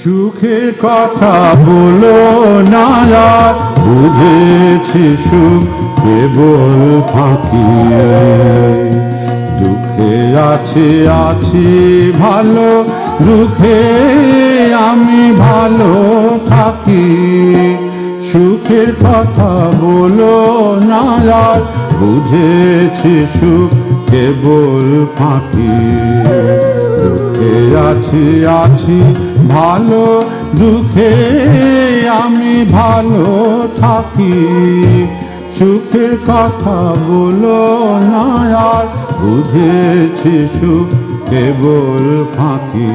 সুখের কথা বলো না আর, বুঝেছি সুখ কেবল ফাঁকি। দুঃখে আছি ভালো, দুঃখে আমি ভালো থাকি। সুখের কথা বলো না আর, বুঝেছি সুখ কেবল ফাঁকি। দুঃখে আছি ভালো, দুঃখে আমি ভালো থাকি। সুখের কথা বলো না আর, বুঝেছি সুখ কেবল ফাঁকি।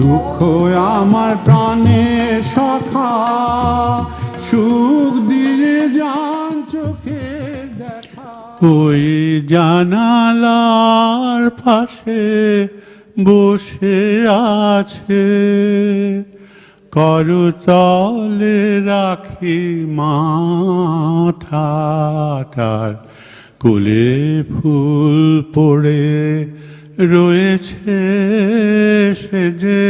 দুঃখ আমার প্রাণের সখা, সুখ দিয়ে যান চোখের দেখা। ওই জানালার পাশে বসে আছে, করতলে রাখি মাথা তার, কোলে ফুল পড়ে রয়েছে সে যে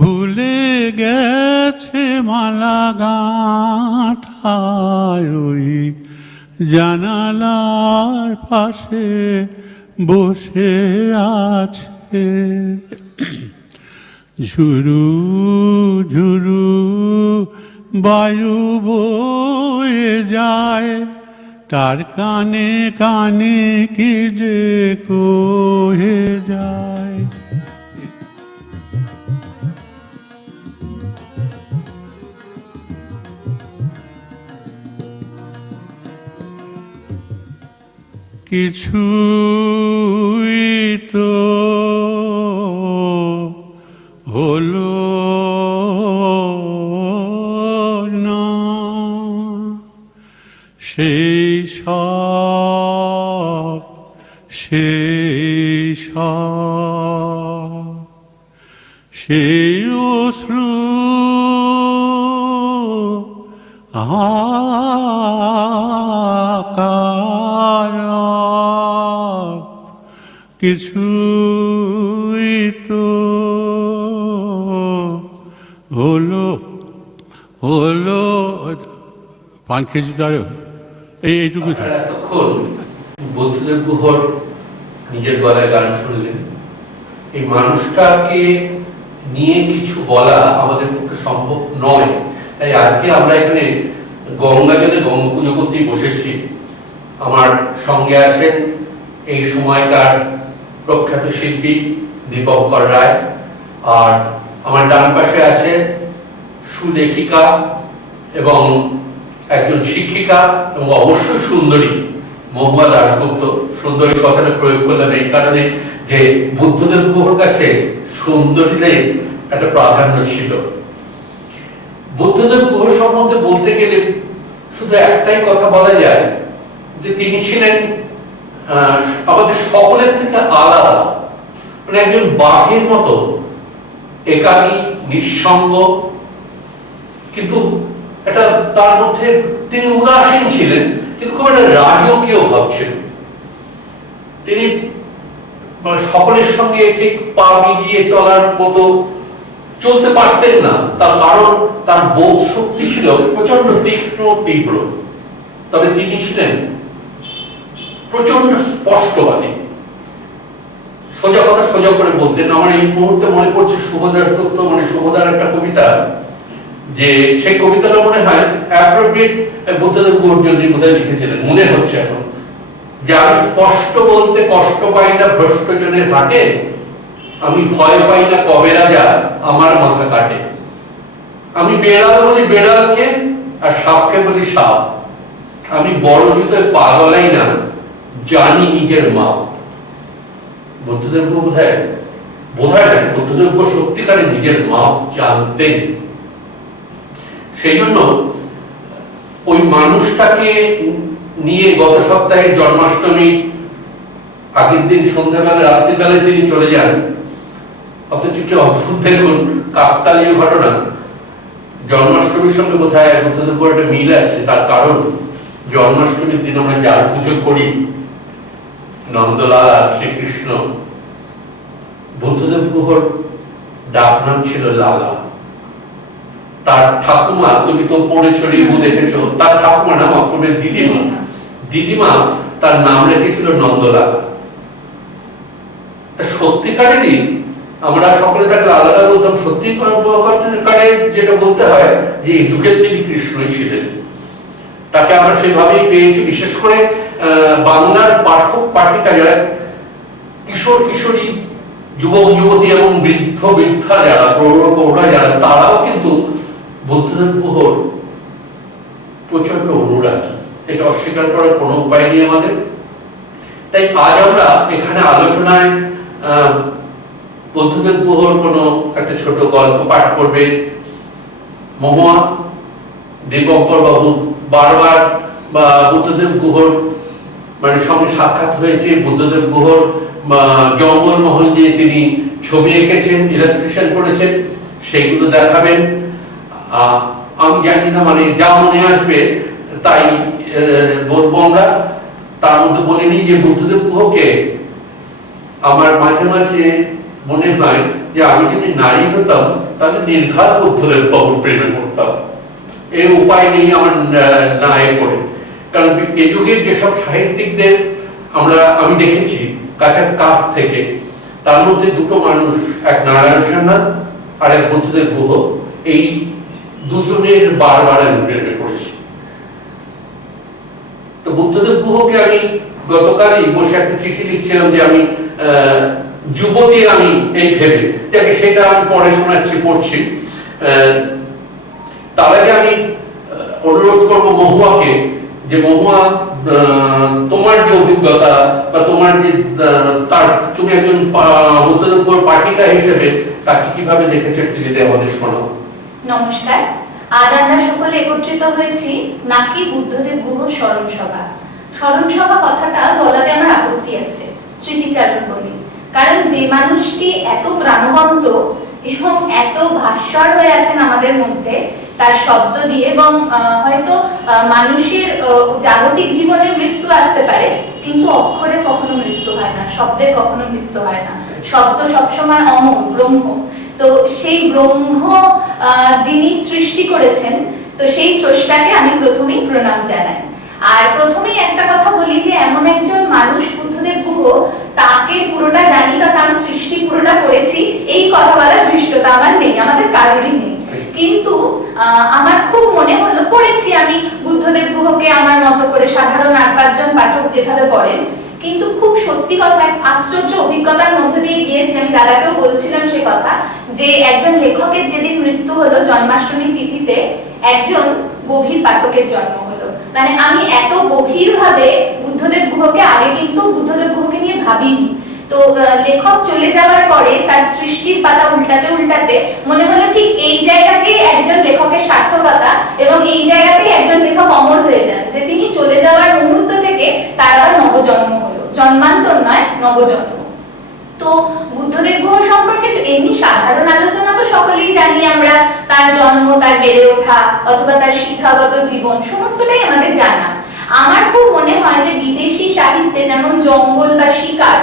ভুলে গেছে মালা গাঁথায়। ওই জানালার পাশে বসে আছে, ঝুরু ঝুরু বায়ু বয়ে যায়, তার কানে কানে কি যে কহে যায়। কিছুই তো হলো না, সেই সব সেই অশ্রু আকার কিছুই তো হলো পান খেয়েছি তার এইটুকু। এতক্ষণ বুদ্ধদেব গুহর নিজের গলায় গান শুনলেন। এই মানুষটাকে নিয়ে কিছু বলা আমাদের পক্ষে সম্ভব নয়, তাই আজকে আমরা এখানে গঙ্গা জলে গঙ্গা পুজো করতেই বসেছি। আমার সঙ্গে আছেন এই সময়কার প্রখ্যাত শিল্পী দীপঙ্কর রায়, আর আমার ডান পাশে আছে সুলেখিকা এবং একজন শিক্ষিকা এবং অবশ্যই সুন্দরী মহুয়া দাশগুপ্ত। সুন্দরী কথাটা প্রয়োগ করলাম এই কারণে যে বুদ্ধদেব গুহর কাছে সুন্দরীদের একটা প্রাধান্য ছিল। বুদ্ধদেব গুহ সম্বন্ধে বলতে গেলে শুধু একটাই কথা বলা যায় যে তিনি ছিলেন আমাদের সকলের থেকে আলাদা, মানে একজন বাঘের মতো একাকী নিঃসঙ্গ, কিন্তু এটা তার মধ্যে তিনি উদাসীন ছিলেন, কিন্তু খুব একটা রাজকীয় ভাব ছিল। তিনি সকলের সঙ্গে ঠিক পা মিলিয়ে চলার মতো চলতে পারতেন না, তার কারণ তার বোধ শক্তি ছিল প্রচন্ড তীব্র। তবে তিনি ছিলেন প্রচন্ড স্পষ্টবাদী, সোজা কথা সোজা করে বলতেন। আমার এই মুহূর্তে মনে পড়ছে শুভদাস দত্ত, মানে শুভদার একটা কবিতা, যে সেই কবিতাটা মনে হয় অ্যাপ্রোপ্রিয়েট বুদ্ধদেব গুহর জন্য বোধহয় লিখেছিলেন, মনে হচ্ছে এখন, যে আমি স্পষ্ট বলতে কষ্ট পাই না ভ্রষ্টজনের হাটে, আমি ভয় পাই না কবে রাজা আমার মাথা কাটে, আমি বেড়াল বলি বেড়ালকে আর সাপকে বলি সাপ, আমি বড় জুতোয় পা গলাই না, জানি নিজের মা। বুদ্ধদেব গুহ বোধহয় না, বুদ্ধদেব গুহ সত্যিকারে নিজের মাপ জানতেন। সেই জন্য ওই মানুষটাকে নিয়ে গত সপ্তাহে জন্মাষ্টমী আগের দিন সন্ধ্যাবেলা রাত্রিবেলায় তিনি চলে যান, অথচ কি অদ্ভুত দেখুন কাকতালীয় ঘটনা, জন্মাষ্টমীর সঙ্গে কোথায় বুদ্ধদেব গুহর একটা মিল আছে। তার কারণ জন্মাষ্টমীর দিন আমরা যার পুজো করি নন্দলালা শ্রীকৃষ্ণ, বুদ্ধদেব গুহর ডাক নাম ছিল লালা। তার ঠাকুমা, তুমি তো পড়েছো রিভু দেখেছো, তার ঠাকুমা নাম অপূর্বের দিদিমা, দিদিমা তার নাম রেখেছিল নন্দলালা। সত্যিকারেরই আমরা সকলে তাকে আলাদা বলতাম, সত্যিকারের যেটা বলতে হয় যে এই যুগের তিনি কৃষ্ণই ছিলেন। তাকে আমরা সেভাবেই পেয়েছি। বিশেষ করে বাংলার পাঠক পাঠিকা যারা কিশোর কিশোরী, যুবক যুবতী এবং বৃদ্ধ বৃদ্ধা যারা, প্রৌঢ় প্রৌঢ়া যারা, তারাও কিন্তু বুদ্ধদেব গুহর প্রচন্ড অনুরাগী। এটা অস্বীকার করার কোনো উপায় নেই আমাদের। তাই আজ আমরা এখানে আলোচনায় বুদ্ধদেব গুহর কোনো একটা ছোট গল্প পাঠ করবে মহুয়া। দীপঙ্কর বাবু বারবার বুদ্ধদেব গুহর মানে সঙ্গে সাক্ষাৎ হয়েছে, বুদ্ধদেব গুহর জঙ্গলমহল নিয়ে তিনি ছবি এঁকেছেন, ইলাস্ট্রেশন করেছেন, সেইগুলো দেখাবেন। আমি জানি না, মানে যা মনে আসবে তাই বলবো আমরা। তার মধ্যে বলিনি যে বুদ্ধদেব গুহকে আমার মাঝে মাঝে মনে হয় যে আমি যদি নারী হতাম তাহলে নির্ঘাত বুদ্ধদেব বাবুর প্রেমে পড়তাম। এর উপায় নেই আমার না এ করে, কারণ এই যুগের যেসব সাহিত্যিকদের আমি দেখেছি কাছ থেকে, তার মধ্যে দুটো মানুষ, এক নারায়ণ সেননাথ আর এক বুদ্ধদেব গুহ, এই দুজনের বারবার আমি প্রেমে পড়েছি। তো বুদ্ধদেব গুহকে আমি গতকালই বসে একটা চিঠি লিখছিলাম যে আমি যুবতী, আমি এই ভেবে যাকে সেটা আমি পড়ে শোনাচ্ছি, পড়ছি। তার আগে আমি অনুরোধ করবো মহুয়াকে, যে মহুয়া তোমার যে অভিজ্ঞতা বা তোমার যে তুমি একজন বুদ্ধদেব গুহর পাঠিকা হিসেবে তাকে কিভাবে দেখেছো একটু যদি আমাদের শোনাও। নমস্কার। আজ আমরা সকলে একত্রিত হয়েছি নাকি বুদ্ধদেব গুহর স্মরণ সভা। স্মরণ সভা কথাটা বলাতে আমার আপত্তি আছে, স্মৃতিচারণ বলি। কারণ যে মানুষটি এত প্রাণবন্ত এবং এত ভাস্বর হয়ে আছেন আমাদের মধ্যে তার শব্দ দিয়ে, এবং হয়তো মানুষের জাগতিক জীবনে মৃত্যু আসতে পারে কিন্তু অক্ষরের কখনো মৃত্যু হয় না, শব্দের কখনো মৃত্যু হয় না। শব্দ সবসময় অমর, ব্রহ্ম। তো সেই ব্রহ্ম যিনি সৃষ্টি করেছেন, তো সেই স্রষ্টাকে আমি প্রথমেই প্রণাম জানাই। আর প্রথমেই একটা কথা বলি যে এমন একজন মানুষ বুদ্ধদেব গুহ, তাকে পুরোটা জানি বা তার সৃষ্টি পুরোটা করেছি এই কথা বলার ধৃষ্টতা আমার নেই, আমাদের কারোরই নেই। কিন্তু আমার খুব মনে হলো, পড়েছি আমি বুদ্ধদেব গুহকে আমার মতো করে, সাধারণ 8-5 জন পাঠক যেভাবে পড়েন, কিন্তু খুব সত্যি কথা আশ্চর্য অভিজ্ঞতার মধ্যে দিয়ে গিয়েছি। আমি দাদাকেও বলছিলাম সে কথা, যে একজন লেখকের যেদিন মৃত্যু হলো জন্মাষ্টমী তিথিতে, একজন গভীর পাঠকের জন্ম হলো। মানে আমি এত গভীর ভাবে বুদ্ধদেব গুহকে আগে কিন্তু বুদ্ধদেব গুহকে নিয়ে ভাবিনি। তো লেখক চলে যাওয়ার পরে তার সৃষ্টির পাতা উল্টাতে উল্টাতে মনে হলো ঠিক এই জায়গাতেই একজন লেখকের সার্থকতা, এবং এই জায়গাতেই একজন লেখক অমর হয়ে যান, যে তিনি চলে যাওয়ার মুহূর্ত থেকে তার আবার নবজন্ম হলো, জন্মান্তর নয়, নবজন্ম। তো বুদ্ধদেব গুহ সম্পর্কে এমনি সাধারণ আলোচনা তো সকলেই জানি আমরা, তার জন্ম, তার বেড়ে ওঠা অথবা তার শিক্ষাগত জীবন সমস্তটাই আমাদের জানা। আমার খুব মনে হয় যে বিদেশি সাহিত্যে যেমন জঙ্গল বা শিকার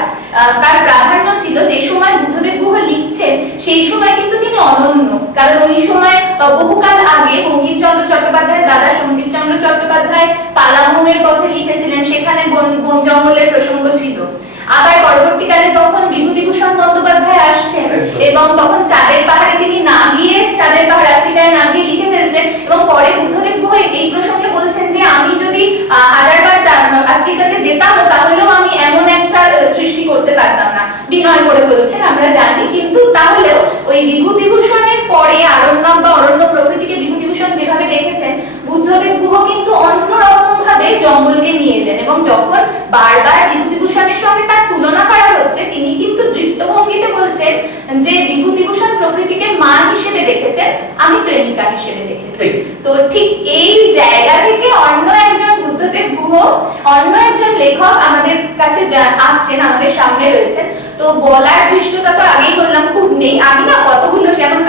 তার প্রাধান্য ছিল, যে সময় বুদ্ধদেব গুহ লিখছেন সেই সময় কিন্তু তিনি অনন্য। কারণ ওই সময় বহুকাল আগে বঙ্কিমচন্দ্র চট্টোপাধ্যায়ের দাদা সঞ্জীব চন্দ্র চট্টোপাধ্যায় পালামুমের পথে লিখেছিলেন, সেখানে বন জঙ্গলের প্রসঙ্গ ছিল। আবার পরবর্তীকালে যখন বিভূতিভূষণ বন্দ্যোপাধ্যায় আসছেন এবং তখন চাঁদের পাহাড়ে তিনি না গিয়ে, চাঁদের পাহাড় আফ্রিকায় না গিয়ে লিখে ফেলছেন, এবং পরে বুদ্ধদেব গুহ এই প্রসঙ্গে বলছেন যে আমি যদি 1000বার আফ্রিকাতে যেতাম তাহলেও আমি এমন একটা সৃষ্টি করতে পারতাম না, বিনয় করে বলছেন আমরা জানি। কিন্তু তাহলেও ওই বিভূতিভূষণের পরে আরণ্যক বা অরণ্য প্রকৃতিকে বিভূতিভূষণ যেভাবে দেখেছেন, বুদ্ধদেব গুহ কিন্তু অন্যরকম ভাবে জঙ্গলকে নিয়ে এলেন। এবং যখন বারবার বিভূতিভূষণের সঙ্গে তার তুলনা করা হচ্ছে, তিনি কিন্তু দৃপ্তভঙ্গিতে বলছেন যে বিভূতিভূষণ প্রকৃতিকে মা হিসেবে দেখেছেন, আমি প্রেমিকা হিসেবে দেখেছি। ঠিক। তো ঠিক এই জায়গা থেকে অন্য একজন বুদ্ধদেব গুহ, অন্য একজন লেখক আমাদের কাছে আসছেন, আমাদের সামনে রয়েছেন। তো বলার ধৃষ্টতা তো আগেই বললাম খুব নেই। আমি না কতগুলো, যেমন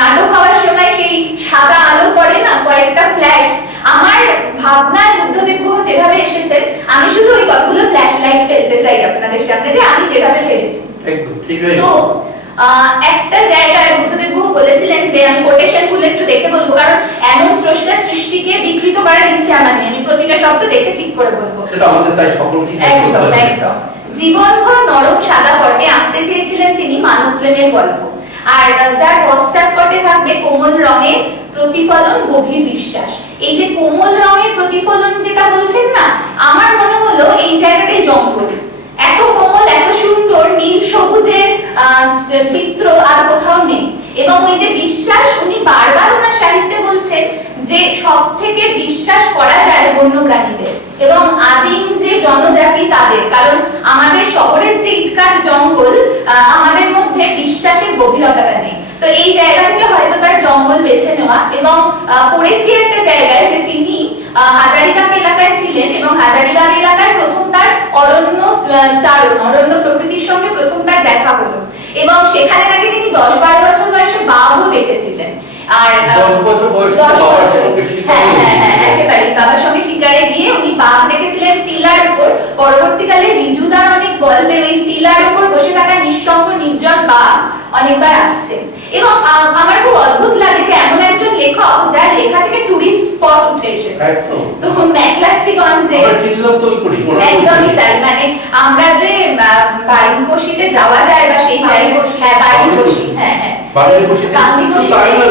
নাটক হওয়ার সময় সেই সাদা আলো পড়ে না, কয়েকটা ফ্ল্যাশ, আমার ভাবনায় বুদ্ধদেব গুহ যেভাবে এসেছেন, আমি শুধু ওই কতগুলো ফ্ল্যাশ লাইট ফেলতে চাই আপনাদের সামনে, যে আমি যেভাবে ভেবেছি। একদম ঠিক। তো একটা জায়গায় বুদ্ধদেব গুহ বলেছিলেন, যে আমি কোটেশন গুলো একটু দেখে বলবো, কারণ এমন স্রষ্টা সৃষ্টিকে বিকৃত করার ইচ্ছে আমার নেই, আমি প্রতিটা শব্দ দেখে ঠিক করে বলবো। সেটা আমাদের তাই সকলকে একদম একদম। জীবনভর নরম সাদা পটে আঁকতে চেয়েছিলেন তিনি মানব প্রেমের গল্প, আর যার পশ্চাৎপটে থাকবে কোমল রঙের প্রতিফলন, গভীর বিশ্বাস। এই যে কোমল রঙের প্রতিফলন যেটা বলছেন না, আমার মনে হলো এই জায়গাটাই জঙ্গল। এত কোমল, এত সুন্দর নীল সবুজের চিত্র আর কোথাও নেই। এবং ওই যে বিশ্বাস, উনি বারবার ওনার সাহিত্যে বলছেন যে সব থেকে বিশ্বাস করা যায় বন্য প্রাণীদের এবং আদিম যে জনজাতি তাদের, কারণ আমাদের শহরের যে ইটকার জঙ্গল, আমাদের মধ্যে বিশ্বাসের গভীরতাটা নেই। তো এই জায়গা থেকে হয়তো তার জঙ্গল বেছে নেওয়া। এবং পড়েছি একটা জায়গায় যে তিনি হাজারিবাগ এলাকায় ছিলেন, এবং হাজারিবাগ এলাকায় প্রথম তার অরণ্য প্রকৃতির সঙ্গে প্রথম তার দেখা হলো, এবং সেখানে নাকি তিনি 10-12 বছর বয়সে বাঘও দেখেছিলেন। আর 10 বছর বয়সে বাবার সঙ্গে শিকারে, একেবারে বাবার সঙ্গে শিকারে গিয়ে উনি বাঘ দেখেছিলেন টিলার উপর। পরবর্তীকালে রিজুদার অনেক গল্পে ওই টিলার উপর বসে থাকা নিঃসঙ্গ নির্জন বাঘ অনেকবার আসছে। এবং আমার খুব অদ্ভুত লাগে যে এমন একজন লেখক যার লেখা থেকে টুরিস্ট স্পট উঠে এসেছে। তো ম্যাকলাক্সিগঞ্জে একদমই তাই, মানে আমরা যে বাড়িবসিতে যাওয়া যায় বা সেই বাড়িবসি, বাড়িবসি,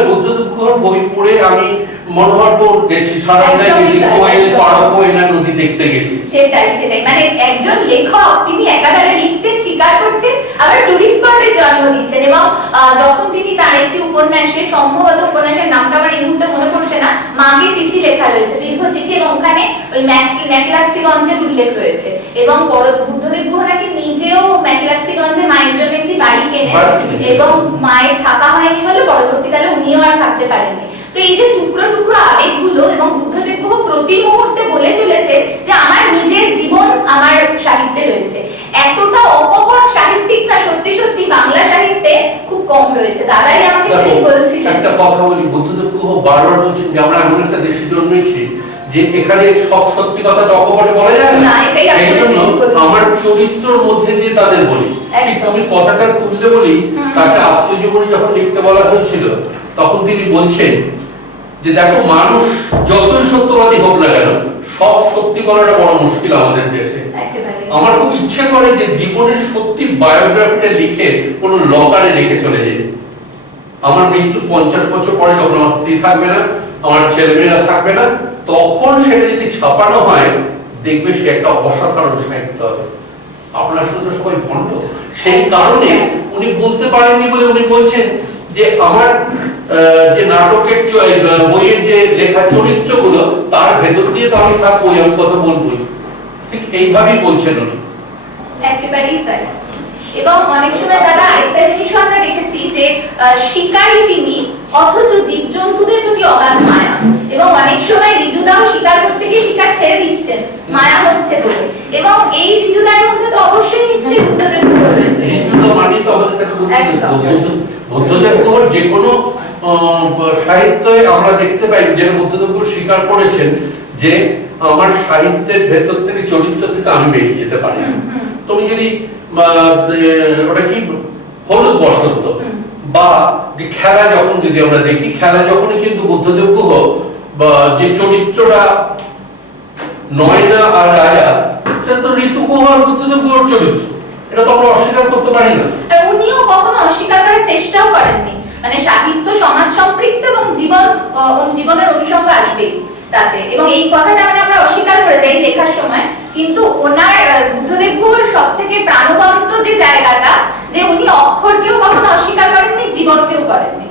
বুদ্ধদেব গুহর বই পড়ে আমি মনোহরপুর গেছি, সারাংগায় গেছি, কোয়েল পাড়া কোয়েনা নদী দেখতে গেছি। সেটাই মানে একজন লেখক তিনি একাধারে লিখছেন, শিকার করছেন, আবার টুরিস্ট স্পটের জন্ম দিচ্ছেন। এবং যখন তিনি তার একটি উপন্যাসে, সম্ভবত উপন্যাসের নামটা আমার এই মুহূর্তে মনে পড়ছে না, মাকে চিঠি লেখা রয়েছে, দীর্ঘ চিঠি, এবং ওখানে ওই ম্যাকলাক্সিগঞ্জের উল্লেখ রয়েছে। এবং বুদ্ধদেব গুহ নাকি নিজেও ম্যাকলাক্সিগঞ্জে মায়ের জন্য একটি বাড়ি কেনেন, এবং মায়ের থাকা হয়নি বলে পরবর্তীকালে উনিও আর থাকতে পারেননি। তো এই যে টুকরো টুকরো আবেগগুলো, এবং বুদ্ধদেব গুহ প্রতি মুহূর্তে বলে চলেছে যে আমার নিজের জীবন আমার সাহিত্যে রয়েছে। এতটা অকপট সাহিত্যিক না সত্যি সত্যি বাংলা সাহিত্যে খুব কম রয়েছে। দাদাই আমাকে সেদিন বলছিলেন। একটা কথা বলি, বুদ্ধদেব গুহ বারবার বলছেন যে আমরা এমন একটা দেশে জন্মেছি যে এখানে সব সত্যি কথা তো অকপটে বলা যায় না। এই জন্য আমার চরিত্রের মধ্যে দিয়ে তাদের বলি। ঠিক তুমি কথাটা তুললে বলি, তাকে আত্মজীবনী যখন লিখতে বলা হয়েছিল তখন তিনি বলছেন যে দেখো, মানুষ যতই সত্যবাদী হোক না কেন, সব সত্যি বলাটা বড় মুশকিল আমাদের দেশে। আমার খুব ইচ্ছে করে যে জীবনের সত্যি বায়োগ্রাফিটা লিখে কোনো লকারে রেখে চলে যাই। আমার মৃত্যু 50 বছর পরে, যখন আমার স্ত্রী থাকবে না, আমার ছেলেমেয়েরা থাকবে না, তখন সেটা যদি ছাপানো হয়, দেখবে সে একটা অসাধারণ সাহিত্য হবে। আপনার শুধু সবাই ভণ্ড, সেই কারণে উনি বলতে পারেননি বলে উনি বলছেন যে আমার যে নাটকের বইয়ের যে লেখা চরিত্রগুলো, তার ভেতর দিয়ে তো আমি থাকবো, আমি কথা বলবোই। ঠিক এইভাবেই বলছেন উনি। একেবারেই তাই। এবং অনেক সময় দাদা আরেকটা জিনিস আমরা দেখেছি যে শিকারী তিনি, অথচ জীবজন্তুদের প্রতি অগাধ মায়া। এবং অনেক সময় রিজুদাও শিকার করতে গিয়ে শিকার ছেড়ে দিচ্ছেন মায়া হচ্ছে বলে। এবং এই রিজুদার মধ্যে তো অবশ্যই নিশ্চয়ই বুদ্ধদেব গুহ রয়েছে। রিজুদা মানে তো আমাদের কাছে বুদ্ধদেব গুহর যে কোনো সাহিত্যে আমরা দেখতে পাই, যেটা বুদ্ধদেব গুহ স্বীকার করেছেন যে আমার সাহিত্যের ভেতর থেকে, চরিত্র থেকে আমি বেরিয়ে যেতে পারি। তুমি যদি ওটা কি হলুদ বসন্ত বা যে খেলা যখন যদি আমরা দেখি, খেলা যখনই কিন্তু বুদ্ধদেব গুহ বা যে চরিত্রটা নয়না আর রাজা, সেটা তো ঋতু গুহ আর বুদ্ধদেব গুহর চরিত্র, এটা তো আমরা অস্বীকার করতে পারি না। উনিও কখনো অস্বীকার করার চেষ্টাও করেননি, মানে সাহিত্য সমাজ সম্পৃক্ত এবং জীবনের অনুষঙ্গ আসবেই তাতে। এবং এই কথাটা মানে আমরা অস্বীকার করে যাই লেখার সময়, কিন্তু ওনার বুদ্ধদেব গুহর সব থেকে প্রাণবন্ত যে জায়গাটা, যে উনি অক্ষরকেও কখনো অস্বীকার করেননি, জীবনকেও করেননি।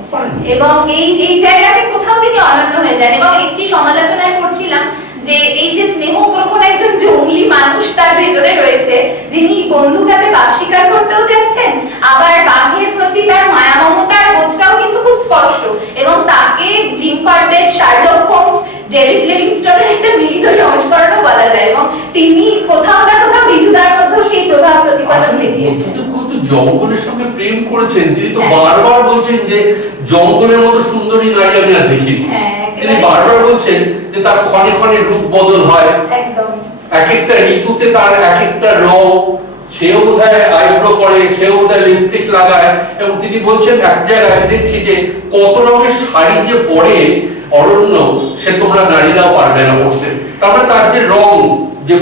এবং এই জায়গাতে কোথাও তিনি অনন্য হয়ে যান। এবং একটি সমালোচনায় পড়ছিলাম যে এই যে স্নেহপ্রবণ একজন জঙ্গলি মানুষ তার ভেতরে রয়েছে, যিনি যিনি বন্দুক হাতে বাঘ শিকার করতেও যাচ্ছেন, আবার বাঘের প্রতি তার মায়া মমতার বোধটাও কিন্তু খুব স্পষ্ট, এবং তাকে Jim Corbett, Sherlock Holmes, David লিভিংস্টনের একটা মিলিত সংস্করণও বলা যায়, এবং তিনি কোথাও না কোথাও রিজুদার মধ্যেও সেই প্রভাব প্রতিফলন দেখিয়েছেন। জঙ্গলের সঙ্গে প্রেম করেছেন, তিনি তো হ্যাঁ। বারবার বলছেন যে জঙ্গলের মতো সুন্দরী নারী আমি আর দেখিনি। হ্যাঁ, তিনি বারবার বলছেন যে তার ক্ষণে ক্ষণে রূপ বদল হয়, একদম এক একটা ঋতুতে তার এক একটা রং, সেও বোধহয় আইব্রো করে, সেও বোধহয় লিপস্টিক লাগায়, এবং তিনি বলছেন এক জায়গায় আমি দেখছি যে কত রঙের শাড়ি যে পরে অরণ্য, সে তোমরা নারীরাও পারবে না পড়তে। তারপরে তার যে রং, যে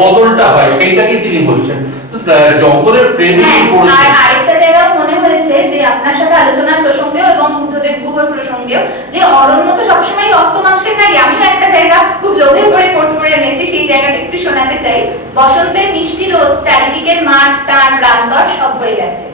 বদলটা হয়, সেইটাকেই তিনি বলছেন। তো জঙ্গলের প্রেমে হ্যাঁ, কি করেছেন। আর আরেকটা জায়গা মনে হয়েছে যে আপনার সাথে আলোচনার প্রসঙ্গেও এবং বুদ্ধদেব গুহর প্রসঙ্গেও, যে অরণ্য তো সবসময় রক্ত মাংসের নারী। আমিও একটা জায়গা খুব লোভে পড়ে কোট করে এনেছি, সেই জায়গাটা একটু শোনাতে চাই। বসন্তের মিষ্টি রোদ, চারিদিকের মাঠ, টান, প্রান্তর সব ভরে গেছে।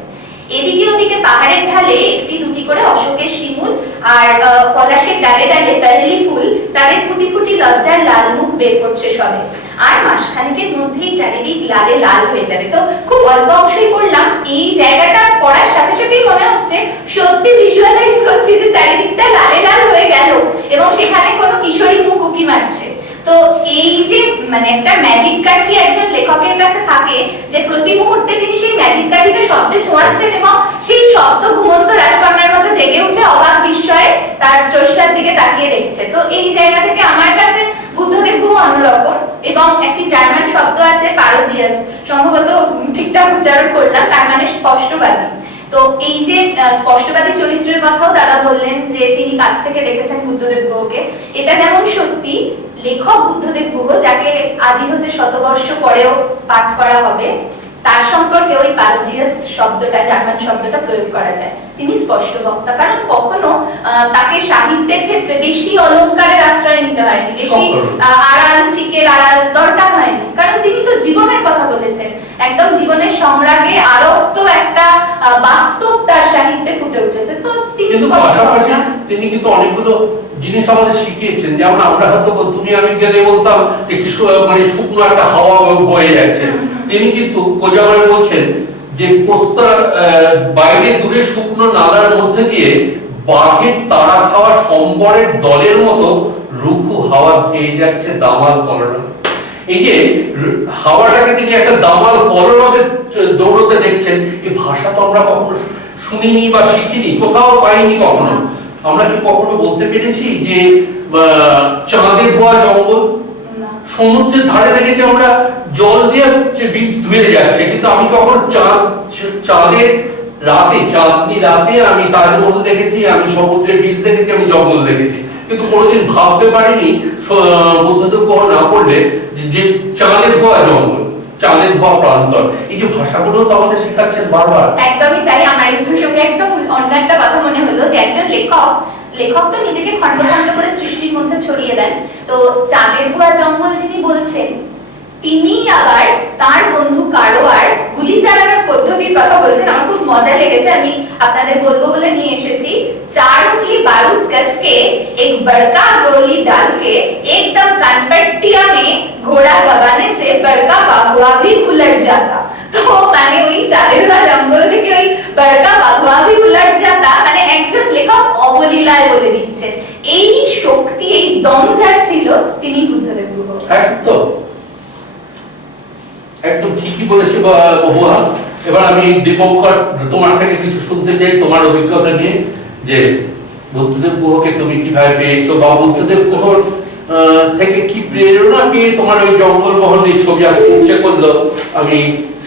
এদিকে ওদিকে পাহাড়ের ঢালে একটি দুটি করে অশোকের শিমুল আর পলাশের ডালে ডালে পেরেলি ফুল তাদের ফুটি ফুটি লজ্জার লাল মুখ বের করছে সবে। আর মাসখানেকের মধ্যেই চারিদিক লালে লাল হয়ে যাবে। তো খুব অল্প অংশই পড়লাম, এই জায়গাটা পড়ার সাথে সাথেই মনে হচ্ছে সত্যি ভিজুয়ালাইজ করছি যে চারিদিকটা লালে লাল হয়ে গেল, এবং সেখানে কোনো কিশোরী মুখ উকি মারছে। তো এই যে মানে একটা ম্যাজিক কাঠি একজন লেখকের কাছে থাকে, যে প্রতি মুহূর্তে তিনি সেই ম্যাজিক কাঠিটা শব্দে ছোঁয়াচ্ছেন, এবং সেই শব্দ ঘুমন্ত রাজকন্যার মতো জেগে উঠে অবাক বিস্ময়ে তার স্রষ্টার দিকে তাকিয়ে দেখছে। তো এই জায়গা থেকে আমার কাছে বুদ্ধদেব গুহ অন্যরকম। এবং একটি জার্মান শব্দ আছে প্যারোজিয়াস, সম্ভবত ঠিকঠাক উচ্চারণ করলাম, তার মানে স্পষ্টবাদী। তো এই যে স্পষ্টবাদী চরিত্রের কথাও দাদা বললেন যে তিনি কাছ থেকে দেখেছেন বুদ্ধদেব গুহকে, এটা যেমন সত্যি, লেখক বুদ্ধদেব গুহ, যাকে আজি হতে শতবর্ষ পরেও পাঠ করা হবে, তার সম্পর্কে ওই প্যারোজিয়াস শব্দটা, জার্মান শব্দটা প্রয়োগ করা যায়। তিনি স্পষ্ট বক্তা, কারণ কখনো তাকে সাহিত্যের ক্ষেত্রে বেশি অলংকারের আশ্রয় নিতে হয়নি, বেশি আড়াল চিকের আড়াল দরকার হয়নি, কারণ তিনি তো জীবনের কথা বলেছেন, একদম জীবনের সংরাগে আরক্ত একটা বাস্তব তার সাহিত্যে ফুটে উঠেছে। তো তিনি পাশাপাশি তিনি কিন্তু অনেকগুলো জিনিস আমাদের শিখিয়েছেন, যেমন আমরা হয়তো তুমি আমি গেলে বলতাম একটু মানে শুকনো একটা হাওয়া বয়ে যাচ্ছে, তিনি কিন্তু কোজামারে বলছেন যে প্রস্তার বাইরে দূরে শুকনো নালার মধ্যে দিয়ে বাঘের তাড়া খাওয়া সম্বরের দলের মতো রুখু হাওয়া খেয়ে যাচ্ছে দামাল কলরবে। এই যে হাওয়াটাকে তিনি একটা দামাল কলরবে দৌড়তে দেখছেন, এই ভাষা তো আমরা কখনো শুনিনি বা শিখিনি, কোথাও পাইনি কখনো। আমরা কি কখনো বলতে পেরেছি যে চাঁদে ধোয়া জঙ্গল? সমুদ্রের ধারে দেখেছি আমরা জল দিয়ে বীজ ধুয়ে যাচ্ছে, কিন্তু আমি কখনো চাঁদের রাতে, চাঁদনি রাতে আমি তাজমহল দেখেছি, আমি সমুদ্রের বীজ দেখেছি, আমি জঙ্গল দেখেছি, কিন্তু কোনোদিন ভাবতে পারিনি বুদ্ধদেব গুহ না পড়লে যে চাঁদে ধোয়া জঙ্গল, চাঁদে ধোয়া প্রান্তর, এই যে ভাষাগুলো তো আমাদের শেখাচ্ছেন বারবার। একদমই তাই। আমার এই প্রসঙ্গে একদম অন্য একটা কথা মনে হলো, যে একজন লেখক তো নিজেকে খন্ড খন্ড করে সৃষ্টির মধ্যে ছড়িয়ে দেন। তো চাঁদে ধোয়া জঙ্গল যিনি বলছেন, তিনি আবার তার বন্ধু কারোয়ার গুলি চালানোর পদ্ধতির কথা বলছেন। আমার খুব মজা লেগেছে, আমি আপনাদের বলবো বলে নিয়ে এসেছি। 4 उंगली बारूद कसके एक बड़का गोली डाल के एकदम कनपट्टिया में घोड़ा दबाने से बड़का बाहुआ भी उलट जाता। তো মানে ওই চাঁদের ধোয়া জঙ্গল থেকে ওই বড়কা বাহুয়া भी उलट जाता, মানে একজন লেখক অবলীলায় বলে দিচ্ছেন। এই শক্তি, এই দম যার ছিল, তিনি বুদ্ধদেব গুহ। একদম একদম ঠিকই বলেছে বহুয়া। এবার আমি দীপঙ্কর, তোমার থেকে কিছু শুনতে চাই, তোমার অভিজ্ঞতা নিয়ে, যে বুদ্ধদেব গুহকে তুমি কিভাবে পেয়েছো, বা বুদ্ধদেব গুহর থেকে কি প্রেরণা পেয়ে তোমার ওই জঙ্গল মহল নিয়ে ছবি আঁকতে ইচ্ছে করলো, আমি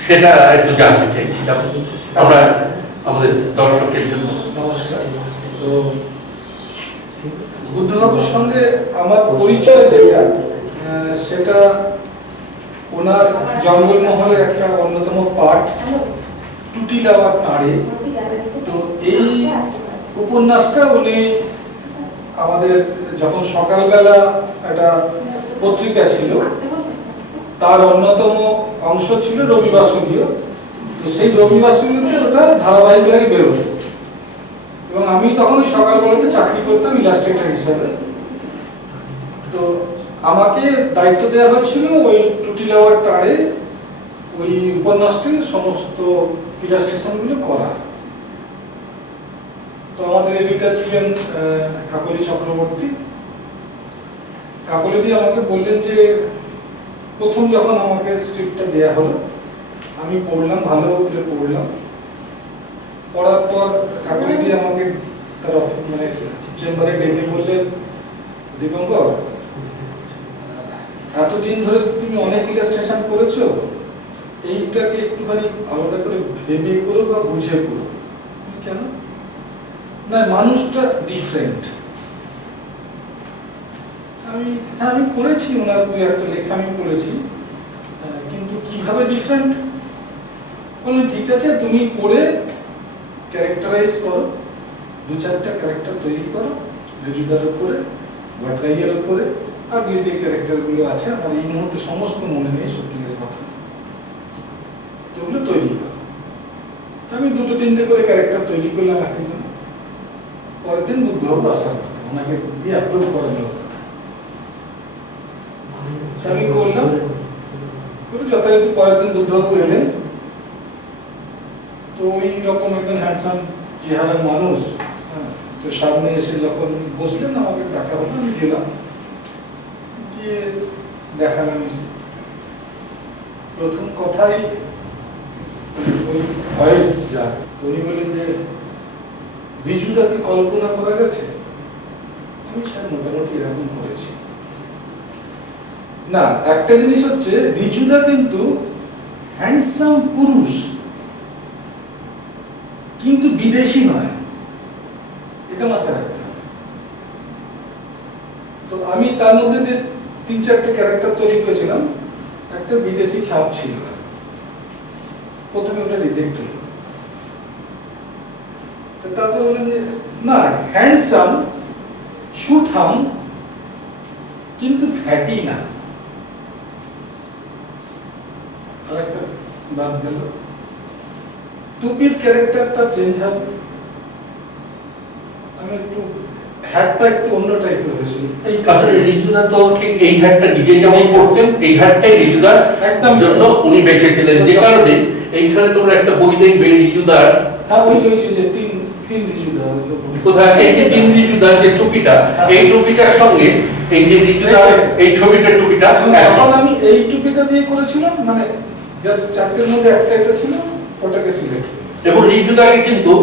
সেটা একটু জানতে চাইছিলাম আমরা আমাদের দর্শকের জন্য। নমস্কার। তো বুদ্ধবাবুর সঙ্গে আমার পরিচয় যেটা, সেটা ওনার জঙ্গলমহলের একটা অন্যতম পাঠ টুটি লাওয়ার তাড়ে। তো এই উপন্যাসটা উনি আমাদের যখন সকালবেলা একটা পত্রিকা ছিল, তার অন্যতম অংশ ছিল রবিবাসরীয়। তো সেই রবিবাসরীতে ওটা ধারাবাহিকভাবে বেরোতো, এবং আমি তখন ওই সকালবেলাতে চাকরি করতাম ইলাস্ট্রেটর হিসাবে। তো আমাকে দায়িত্ব দেওয়া হয়েছিল ওই টুটি লাওয়ার তাড়ে ওই উপন্যাসটির সমস্ত ইলাস্ট্রেশনগুলো করা। তো আমাদের এডিটর ছিলেন কাকলি চক্রবর্তী। কাকলি দিয়ে আমাকে বললেন যে প্রথম যখন আমাকে স্ক্রিপ্টটা দেয়া হলো আমি পড়লাম, ভালো করে পড়লাম। পড়ার পর কাকলি দিয়ে আমাকে তার মানে চেম্বারে ডেকে বললেন, দীপঙ্কর, এতদিন ধরে তুমি অনেক ইলাস্ট্রেশন করেছো, এইটাকে একটুখানি আলাদা করে ভেবে করো বা বুঝে করো। কেন? না, মানুষটা ডিফারেন্ট। আমি পড়েছি ওনার একটা লেখা আমি পড়েছি, কিন্তু কিভাবে ডিফারেন্ট? বললেন ঠিক আছে, তুমি পড়ে ক্যারেক্টারাইজ করো, 2-4টা ক্যারেক্টার তৈরি করো, রেজুদার উপরে, ভট্টাচার্যের উপরে, আর যে ক্যারেক্টারগুলো আছে আমার এই মুহূর্তে সমস্ত মনে নেই, সত্যিকারের কথা, ওগুলো তৈরি করো। আমি 2-3টে করে ক্যারেক্টার তৈরি করলাম একদিন। পরের দিন বুধবাবু আসার কথা, ওনাকে দিয়ে অ্যাপ্রুভ করানোর কথা। আমি করলাম, যথারীতি পরের দিন বুধবাবু এলেন। তো ওই রকম একজন হ্যান্ডসাম চেহারার মানুষ, তো সামনে এসে যখন বসলেন আমাকে ডাকা হলো, আমি গেলাম, গিয়ে দেখালাম। প্রথম কথাই ওই ভয়েস যা, উনি বললেন যে রিজুদাকে কল্পনা করা গেছে। আমি স্যার মোটামুটি এরকম করেছি। না, একটা জিনিস হচ্ছে রিজুদা কিন্তু হ্যান্ডসাম পুরুষ, কিন্তু বিদেশি নয়, এটা মাথায় রাখতে হবে। তো আমি তার মধ্যে যে 3-4টে ক্যারেক্টার তৈরি করেছিলাম, একটা বিদেশি ছাপ ছিল। প্রথমে ওটা রিজেক্ট হলো। তারপরে বললেন যে না, হ্যান্ডসাম, সুঠাম, কিন্তু ফ্যাটি না। আর একটা বাদ গেল, টুপির ক্যারেক্টারটা চেঞ্জ হবে। আমি একটু হ্যাটটা একটু অন্য টাইপের হয়েছিল। এই কারণে রিজুদা তো ঠিক এই হ্যাটটা নিজে যেমন করতেন, এই হ্যাটটাই রিজুদার একদম জন্য উনি বেঁচেছিলেন। যে কারণে এইখানে তোমরা একটা বই দেখবে রিজুদার, হ্যাঁ ওই যে তিন রিজুদা, কোথায় এই যে 3 রিজুদার যে টুপিটা, এই টুপিটার সঙ্গে এই যে রিজুদার এই ছবিটার টুপিটা, এখন আমি এই টুপিটা দিয়ে করেছিলাম, মানে যার 4টের মধ্যে একটা এটা ছিল, ওটাকে সিলেক্ট। এবং রিজুদাকে কিন্তু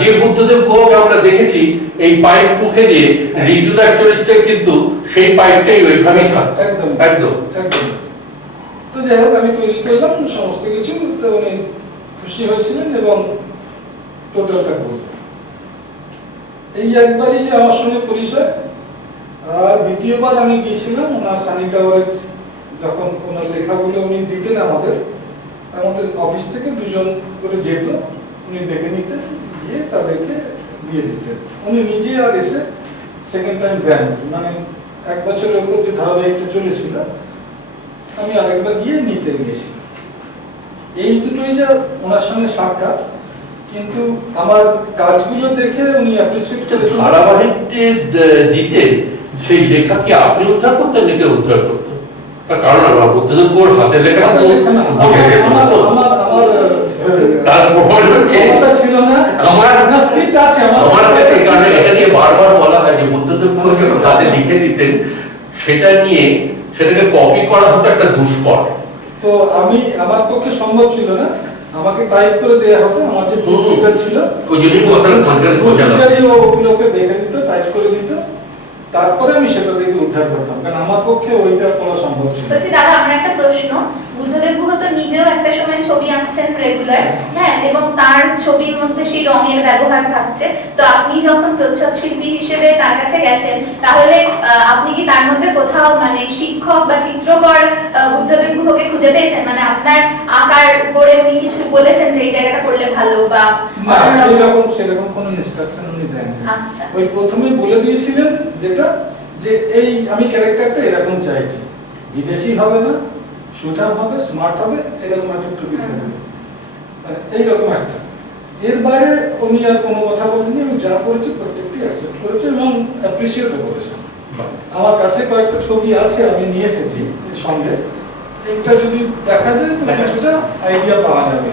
যে বুদ্ধদেব গুহকে আমরা দেখেছি এই পাইপ মুখে দিয়ে, রিজুদার চরিত্রে কিন্তু সেই পাইপটাই ওইভাবেই থাকতো। একদম একদম একদম। তো যাই হোক, আমি তৈরি করলাম সমস্ত কিছু, তো উনি খুশি হয়েছিলেন এবং টোটালটা করলেন। এই একবারই যে আমার সঙ্গে পরিচয়। আর দ্বিতীয়বার আমি গিয়েছিলাম ওনার সানি টাওয়ারে, যখন ওনার লেখাগুলো উনি দিতেন আমাদের অফিস থেকে 2জন করে যেত, উনি দেখে নিতেন, গিয়ে তাদেরকে দিয়ে দিতেন। উনি নিজে আর এসে সেকেন্ড টাইম দেন, মানে 1 বছরের উপর যে ধারাবাহিকটা চলেছিল, আমি আরেকবার গিয়ে নিতে গেছিলাম। এই দুটোই যা ওনার সঙ্গে সাক্ষাৎ, কিন্তু আমার কাজগুলো দেখে উনি অ্যাপ্রিসিয়েট করেছেন। ধারাবাহিকটি দিতে সেই লেখা কি আপনি উদ্ধার করতেন নাকি উদ্ধার করতেন? তার কারণ আমার বুদ্ধদেব গুহর হাতের লেখা তো বুঝে যেত না, তো তার প্রভাব হচ্ছে ছিল না, আমার না স্ক্রিপ্ট আছে আমার কাছে। এই কারণে এটা নিয়ে বারবার বলা হয় যে বুদ্ধদেব গুহ যখন হাতে লিখে দিতেন, সেটা নিয়ে সেটাকে কপি করা হতো একটা দুষ্কর। তো আমি আমার পক্ষে সম্ভব ছিল না, আমাকে টাইপ করে দেয়া হতো, আমার যে কম্পিউটার ছিল ওই জন্যই কথাটা মাঝখানে বোঝানো। ওগুলোকে দেখে দিত, টাইপ করে দিত, তারপরে আমি সেটা দেখে উদ্ধার করতাম, কারণ আমার পক্ষে ওইটা করা সম্ভব ছিল। বলছি দাদা, আমার একটা প্রশ্ন। বুদ্ধদেব গুহ তো নিজেও একটা সময় ছবি আঁকছেন রেগুলার, হ্যাঁ, এবং তার ছবির মধ্যে সেই রঙের ব্যবহার থাকছে। তো আপনি যখন প্রচ্ছদ শিল্পী হিসেবে তার কাছে গেছেন, তাহলে আপনি কি তার মধ্যে কোথাও মানে শিক্ষক বা চিত্রকর বুদ্ধদেব গুহকে খুঁজে পেয়েছেন? মানে আপনার আঁকার উপরে উনি কিছু বলেছেন যে এই জায়গাটা করলে ভালো, বা না, সেরকম কোনো ইনস্ট্রাকশন উনি দেন না। আচ্ছা, ওই প্রথমেই বলে দিয়েছিলেন যেটা, যে এই আমি ক্যারেক্টারটা এরকম চাইছি, বিদেশি হবে না, সুঠাম হবে, স্মার্ট হবে, এরকম একটা টুপি থাকবে, এইরকম একটা। এর বাইরে উনি আর কোনো কথা বলেননি। আমি যা করেছি প্রত্যেকটি অ্যাকসেপ্ট করেছে এবং অ্যাপ্রিসিয়েটও করেছেন। আমার কাছে কয়েকটা ছবি আছে, আমি নিয়ে এসেছি এর সঙ্গে। এটা যদি দেখা যায় তো কিছুটা আইডিয়া পাওয়া যাবে।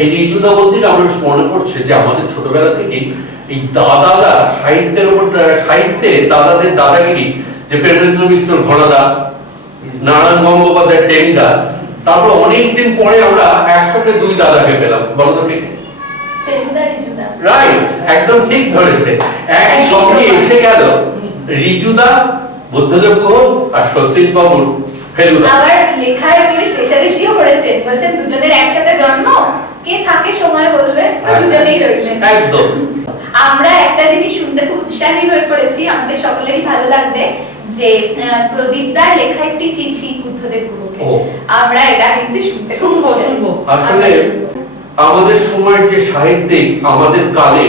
এই ঋজুদা বলতে আমার মনে পড়ছে যে আমাদের ছোটবেলা থেকেই এই দাদারা সাহিত্যের উপর, সাহিত্যে দাদাদের দাদাগিরি, যে প্রেমেন্দ্র মিত্র ঘনাদা, নারায়ণ গঙ্গোপাধ্যায় টেনিদা, তারপর অনেকদিন পরে আমরা একসঙ্গে দুই দাদাকে পেলাম। বলতো ঠিক? রাইট, একদম ঠিক ধরেছে। একই সঙ্গে এসে গেল ঋজুদা, বুদ্ধদেব গুহ আর সত্যজিৎ বাবুর ফেলুদা। আবার লেখায় উনি রেশারেশিও করেছেন, বলছেন দুজনের একসাথে জন্ম, কে থাকে সময় বলবে, দুজনেই রইলেন। একদম। আমরা একটা জিনিস শুনতে খুব উৎসাহী হয়ে পড়েছি, আমাদের সকলেরই ভালো লাগবে যে প্রদীপ দার লেখা একটি চিঠি বুদ্ধদেব গুহকে। আমরা এটা কিন্তু শুনতে খুব পছন্দ। আসলে আমাদের সময়ের যে সাহিত্যিক, আমাদের কালে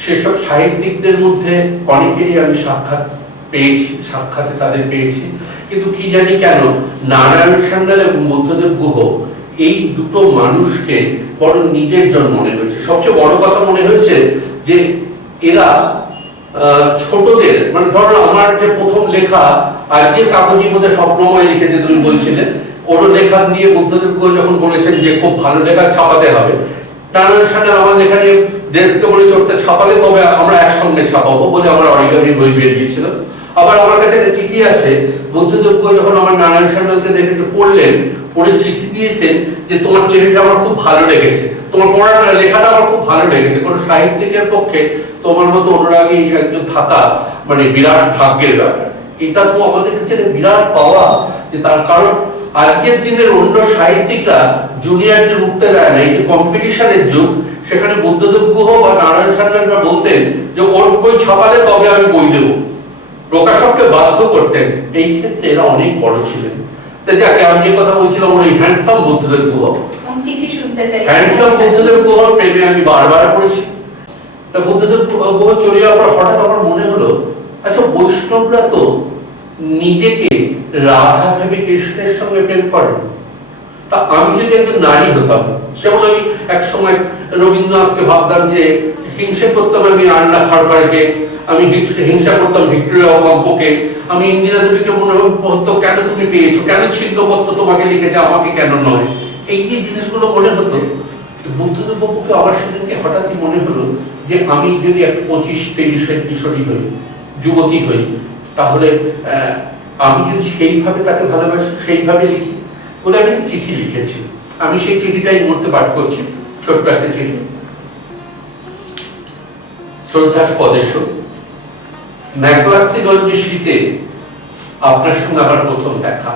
সেসব সাহিত্যিকদের মধ্যে অনেকেরই আমি সাক্ষাৎ পেয়েছি, সাক্ষাতে তাদের পেয়েছি, কিন্তু কি জানি কেন নারায়ণ সান্যাল এবং বুদ্ধদেব গুহ এই দুটো মানুষকে বড় নিজের জন মনে হয়েছে। সবচেয়ে বড় কথা মনে হয়েছে যে এরা ছোটদের, মানে ধরো আমার যে প্রথম লেখা আজকের কাগজের মধ্যে স্বপ্নময় লিখেছে তুমি বলছিলেন, ওর লেখা নিয়ে বুদ্ধদেব গুহ যখন বলেছেন যে খুব ভালো লেখা ছাপাতে হবে, নারায়ণ সান্যাল আমার লেখা নিয়ে দেশকে বলেছে ওটা ছাপালে তবে আমরা একসঙ্গে ছাপাবো বলে আমার অরিগামি বই বেরিয়েছিল। আবার আমার কাছে একটা চিঠি আছে, বুদ্ধদেব গুহ যখন আমার নারায়ণ সান্যালকে দেখেছে, পড়লেন, পড়ে চিঠি দিয়েছেন যে তোমার চিঠিটা আমার খুব ভালো লেগেছে, তোমার পড়াটা লেখাটা আমার খুব ভালো লেগেছে। কোনো সাহিত্যিকের পক্ষে তোমার মতো অনুরাগী একজন থাকা মানে বিরাট ভাগ্যের ব্যাপার। এটা তো আমাদের কাছে বিরাট পাওয়া, যে তার কারণ আজকের দিনের অন্য সাহিত্যিকরা জুনিয়রদের উঠতে দেয় না। এই যে কম্পিটিশনের যুগ, সেখানে বুদ্ধদেব গুহ বা নারায়ণ সান্যালরা বলতেন যে ওর বই ছাপালে তবে আমি বই দেবো, প্রকাশককে বাধ্য করতেন। এই ক্ষেত্রে এরা অনেক বড় ছিলেন। যাকে আমি যে কথা বলছিলাম, ওই হ্যান্ডসাম বুদ্ধদেব গুহ, হ্যান্ডসাম বুদ্ধদেব গুহর প্রেমে আমি বারবার পড়েছি। তা বুদ্ধদেব গুহ চলে যাওয়ার পর হঠাৎ আমার মনে হলো, আচ্ছা বৈষ্ণবরা তো নিজেকে রাধা ভেবে কৃষ্ণের সঙ্গে প্রেম করেন, তা আমি যদি একজন নারী হতাম, যেমন আমি এক সময় রবীন্দ্রনাথকে ভাবতাম যে হিংসা করতাম আমি আন্না খাড়খাড়কে, আমি হিংসা করতাম ভিক্টোরিয়া অকম্পকে, আমি ইন্দিরা দেবীকে মনে হতো কেন তুমি পেয়েছো, কেন ছিন্নপত্র তোমাকে লিখেছে আমাকে কেন নয়, এই যে জিনিসগুলো মনে হতো। বুদ্ধদেব বাবুকে আমার সেদিনকে হঠাৎই মনে হলো যে আমি যদি একটা 25-23 কিশোরী হই, যুবতী হই, তাহলে আমি যদি সেইভাবে তাকে ভালোবাসি, সেইভাবে লিখি বলে আমি একটা চিঠি লিখেছি। আমি সেই চিঠিটাই মুহূর্তে পাঠ করছি, ছোট্ট একটা চিঠি। শ্রদ্ধা স্বদেশ, ম্যাকলাক্সিগঞ্জের শীতে আপনার সঙ্গে আমার প্রথম দেখা।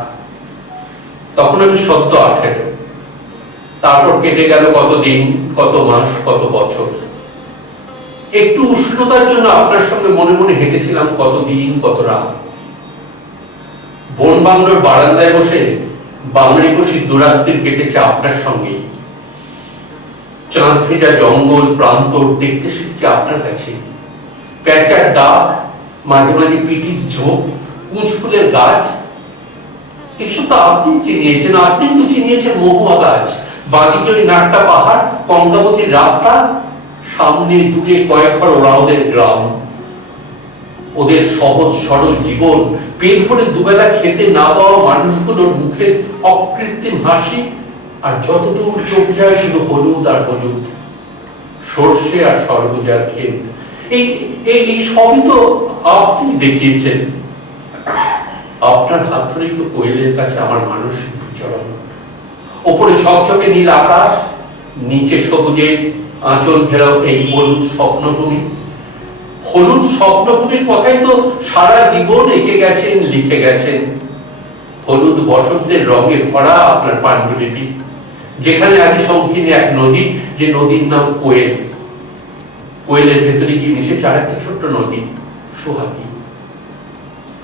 তখন আমি সদ্য 18, তারপর কেটে গেল কত দিন, কত মাস, কত বছর। একটু উষ্ণতার জন্য আপনার সঙ্গে মনে মনে হেঁটেছিলাম কত দিন, কত রাত। বন বাংলোর বারান্দায় বসে বাংলায় বসে দুরাত্রির কেটেছে আপনার সঙ্গেই। চাঁদ ভেজা জঙ্গল প্রান্তর দেখতে শিখছে আপনার কাছে। প্যাঁচার ডাক, মাঝে মাঝে পিটিস ঝোপ, কুঁচ ফুলের গাছ, এসব তো আপনি চিনিয়েছেন। আপনি তো চিনিয়েছেন মহুয়া গাছ, বাদিকে ওই নাট্টা পাহাড়, কঙ্কাবতীর রাস্তা, সামনে দূরে কয়েক ঘর ওরাওদের গ্রাম। ওদের সহজ সরল জীবন, পেট ভরে দুবেলা খেতে না পাওয়া মানুষগুলোর মুখের অকৃত্রিম হাসি, আর যতদূর চোখ যায় শুধু হলুদ আর হলুদ, সর্ষে আর সরবুজার ক্ষেত। এই সবই তো আপনি দেখিয়েছেন। আপনার হাত ধরেই তো কোয়েলের কাছে আমার মানসিক বিচরণ। ওপরে ঝকঝকে নীল আকাশ, নিচে সবুজের আঁচল ঘেরাও এই হলুদ স্বপ্নভূমি। হলুদ স্বপ্নভূমির কথাই তো সারা জীবন এঁকে গেছেন, লিখে গেছেন। হলুদ বসন্তের রঙে ভরা আপনার পাণ্ডুলিপি, যেখানে আছে সংকীর্ণ এক নদী, যে নদীর নাম কোয়েল। কোয়েলের ভেতরে গিয়ে মিশেছে আর একটা ছোট্ট নদী, সোহাগী।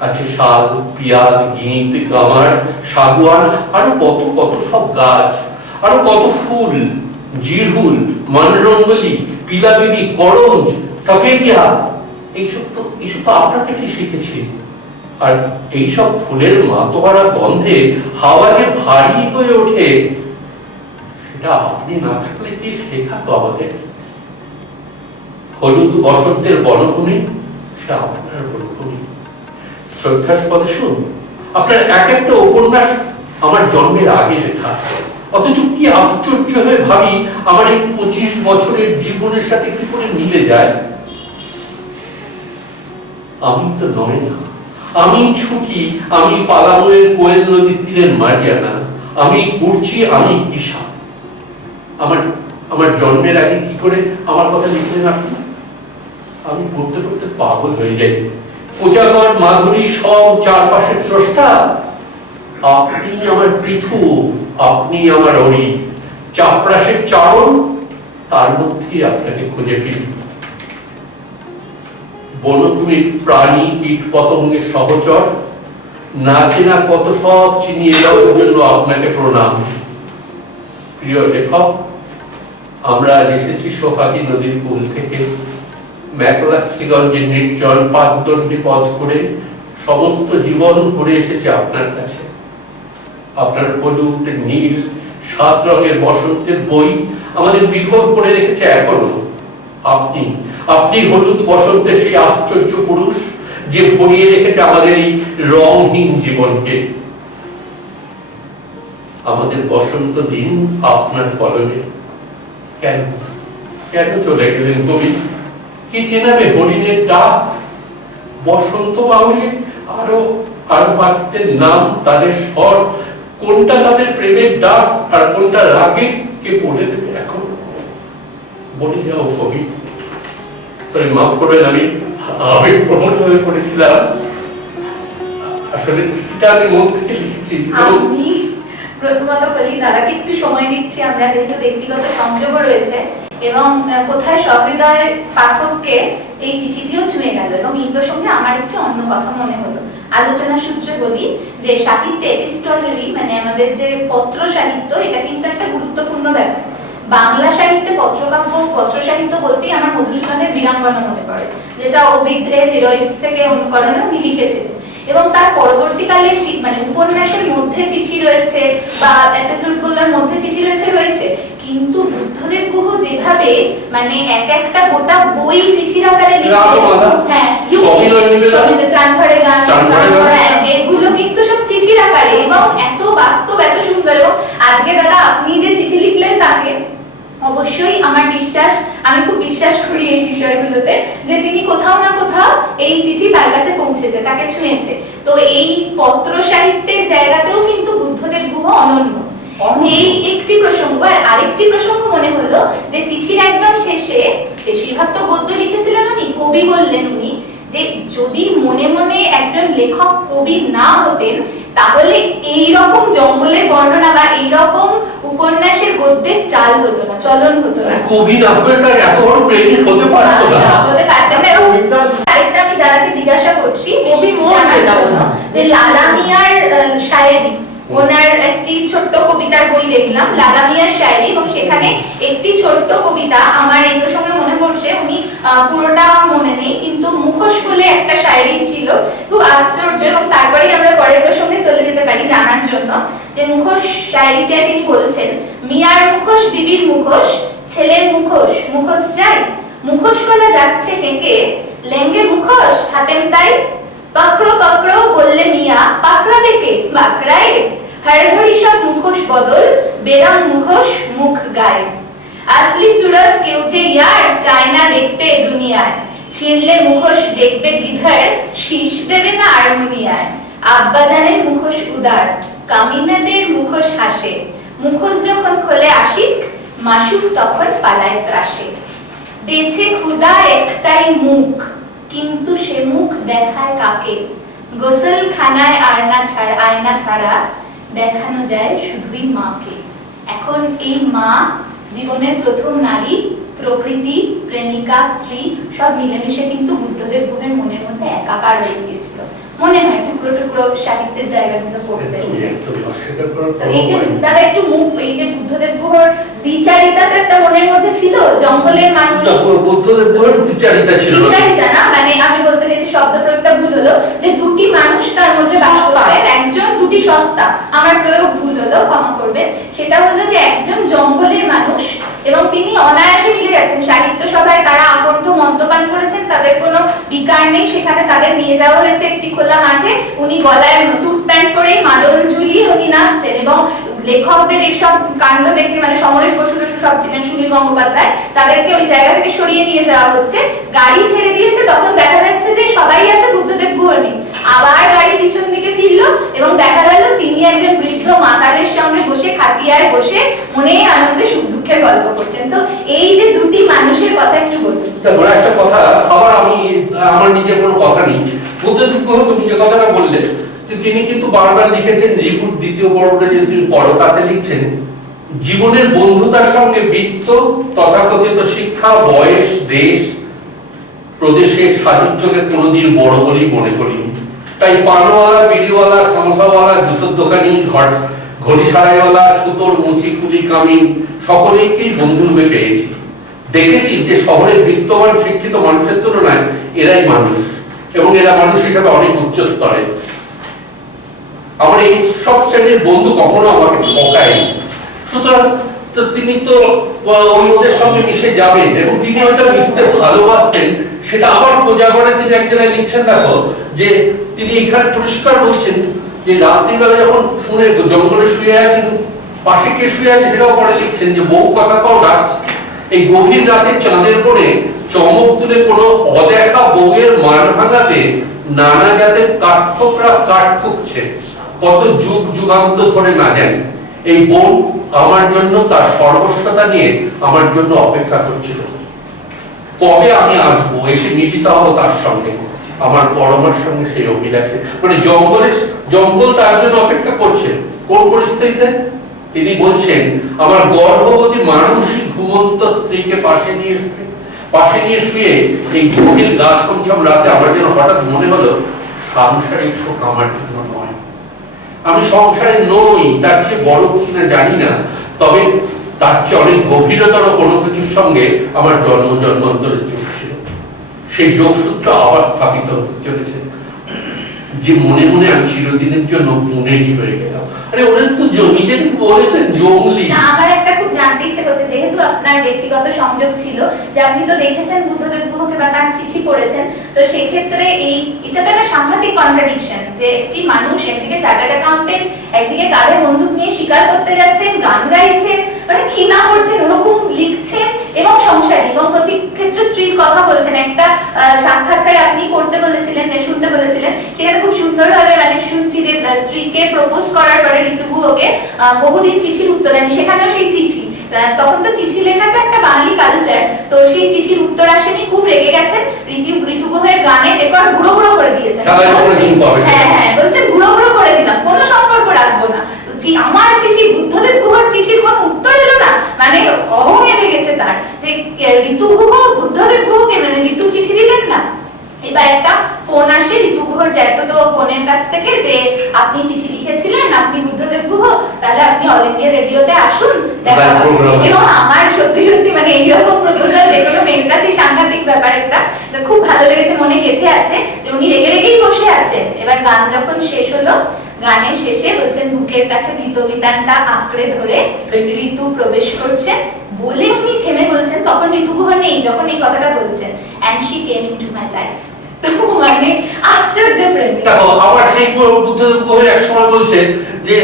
আছে শাল, পিয়াল, গিঁত, গামার, সাগুয়ান, আরো কত কত সব গাছ, আরো কত ফুল, জিরহুল, মানরঙ্গলি, পিলাবেরি, করঞ্জ, সফেদিয়া। এইসব তো আপনার কাছে শিখেছি। আর এইসব ফুলের মাতোয়ারা গন্ধে হাওয়া যে ভারী হয়ে ওঠে, সেটা আপনি না থাকলে কি শেখাতো আমাদের? হলুদ বসন্তের বনভূমি, সে আপনার বনভূমি। শ্রদ্ধাস্পদ, আপনার এক একটা উপন্যাস আমার জন্মের আগে লেখা, অথচ কি আশ্চর্য হয়ে ভাবি আমার এই 25 বছরের জীবনের সাথে কি করে মিলে যায়। আমি তো নয় না, আমি ছুটি, আমি পালাময়ের কোয়েল নদীর তীরের মারিয়ানা, আমি উড়ছি, আমি ঈশা। আমার জন্মের আগে কি করে আমার কথা লিখলেন আপনি? আমি পড়তে পড়তে পাগল হয়ে যাই। কোজাগর মাধুরী সব চারপাশে স্রষ্টা, আপনি আমার পৃথু, আপনি আমার অরি, চাপরাশের চারণ, তার মধ্যে আপনাকে খুঁজে ফিরি। বনভূমির প্রাণী কীট পতঙ্গের সহচর, না চেনা কত সব চিনিয়ে দেওয়ার জন্য আপনাকে প্রণাম। প্রিয় লেখক, আমরা এসেছি সোহাগী নদীর কূল থেকে, ম্যাকলাক্সিগঞ্জের নির্জন পাদদণ্ডী পথ করে সমস্ত জীবন ঘুরে এসেছে আপনার কাছে। আপনার হলুদ, নীল, 7 রঙের বসন্তের বই আমাদের বিভোর করে রেখেছে এখনো। আপনি হলুদ বসন্তের সেই আশ্চর্য পুরুষ, যে ভরিয়ে রেখেছে আমাদের এই রংহীন জীবনকে। আমাদের বসন্ত দিন আপনার কলমে। কেন চলে গেলেন কবি? কি চেনাবে হরিণের ডাক, বসন্ত বাউলে আরো পাখিদের নাম, তাদের স্বর, কোনটা তাদের প্রেমের ডাক আর কোনটা রাগের, কে বলে দেবে এখন? বলে যাও কবি। মাফ করবেন, আমি আবেগপ্রবণ হয়ে পড়েছিলাম। আসলে চিঠিটা আমি মন থেকে লিখেছি। আমি প্রথমত বলি, দাদাকে একটু সময় দিচ্ছি আমরা, যেহেতু ব্যক্তিগত সংযোগও রয়েছে, এবং কোথায় সহৃদয় পাঠককে এই চিঠিটিও ছুঁয়ে গেল। এবং এই প্রসঙ্গে আমার একটু অন্য কথা মনে হলো। আলোচনা সূত্রে বলি যে সাহিত্যে এপিস্টলারি, মানে আমাদের যে পত্র সাহিত্য, এটা কিন্তু একটা গুরুত্বপূর্ণ ব্যাপার। বাংলা সাহিত্যে পত্রকাব্য, পত্র সাহিত্য বলতেই আমার মধুসূদনের বীরাঙ্গনা মনে পড়ে, যেটা অভিজ্ঞের হিরোইক্স থেকে অনুকরণে উনি লিখেছিলেন। এবং তার পরবর্তীকালে মানে উপন্যাসের মধ্যে চিঠি রয়েছে বা এপিসোডগুলোর মধ্যে চিঠি রয়েছে, কিন্তু বুদ্ধদেব গুহ যেভাবে মানে একটা গোটা বই চিঠির আকারে লিখেছেন, হ্যাঁ, চানভারে গান, এগুলো কিন্তু সব চিঠির আকারে এবং এত বাস্তব, এত সুন্দর। এবং আজকে দাদা আপনি যে চিঠি লিখলেন তাকে অবশ্যই আমার বিশ্বাস, আমি খুব বিশ্বাস করি এই বিষয়গুলোতে, যে তিনি কোথাও না কোথাও এই চিঠি তার কাছে পৌঁছেছে, তাকে ছুঁয়েছে। তো এই পত্র সাহিত্যের জায়গাতেও কিন্তু বুদ্ধদেব গুহ অনন্য। এই একটি প্রসঙ্গ। আর আরেকটি প্রসঙ্গ মনে হলো যে চিঠির একদম শেষে, বেশিরভাগ তো গদ্য লিখেছিলেন উনি, কবি বললেন উনি, যে যদি মনে মনে একজন লেখক কবি না হতেন, তাহলে এই রকম জঙ্গলের বর্ণনা বা এই রকম উপন্যাসের গদ্যের চাল হতো না, চলন হতো না। কবি না হলে তার এত বড় প্রেমিক হতে পারতো না, হতে পারতেন না। আরেকটা আমি দাদাকে জিজ্ঞাসা করছি জানার জন্য, যে লালা মিয়ার শায়েরি, ওনার একটি ছোট্ট কবিতার বই দেখলাম, লালা মিয়ার শায়েরি, এবং সেখানে একটি ছোট্ট কবিতা আমার এই প্রসঙ্গে মনে পড়ছে, উনি পুরোটা মনে নেই, কিন্তু মুখোশ বলে একটা শায়েরি ছিল, খুব আশ্চর্য। এবং তারপরেই আমরা পরের প্রসঙ্গে চলে যেতে পারি জানার জন্য, যে মুখোশ শায়েরিতে তিনি বলছেন, মিয়ার মুখোশ, বিবির মুখোশ, ছেলের মুখোশ, মুখোশ চাই, মুখোশ বলা যাচ্ছে হেঁকে, লেঙ্গে মুখোশ হাতেম তাই, পাকড়ো পাকড়ো বললে মিয়া, পাকড়া দেখে বাকড়ায়, হরঘড়ি সব মুখোশ বদল, বেরং মুখোশ মুখ গায়ে, আসলি সুরত কেউ যে ইয়ার চায় না দেখতে দুনিয়ায়, ছিঁড়লে মুখোশ দেখবে গিধার, শীষ দেবে না আরমুনিয়ায়, আব্বাজানের মুখোশ উদার, কামিনাদের মুখোশ হাসে, মুখোশ যখন খোলে আশিক, মাসুক তখন পালায় ত্রাসে, দেছে ক্ষুধা একটাই মুখ, কিন্তু সে মুখ দেখায় কাকে, গোসল খানায় আয়না ছাড়া দেখানো যায় শুধুই মাকে। এখন এই মা জীবনের প্রথম নারী, প্রকৃতি, প্রেমিকা, স্ত্রী, সব মিলেমিশে কিন্তু বুদ্ধদেব গুহের মনের মধ্যে একাকার হয়ে গিয়েছিল। মনে হয় টুকরো টুকরো সাহিত্যের জায়গাগুলো পড়তে। এই যে দাদা একটু মুখ, এই যে বুদ্ধদেব গুহর দ্বিচারিতা তো একটা মনের মধ্যে ছিল, জঙ্গলের মানুষ, বুদ্ধদেব গুহর দ্বিচারিতা ছিল, দ্বিচারিতা না, মানে আমি বলতে চাইছি শব্দ প্রয়োগটা ভুল হলো, যে দুটি মানুষ তার মধ্যে বাস করতেন, একজন, দুটি সত্তা, আমার প্রয়োগ ভুল হলো, ক্ষমা করবেন। সেটা হলো যে একজন জঙ্গলের মানুষ এবং তিনি অনায়াসে মিলে যাচ্ছেন সাহিত্য সভায়। তারা আকণ্ঠ মদ্যপান করেছেন, তাদের কোনো বিকার নেই, সেখানে তাদের নিয়ে যাওয়া হয়েছে একটি খোলা মাঠে, উনি গলায় স্যুট প্যান্ট পরে মাদল ঝুলিয়ে উনি নাচছেন। এবং লেখকদের এইসব কাণ্ড দেখে, মানে সমরেশ বসু সব ছিলেন, সুনীল গঙ্গোপাধ্যায়, তাদেরকে ওই জায়গা থেকে সরিয়ে নিয়ে যাওয়া হচ্ছে, গাড়ি ছেড়ে দিয়েছে। তখন দেখা যাচ্ছে যে সবাই আছে, বুদ্ধদেব গুহ নেই। আবার গাড়ি পিছন দিকে ফিরলো এবং দেখা গেল তিনি একজন বৃদ্ধ মাতালের সঙ্গে বসে খাটিয়ায় বসে মনে আনন্দে সুখ দুঃখের গল্প করছেন। তো এই যে দুটি মানুষের কথা একটু বলুন। তারপরে একটা কথা, আবার আমি আমার নিজের কোনো কথা নেই, বুদ্ধদেব গুহ তুমি যে কথাটা বললে, যে তিনি কিন্তু বারবার লিখেছেন, রিপুট দ্বিতীয় পর্বটা যে তুমি পড়ো তাতে লিখছেন, জীবনের বন্ধুতার সঙ্গে বৃত্ত, তথাকথিত শিক্ষা, বয়স, দেশ, প্রদেশের সাযুজ্যকে কোনোদিন বড় বলেই মনে করিনি। তাই পানওয়ালা, বিড়িওয়ালা, সংসাওয়ালা, জুতোর দোকানি, ঘড়ি সারাইওয়ালা, ছুতোর, মুচি, কুলি, কামিন সকলেইকেই বন্ধুরূপে পেয়েছি। দেখেছি যে শহরের বিত্তবান শিক্ষিত মানুষের তুলনায় এরাই মানুষ, এবং এরা মানুষ হিসেবে অনেক উচ্চ স্তরে। আমার এই সব শ্রেণীর বন্ধু কখনো আমাকে ঠকায়নি। সুতরাং তিনি তো ওই ওদের সঙ্গে মিশে যাবেন, এবং তিনি ওইটা মিশতে ভালোবাসতেন। সেটা আবার খোঁজা করে তিনি এক জায়গায় লিখছেন, দেখো যে তিনি এখানে পরিষ্কার বলছেন যে রাত্রিবেলা যখন শুনে জঙ্গলে শুয়ে আছেন, পাশে কে শুয়ে আছে সেটাও পরে লিখছেন, যে বউ কথা কাও ডাকছে। এই গভীর রাতে চাঁদের কোণে চমক তুলে কোনো অদেখা বউয়ের মান ভাঙাতে নানা জাতের কাঠঠোকরা কাঠ ফুঁকছে, কত যুগ যুগান্ত ধরে না জানি। এই বউ আমার জন্য তার সর্বস্বতা নিয়ে আমার জন্য অপেক্ষা করছিল। কবে আমি আসবো, এসে মিলিত হবো তার সঙ্গে, আমার পরমার সঙ্গে সেই অভিলাষে। মানে জঙ্গল তার জন্য অপেক্ষা করছে। কোন পরিস্থিতিতে? তিনি বলছেন, আমার গর্ভবতী মানুষই ঘুমন্ত স্ত্রীকে পাশে নিয়ে শুয়ে এই গভীর গা ছমছম রাতে আমার যেন হঠাৎ মনে হলো সাংসারিক সুখ আমার জন্য নয়। আমি সংসারে নই, তার চেয়ে বড় কিনা জানি না, তবে তার চেয়ে অনেক গভীরতর কোনো কিছুর সঙ্গে আমার জন্মান্তরের যোগ ছিল। সেই যোগসূত্র আবার স্থাপিত হতে চলেছে, যে মনে মনে আমি চিরদিনের জন্য পুনেরই হয়ে গেলাম। আরে ওরা তো নিজের বলেছেন জঙ্গলি। আমার একটা খুব জানতে ইচ্ছে করছে, যেহেতু আপনার ব্যক্তিগত সংযোগ ছিল, যে আপনি তো দেখেছেন বুদ্ধদেব গুহকে বা তার চিঠি পড়েছেন, তো সেক্ষেত্রে এটা তো একটা সাংঘাতিক কন্ট্রাডিকশন, যে একটি মানুষ একদিকে চার্টার্ড অ্যাকাউন্টেন্ট, একদিকে কাঁধে বন্দুক নিয়ে শিকার করতে যাচ্ছেন, গান গাইছেন, মানে খিনা করছেন, ওরকম লিখছেন, এবং সংসারী, এবং প্রতি ক্ষেত্রে স্ত্রীর কথা বলছেন। একটা সাক্ষাৎকারে আপনি পড়তে বলেছিলেন, শুনতে বলেছিলেন, সেখানে খুব সুন্দরভাবে মানে শুনছি যে স্ত্রীকে প্রপোজ করার পরে ঋতু গুহকে বহুদিন চিঠির উত্তর দেন, সেখানেও সেই চিঠি, তখন তো চিঠি লেখাটা একটা বাঙালি কালচার, তো সেই চিঠির উত্তর আসেনি, খুব রেগে গেছেন, ঋতু গুহের গানের রেকর্ড গুঁড়ো গুঁড়ো করে দিয়েছেন। হ্যাঁ, বলছেন গুঁড়ো গুঁড়ো করে দিলাম, কোনো সম্পর্ক রাখবো না। আমার চিঠি, বুদ্ধদেব গুহর চিঠির কোনো উত্তর এলো না, মানে অহংয়ে লেগেছে তার, যে ঋতু গুহ বুদ্ধদেব গুহকে, মানে ঋতু চিঠি দিলেন না। এবার একটা ফোন আসে ঋতু গুহর জ্যাঠতো বোনের কাছ থেকে, যে আপনি চিঠি লিখেছিলেন, আপনি বুদ্ধদেব গুহ, তাহলে আপনি অল ইন্ডিয়া রেডিওতে আসুন, দেখা হবে। এবং আমার সত্যি সত্যি মানে এইরকম প্রপোজাল যেগুলো মেয়ের কাছে সাংঘাতিক ব্যাপার একটা, খুব ভালো লেগেছে, মনে গেঁথে আছে, যে উনি রেগে রেগেই বসে আছেন। এবার গান যখন শেষ হলো, গানের শেষে বলছেন, বুকের কাছে গীতবিতানটা আঁকড়ে ধরে ঋতু প্রবেশ করছে, বলে উনি থেমে বলছেন, তখন ঋতু গুহ নেই যখন এই কথাটা বলছেন, and she came into my life। মানে আশ্চর্য প্রেম। দেখো, আবার সেই বুদ্ধদেব গুহ এক সময় বলছেন যে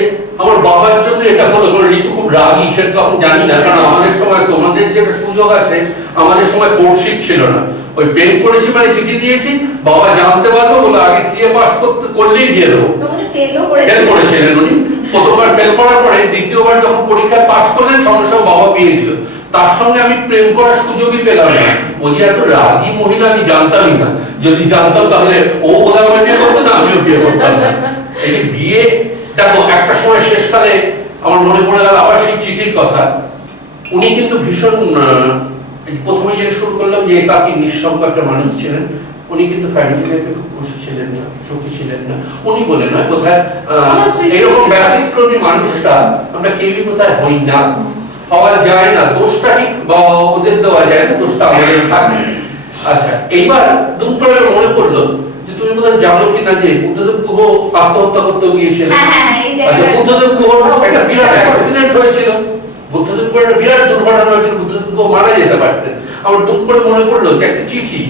আমার বাবার জন্য এটা হলো, ঋতু খুব রাগী, সেটা তখন জানি না, কারণ আমাদের সময়, তোমাদের যে সুযোগ আছে, আমাদের সময় কোর্টশিপ ছিল না, ওই প্রেম করেছি মানে চিঠি দিয়েছি, বাবা জানতে পারলো, বলে আগে সিএ পাস করলেই দিয়ে দেবো। ফেল করেছিলেন উনি, প্রথমবার ফেল করার পরে দ্বিতীয়বার যখন পরীক্ষায় পাস করলেন, সঙ্গে সঙ্গে বাবা বিয়ে দিল। তার সঙ্গে আমি প্রেম করার সুযোগই পেলাম না। ও যে এত রাগী মহিলা আমি জানতামই না, যদি জানতাম তাহলে ও বোধহয় আমায় বিয়ে করতো না, আমিও বিয়ে করতাম না। এই যে বিয়ে, দেখো একটা সময় শেষকালে আমার মনে পড়ে গেল আবার সেই চিঠির কথা। উনি কিন্তু ভীষণ, প্রথমে যে শুরু করলাম যে একাকী নিঃসঙ্গ একটা মানুষ ছিলেন, উনি কিন্তু ফ্যামিলি লাইফে খুব খুশি ছিলেন না, সুখী ছিলেন না। উনি বলে নয়, কোথায় এরকম ব্যতিক্রমী মানুষটা আমরা কেউই কোথায় হই না, হওয়া যায় না, দোষটা ঠিক বা ওদের দেওয়া যায় না, দোষটা আমাদের থাকে। আচ্ছা, এইবার দুম করে মনে পড়লো যে তুমি বোধহয় জানো কিনা যে বুদ্ধদেব গুহ আত্মহত্যা করতে গিয়েছিলেন। আচ্ছা, বুদ্ধদেব গুহর একটা বিরাট অ্যাক্সিডেন্ট হয়েছিল, বুদ্ধদেব গুহ একটা বিরাট দুর্ঘটনা হয়েছিল, বুদ্ধদেব গুহ মারা যেতে পারতেন। আমার দুঃখ করে মনে পড়লো যে একটা চিঠি,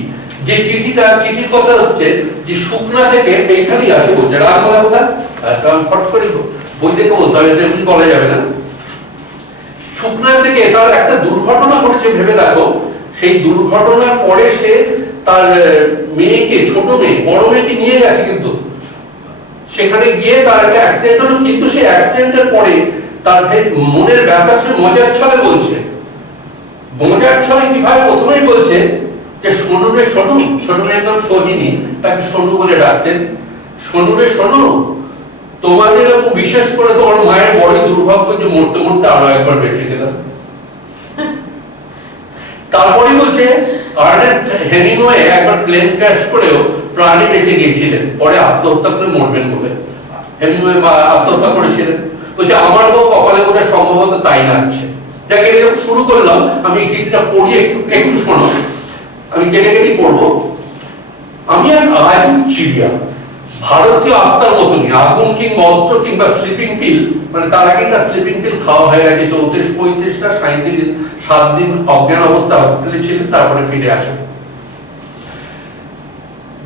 যে চিঠির কথা হচ্ছে যে শুকনা থেকে এইখানেই আসে বলছে রাগমালা কথা, ফট করে বই থেকে বলতে হবে, এমনি বলা যাবে না। শুকনা থেকে তার একটা দুর্ঘটনা ঘটেছে ভেবে দেখো, সেই দুর্ঘটনার পরে সে তার মেয়েকে, ছোট মেয়ে, বড় মেয়েকে নিয়ে গেছে, কিন্তু সেখানে গিয়ে তার একটা অ্যাক্সিডেন্ট হলো, কিন্তু সেই অ্যাক্সিডেন্টের পরে তার মনের ব্যথা সে মজার ছলে বলছে। মজার ছলে কিভাবে? প্রথমেই বলছে যে সোনু রে সোনু, ছোট মেয়ের নাম সোহিনী, তাকে সোনু বলে ডাকতেন। সোনু রে সোনু, তোমাদের এবং বিশেষ করে তোমার মায়ের বড়ই দুর্ভাগ্য যে মরতে মরতে আরো একবার বেঁচে গেলাম। তারপরে বলছে আর্নেস্ট হেমিংওয়ে একবার প্লেন ক্র্যাশ করেও প্রাণে বেঁচে গিয়েছিলেন, পরে আত্মহত্যা করে মরবেন বলে হেমিংওয়ে আত্মহত্যা করেছিলেন। বলছে আমার বউ কপালে বোধহয় সম্ভবত তাই নাচছে। যাকে এরকম শুরু করলাম, আমি এই চিঠিটা পড়ি, একটু শোনো, আমি কেটে কেটেই পড়বো। আমি আর আজীব চিড়িয়া, ভারতীয় আত্মার মতনই আগুন কিংবা অস্ত্র কিংবা স্লিপিং পিল, মানে তার আগে তার স্লিপিং পিল খাওয়া হয়ে গেছে 34-35টা, 7 দিন অজ্ঞান অবস্থা হসপিটালে ছিলেন, তারপরে ফিরে আসেন।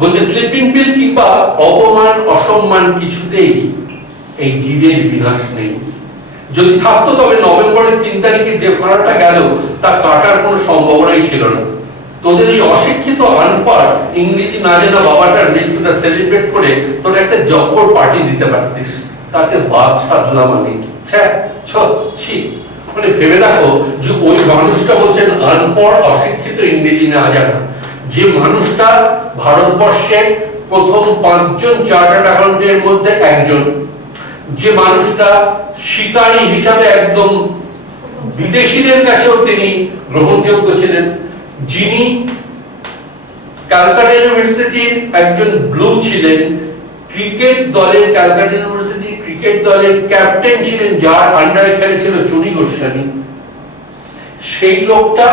বলছে স্লিপিং পিল কিংবা অপমান অসম্মান কিছুতেই এই জীবের বিনাশ নেই। যদি থাকতো তবে নভেম্বরের 3 তারিখে যে ফাঁড়াটা গেল তা কাটার কোনো সম্ভাবনাই ছিল না। তোদের এই অশিক্ষিত আনপড় ইংরেজি না জানা বাবাটার মৃত্যুটা সেলিব্রেট করে তোর একটা জব্বর পার্টি দিতে পারতিস, তাতে বাদ সাধলাম আমি। মানে ভেবে দেখো যে ওই মানুষটা বলছেন আনপড় অশিক্ষিত ইংরেজি না জানা, যে মানুষটা ভারতবর্ষের প্রথম 5 জন চার্টার্ড অ্যাকাউন্টেন্টের মধ্যে একজন, যে মানুষটা শিকারী হিসাবে একদম বিদেশিদের কাছেও তিনি গ্রহণযোগ্য ছিলেন, যিনি ক্যালকাটা ইউনিভার্সিটির একজন ব্লু ছিলেন, ক্রিকেট দলের, ক্যালকাটা ইউনিভার্সিটির ক্রিকেট দলের ক্যাপ্টেন ছিলেন, যার আন্ডারে খেলেছিল চুনি গোস্বামী, সেই লোকটা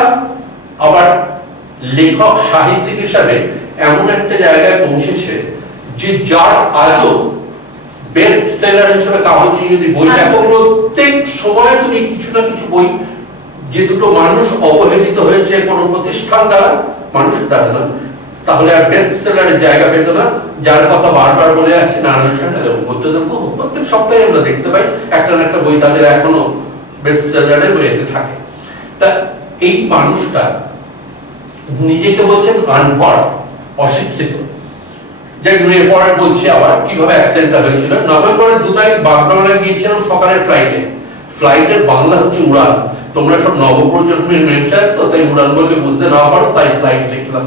আবার লেখক সাহিত্যিক হিসাবে এমন একটা জায়গায় পৌঁছেছে যে যার আজও বেস্ট সেলার হিসেবে কাগজে যদি বই দেখো, প্রত্যেক সময় তুমি কিছু না কিছু বই, যে দুটো মানুষ অবহেলিত হয়েছে কোনো প্রতিষ্ঠান দ্বারা, মানুষের দ্বারা না, তাহলে আর বেস্ট সেলারের জায়গা পেত না। যার কথা বারবার বলে আসছে নারায়ণ সেন এবং বুদ্ধদেব গুহ, প্রত্যেক সপ্তাহে আমরা দেখতে পাই একটা না একটা বই তাদের এখনো বেস্ট সেলারের বইতে থাকে। তা এই মানুষটা নিজেকে বলছেন আনপড়, অশিক্ষিত। যাই পরে বলছি আবার কিভাবে অ্যাক্সিডেন্টটা হয়েছিল। নভেম্বরের 2 তারিখ বাগডোগরা গিয়েছিলাম সকালের ফ্লাইটে। ফ্লাইটের বাংলা হচ্ছে উড়ান। তোমরা সব নবপ্রজন্মের মেমসাহেব তো, তাই উড়ান বললে বুঝতে না পারো, তাই ফ্লাইট দেখলাম।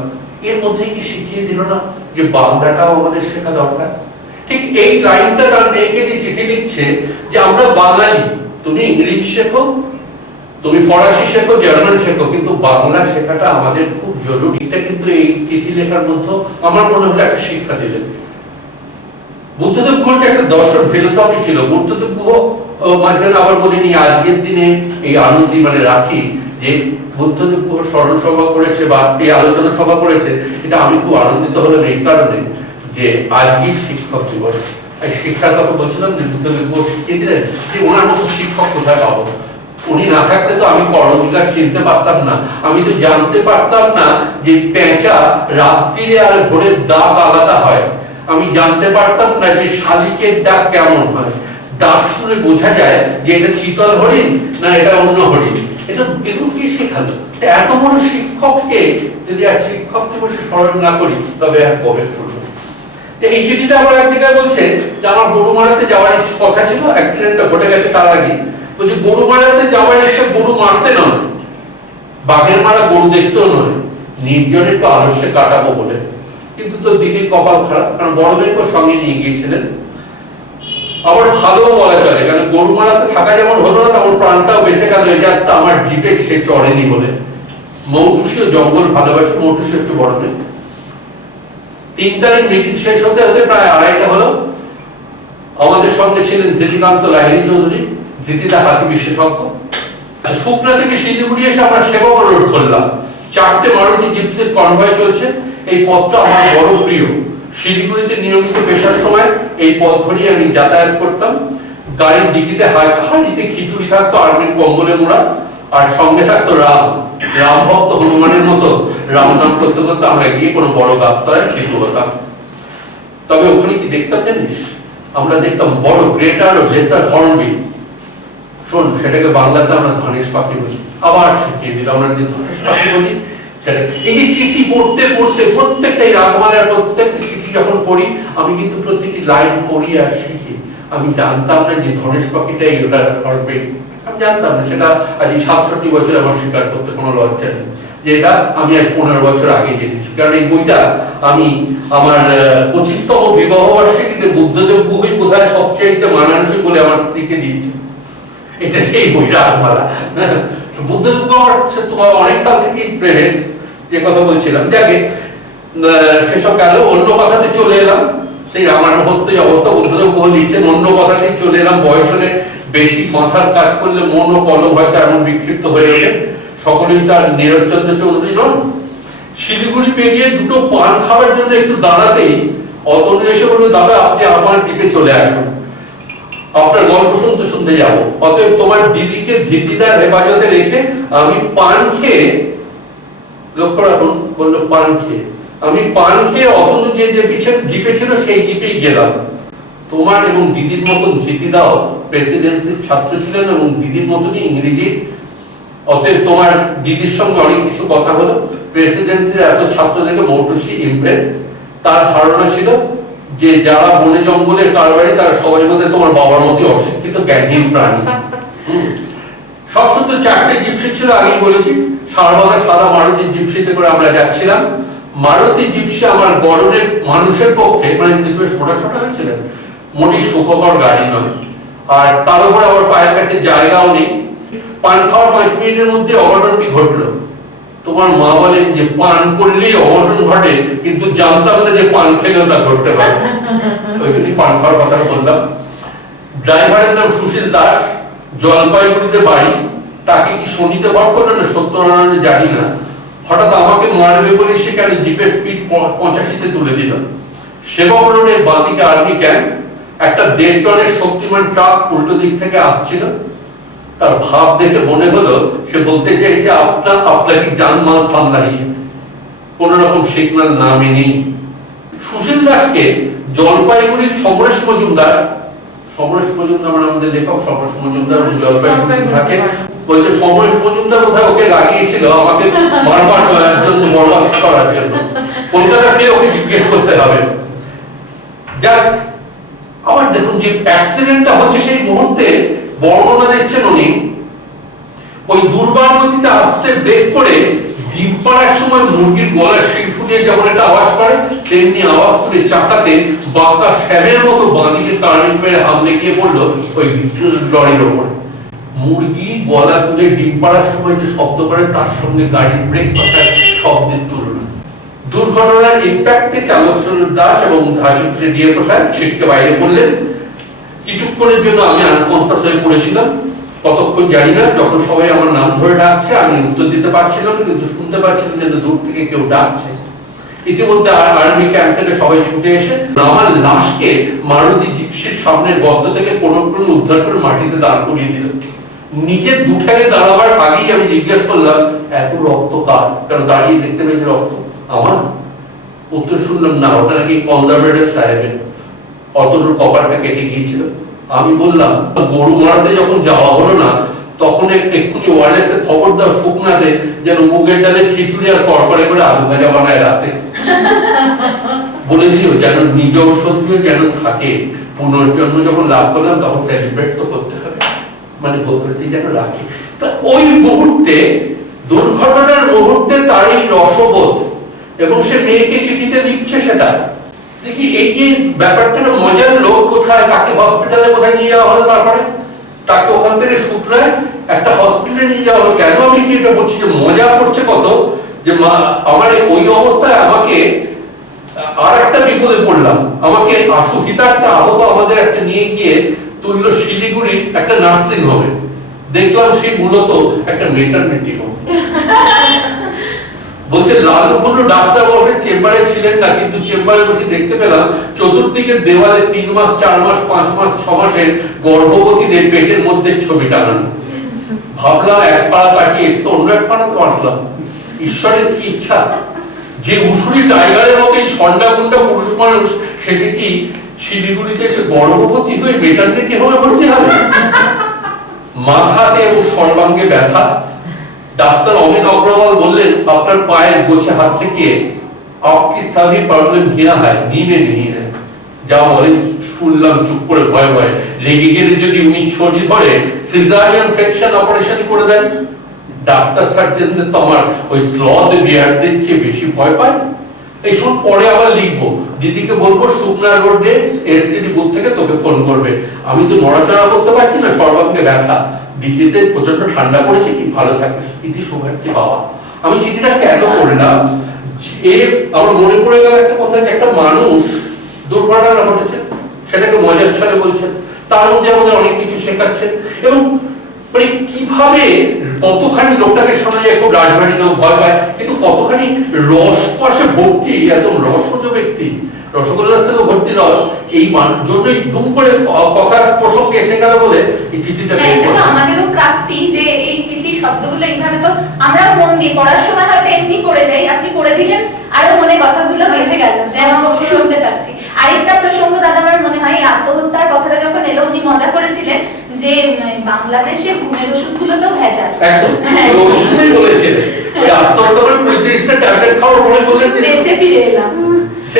এর মধ্যে কি শিখিয়ে দিল না যে বাংলাটাও আমাদের শেখা দরকার? ঠিক এই লাইনটা তার মেয়েকে যে চিঠি লিখছে যে আমরা বাঙালি, তুমি ইংরেজি শেখো, তুমি ফরাসি শেখো, জার্মান শেখো, কিন্তু বাংলা শেখাটা আমাদের খুব জরুরি। এটা কিন্তু এই চিঠি লেখার মধ্যে আমার মনে হলো একটা শিক্ষা দিলেন। বুদ্ধদেব গুহর একটা দর্শন, ফিলোসফি ছিল। বুদ্ধদেব গুহ মাঝখানে আবার বলিনি আজকের দিনে এই আনন্দি মানে রাখি যে বুদ্ধদেব গুহ স্মরণ সভা করেছে বা এই আলোচনা সভা করেছে, এটা আমি খুব আনন্দিত হলাম এই কারণে যে আজকেই শিক্ষক দিবস। এই শিক্ষার কথা বলছিলাম যে বুদ্ধদেব গুহ শিখিয়ে দিলেন যে ওনার মতো শিক্ষক কোথায় পাবো। উনি না থাকলে তো আমি কর্মবিকার চিনতে পারতাম না, আমি তো জানতে পারতাম না যে পেঁচা রাত্রিরে আর ভোরের ডাক আলাদা হয়, আমি জানতে পারতাম না যে শালিকের ডাক কেমন হয়। ডাক শুনে বোঝা যায় যে এটা চিতল হরিণ না এটা অন্য হরিণ। এটা এগুলো কি শেখালো? এত বড় শিক্ষককে যদি আর শিক্ষক দিবসে স্মরণ না করি তবে আর কবে করবো? এই চিঠিটা আবার এক জায়গায় বলছে যে আমার গরু মারাতে যাওয়ার কথা ছিল, অ্যাক্সিডেন্টটা ঘটে গেছে তার আগে। বলছে গরু মারাতে যাওয়ার ইচ্ছা গরু মারতে নয়, বাঘের মারা গরু দেখতেও নয়, নির্জনে একটু আলস্যে কাটাবো বলে। কিন্তু তো দিদির কপাল খারাপ, কারণ বড় মেয়েকে সঙ্গে নিয়ে গিয়েছিলেন। আবার ভালো বলা চলে, কারণ গরু মারাতে থাকা যেমন হলো না, তেমন প্রাণটাও বেঁচে গেল। এই যাত্রা আমার জিপে সে চড়েনি বলে। মৌটুসিও জঙ্গল ভালোবাসে, মৌটুসি একটু বড় মেয়ে। 3 তারিখ মিটিং শেষ হতে হতে প্রায় 2:30 হলো। আমাদের সঙ্গে ছিলেন ধৃতিকান্ত লাহিড়ী চৌধুরী, ধৃতিটা হাতি বিশেষজ্ঞ। শুকনা থেকে শিলিগুড়ি এসে আমরা সেবক রোড ধরলাম। 4টে মারুতি জিপসির কনভয় চলছে। এই পথটা আমার বড় প্রিয়। শিলিগুড়িতে নিয়মিত পেশার সময় এই পথ ধরিয়ে আমি যাতায়াত করতাম। গাড়ির ডিকিতে হাঁড়িতে খিচুড়ি থাকতো আর্মির কম্বলে মোড়া, আর সঙ্গে থাকতো রাম ভক্ত হনুমানের মতো রাম নাম করতে করতে আমরা গিয়ে কোনো বড় গাছতলায় খেতে হতাম। তবে ওখানে কি দেখতাম জানিস, আমরা দেখতাম বড় গ্রেটার ও লেসার হর্নবিল। শোন, সেটাকে বাংলাতে আমরা ধনেশ পাখি বলি। আবার শিখিয়ে দিল, আমরা যে ধনেশ পাখি বলি সেটা। এই যে চিঠি পড়তে পড়তে প্রত্যেকটাই রাগমালার প্রত্যেকটা চিঠি যখন পড়ি, আমি কিন্তু প্রত্যেকটি লাইন পড়ি আর শিখি। আমি জানতাম না যে ধনেশ পাখিটাই ওটা হর্নবিল, আমি জানতাম না। সেটা আজ 67 বছরে আমার স্বীকার করতে কোনো লজ্জা নেই, যেটা আমি আজ 15 বছর আগে জেনেছি। কারণ এই বইটা আমি আমার 25তম বিবাহ বার্ষিকীতে বুদ্ধদেব গুহই কোথায় সবচেয়ে মানানসই বলে আমার স্ত্রীকে দিয়েছি। এটা সেই বই রাগমালা। বুদ্ধদেব গুহ আমার অনেক কাল থেকেই প্রেমের, যে কথা বলছিলাম। যাকে সেসব গেল, অন্য কথাতে চলে এলাম। সেই আমার অবস্থা বুদ্ধদেব গুহ লিখছেন, অন্য কথাতেই চলে এলাম। বয়স হলে বেশি মাথার কাজ করলে মন ও কলম হয়তো এমন বিক্ষিপ্ত হয়ে ওঠে। সকলেই তার নীরজচন্দ্র চৌধুরী নন। শিলিগুড়ি পেরিয়ে দুটো পান খাওয়ার জন্য একটু দাঁড়াতেই অতনু এসে বলল, দাদা আপনি আমার জিপে চলে আসুন, আপনার গল্প শুনতে শুনতে যাবো। অতএব তোমার দিদিকে ধৃতিদার হেফাজতে রেখে আমি পান খেয়ে, লক্ষ্য রাখুন বললো পান খেয়ে, আমি পান খেয়ে অতনু যে জিপে ছিল সেই জিপেই গেলাম। তোমার এবং দিদির মতন ধৃতিদাও প্রেসিডেন্সির ছাত্র ছিলেন এবং দিদির মতনই ইংরেজির। অতএব তোমার দিদির সঙ্গে অনেক কিছু কথা হলো। প্রেসিডেন্সির এত ছাত্র দেখে মৌটুসী ইমপ্রেস। তার ধারণা ছিল যে যারা বনে জঙ্গলের কারবারি তারা সবাই বোধহয় তোমার বাবার মতই অশিক্ষিত জ্ঞানহীন প্রাণী। সব শুধু 4টে জিপসি ছিল, আগেই বলেছি। সারবাদা সাদা মারুতি জিপসিতে করে আমরা যাচ্ছিলাম। মারুতি জিপসি আমার গরমের মানুষের পক্ষে, মানে বেশ মোটাসোটা হয়েছিলেন, মোটেই সুখকর গাড়ি নয়। আর তার উপরে আবার পায়ের কাছে জায়গাও নেই। পান খাওয়ার 5 মিনিটের মধ্যে অঘটনটি ঘটলো। তোমার মা বলেন যে পান করলেই অঘটন ঘটে, কিন্তু জানতাম না যে পান খেলেও তা ঘটতে পারে। ওই জন্যই পান খাওয়ার কথা বললাম। ড্রাইভারের নাম সুশীল দাস, জলপাইগুড়িতে বাড়ি। তাকে কি শনিতে ভর করলো না সত্যনারায়ণে জানি না, হঠাৎ আমাকে মারবে বলে সেখানে জিপের স্পিড 85-তে তুলে দিল। সেবক রোডের বাঁদিকে আর্মি ক্যাম্প। একটা 1.5 টনের শক্তিমান ট্রাক উল্টো দিক থেকে আসছিল। তার ভাব দেখে মনে হলো সে বলতে চাইছে আপনাকে জানমাল সামলাইয়ে। কোন রকম সিগন্যাল না মেনেই সুশীল দাসকে জলপাইগুড়ির সমরেশ মজুমদার মানে আমাদের লেখক সমরেশ মজুমদার জলপাইগুড়ি থাকে, বলছে সমরেশ মজুমদার কোথায় ওকে লাগিয়েছিল আমাকে মারবার জন্য, বরবাদ করার জন্য। কলকাতা ফিরে ওকে জিজ্ঞেস করতে হবে। যাক, আবার দেখুন যে অ্যাক্সিডেন্টটা হচ্ছে সেই মুহূর্তে বর্ণনা দিচ্ছেন উনি। ওই দুর্বার গতিতে আসতে ব্রেক করে ডিম পাড়ার সময় মুরগির গলার শিং ফুটিয়ে যেমন একটা আওয়াজ করে, তেমনি আওয়াজ করে চাকাতে বাঁকা শ্যামের মতো বাঁদিকে টার্নিং মেরে হামলে গিয়ে পড়লো ওই লরির ওপরে। মুরগি গলা তুলে ডিম পাড়ার সময় যে শব্দ করে তার সঙ্গে গাড়ির ব্রেক পাতার শব্দের তুলনা। দুর্ঘটনার ইম্প্যাক্টে চালক সুনীল দাস এবং আশেপাশে ডিএফও সাহেব সিটকে বাইরে পড়লেন। কিছুক্ষণের জন্য আমি আনকনসিয়াস হয়ে পড়েছিলাম, কতক্ষণ জানি না। যখন সবাই আমার নাম ধরে ডাকছে আমি উত্তর দিতে পারছিলাম না, কিন্তু শুনতে পাচ্ছিলাম যে দূর থেকে কেউ ডাকছে। ইতিমধ্যে আর্মি ক্যাম্প থেকে সবাই ছুটে এসে আমার লাশকে মারুতি জিপসির সামনের গর্ত থেকে কোনক্রমে উদ্ধার করে মাটিতে দাঁড় করিয়ে দিল। নিজের দুঠাকে দাঁড়াবার আগেই আমি জিজ্ঞেস করলাম, এত রক্ত কার? কারণ দাঁড়িয়ে দেখতে পেয়েছি রক্ত আমার। উত্তর শুনলাম, না ওটা নাকি কনজারভেটর সাহেবের, অতনুর কপারটা কেটে গিয়েছিল। আমি বললাম, গরু মারাতে যখন যাওয়া হলো না তখন এক্ষুনি ওয়্যারলেসে খবর দাও শুকনাতে যেন মুগের ডালে খিচুড়ি আর কড়কড়ে করে আলু ভাজা বানায় রাতে। বলে দিও যেন নিজ ঔষধিও যেন থাকে। পুনর্জন্ম যখন লাভ করলাম তখন সেলিব্রেট তো করতে হবে, মানে বলতে যেন রাখি। তা ওই মুহূর্তে, দুর্ঘটনার মুহূর্তে তার এই রসবোধ, এবং সে মেয়েকে চিঠিতে লিখছে সেটা দেখি। এই যে ব্যাপারটা মজার, লোক কোথায়, তাকে হসপিটালে কোথায় নিয়ে যাওয়া হলো, তারপরে তাকে ওখান থেকে শুক্রায় একটা হসপিটালে নিয়ে যাওয়া হলো। কেন আমি কি এটা বলছি যে মজা করছে কত, যে আমার ওই অবস্থায় আমাকে আর একটা বিপদে পড়লাম। আমাকে আশুহিতারটা আহত আমাদের একটা নিয়ে গিয়ে তুললো শিলিগুড়ির একটা নার্সিং হোমে। দেখলাম সেই মূলত একটা মেটারনিটি হোম। বলছে লালু ডাক্তার বসে চেম্বারে ছিলেন না, কিন্তু চেম্বারে বসে দেখতে পেলাম চতুর্দিকে দেওয়ালে 3 মাস 4 মাস 5 মাস 6 মাসের গর্ভবতীদের পেটের মধ্যে ছবি টাঙানো। ভাবলাম এক পাড়া কাটিয়ে এসে তো অন্য এক পাড়াতে আসলাম। ঈশ্বরের কি ইচ্ছা যে উসুরি টাইগারের মতো এই সন্ডাগুন্ডা পুরুষ মানুষ শেষে কি শিলিগুড়িতে এসে গর্ভবতী হয়ে মেটার্নিটি হোমে ভর্তি হবে। মাথাতে এবং সর্বাঙ্গে ব্যথা। ডাক্তার অমিত অগ্রওয়াল বললেন আপনার পায়ের গোছে হাত থেকে आपकी सभी प्रॉब्लम हिया है नी में नहीं है। যা বলেন শুনলাম চুপ করে ভয় ভয়। রেগে গেলে যদি উনি ছড়ি ধরে সিজারিয়ান সেকশন অপারেশন করে দেন। ডাক্তার সার্জনদের তো আমার ওই স্লথ বিয়ারদের চেয়ে বেশি ভয় পায়। এইসব পরে আবার লিখবো, দিদিকে বলবো শুকনা রোডে এসটিডি বুথ থেকে তোকে ফোন করবে। আমি তো নড়াচড়া করতে পারছি না, সর্বাঙ্গে ব্যথা। দিল্লিতে প্রচন্ড ঠান্ডা পড়েছে, কি ভালো থাকিস ইতি শুভার্থী বাবা। আমি চিঠিটা কেন করলাম, আমার মনে পড়ে গেল একটা কথা, যে একটা মানুষ দুর্ঘটনা ঘটেছে সেটাকে মজার ছলে বলছেন, তার মধ্যে আমাদের অনেক কিছু শেখাচ্ছেন। এবং মানে কিভাবে কতখানি লোকটাকে শোনা যায় খুব রাজবাড়ি লোক ভয় পায়, কিন্তু কতখানি রসকসে ভর্তি, একদম রসজ ব্যক্তি, রসগোল্লার থেকে ভর্তি রস। এই জন্যই ধুম করে কথার প্রসঙ্গে এসে গেল বলে এই চিঠিটা বের করলাম। আমাদেরও প্রাপ্তি যে এই চিঠি শব্দগুলো এইভাবে তো আমরা মন দিয়ে পড়ার সময় হয়তো এমনি পড়ে যাই, আপনি পড়ে দিলেন আরো মনে কথাগুলো গেঁথে গেল যেন শুনতে পাচ্ছি। আরেকটা প্রসঙ্গ দাদা আমার মনে হয় আত্মহত্যার কথাটা যখন এলো উনি মজা করেছিলেন যে বাংলাদেশে ঘুমের ওষুধগুলোতেও ভেজাল। একদম ওষুধই বলেছিলেন, এই আত্মহত্যা করে 35টা ট্যাবলেট খাওয়ার পরে বললেন বেঁচে ফিরে এলাম।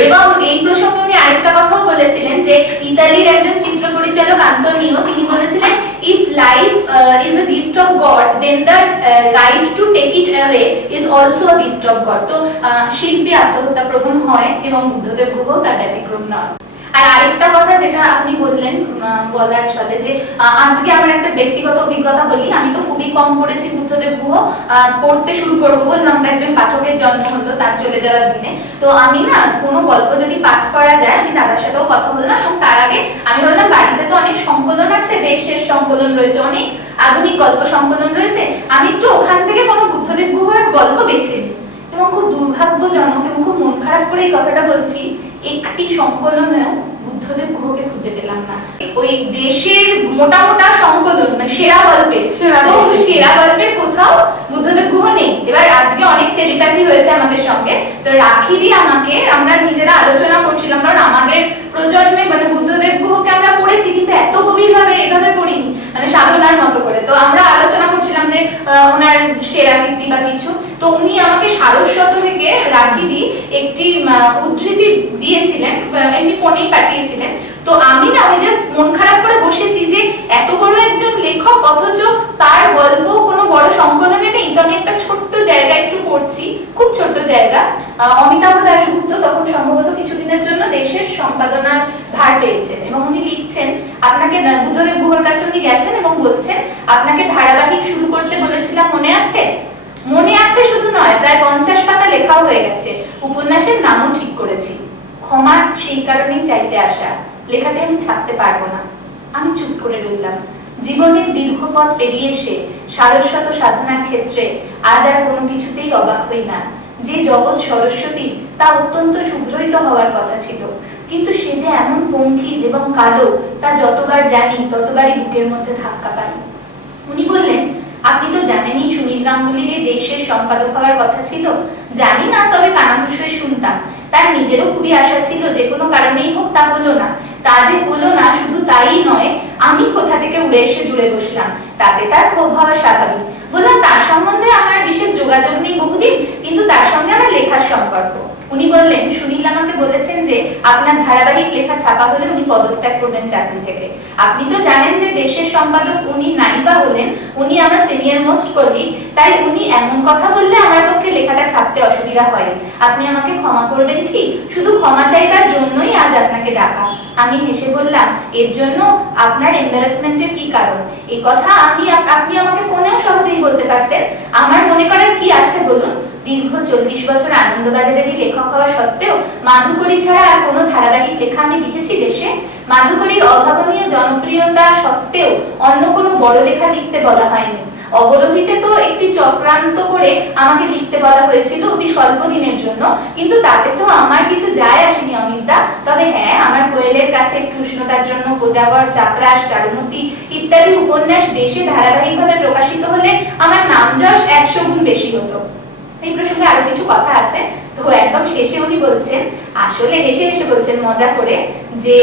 এবং এই প্রসঙ্গে উনি আরেকটা কথাও বলেছিলেন যে ইতালির একজন চিত্র পরিচালক আন্তোনিও, তিনি বলেছিলেন if life is a gift of God then the right to take it away is also a gift of God। তো শিল্পী আত্মহত্যা প্রবণ হয় এবং বুদ্ধদেব গুহ তার ব্যতিক্রম নয়। আর আরেকটা কথা যেটা আপনি বললেন বলার চলে যে আজকে আমার একটা ব্যক্তিগত অভিজ্ঞতা বলি। আমি তো খুবই কম পড়েছি বুদ্ধদেব গুহ, পড়তে শুরু করবো বললাম তো একজন পাঠকের জন্ম হলো তার চলে যাওয়ার দিনে। তো আমি না কোনো গল্প যদি পাঠ করা যায় আমি দাদার সাথেও কথা বললাম, এবং তার আগে আমি বললাম বাড়িতে তো অনেক সংকলন আছে, দেশের সংকলন রয়েছে, অনেক আধুনিক গল্প সংকলন রয়েছে, আমি একটু ওখান থেকে কোনো বুদ্ধদেব গুহর গল্প বেছে নিই। এবং খুব দুর্ভাগ্যজনক এবং খুব মন খারাপ করে এই কথাটা বলছি, একটি সংকলনেও বুদ্ধদেব গুহকে খুঁজে পেলাম না। ওই দেশের মোটা মোটা সংকলন মানে সেরা গল্পের কোথাও বুদ্ধদেব গুহ নেই। এবার আজকে অনেক টেলিপ্যাথি হয়েছে আমাদের সঙ্গে, তো রাখি দিয়ে আমাকে আমরা নিজেরা আলোচনা করছিলাম, কারণ আমাদের প্রজন্মে মানে বুদ্ধদেব গুহকে আমরা পড়েছি কিন্তু এত গভীর ভাবে এভাবে পড়িনি, মানে সাধনার মতো করে। তো আমরা আলোচনা করছিলাম যে ওনার সেরা কীর্তি বা কিছু, তো উনি আমাকে সারস্বত থেকে রাখি দিয়ে একটি উদ্ধৃতি দিয়েছিলেন, এমনি ফোনেই পাঠিয়েছিলেন। তো আমি না ওই জাস্ট মন খারাপ করে বসেছি যে এত বড় একজন লেখক অথচ তার গল্প কোনো বড় সংকলনে নেই। তো আমি একটা ছোট্ট জায়গা একটু পড়ছি, খুব ছোট্ট জায়গা। অমিতাভ দাশগুপ্ত তখন সম্ভবত কিছুদিনের জন্য দেশের সম্পাদনার ভার পেয়েছেন এবং উনি লিখছেন আপনাকে বুদ্ধদেব গুহর কাছে উনি গেছেন এবং বলছেন আপনাকে ধারাবাহিক শুরু করতে বলেছিলাম মনে আছে? মনে আছে শুধু নয়, প্রায় 50 পাতা লেখাও হয়ে গেছে, উপন্যাসের নামও ঠিক করেছি। ক্ষমা সেই কারণেই চাইতে আসা, লেখাটা আমি ছাড়তে পারবো না। আমি চুপ করে রইলাম। জীবনের দীর্ঘ পথ পেরিয়ে এসে সারস্বত সাধনার ক্ষেত্রে আজ আর কোনো কিছুতেই অবাক হই না। যে জগৎ সরস্বতী তা অত্যন্ত শুভ্রই তো হওয়ার কথা ছিল, কিন্তু সে যে এমন পঙ্কিল এবং কালো তা যতবার জানি ততবারই বুকের মধ্যে ধাক্কা পাই। উনি বললেন আপনি তো জানেনই সুনীল গাঙ্গুলির এই দেশের সম্পাদক হওয়ার কথা ছিল। জানি না, তবে কানাঘুষ হয়ে শুনতাম। তার নিজেরও খুবই আশা ছিল যে কোনো কারণেই হোক তা হলো না। তা যে হলো না শুধু তাই নয়, আমি কোথা থেকে উড়ে এসে জুড়ে বসলাম, তাতে তার ক্ষোভ হওয়া স্বাভাবিক। বললাম তার সম্বন্ধে আমার বিশেষ যোগাযোগ নেই বহুদিন, কিন্তু তার সঙ্গে আমার লেখার সম্পর্ক। উনি বললেন সুনীল আমাকে বলেছেন যে আপনার ধারাবাহিক লেখা ছাপা হলে উনি পদত্যাগ করবেন চাকরি থেকে। আপনি তো জানেন যে দেশের সম্পাদক উনি নাই বা হলেন, উনি আমার সিনিয়র মোস্ট কলিগ, তাই উনি এমন কথা বললে আমার পক্ষে লেখাটা ছাপতে অসুবিধা হয়। আপনি আমাকে ক্ষমা করবেন কি? শুধু ক্ষমা চাইবার জন্যই আজ আপনাকে ডাকা। আমি হেসে বললাম এর জন্য আপনার এম্বারাসমেন্টের কি কারণ? এই কথা আপনি আমাকে ফোনেও সহজেই বলতে পারতেন। আমার মনে করার কি আছে বলুন? দীর্ঘ 40 বছর আনন্দবাজারেরই লেখক হওয়া সত্ত্বেও মাধুকরী ছাড়া আর কোনো ধারাবাহিক লেখা আমি লিখেছি দেশে? মাধুকরীর অভাবনীয় জনপ্রিয়তা সত্ত্বেও অন্য কোনো বড় লেখা লিখতে বলা হয়নি। অবরোহিতে তো একটি চক্রান্ত করে আমাকে লিখতে বলা হয়েছিল অতি স্বল্প দিনের জন্য, কিন্তু তাতে তো আমার কিছু যায় আসেনি অমিতদা। তবে হ্যাঁ, আমার কোয়েলের কাছে একটু উষ্ণতার জন্য কোজাগর, চাপরাস, চারুমতি ইত্যাদি উপন্যাস দেশে ধারাবাহিকভাবে প্রকাশিত হলে আমার নাম যশ 100 গুণ বেশি হতো। এই প্রসঙ্গে আরো কিছু কথা আছে। তো একদম শেষে উনি বলছেন, আসলে হেসে হেসে বলছেন মজা করে, যে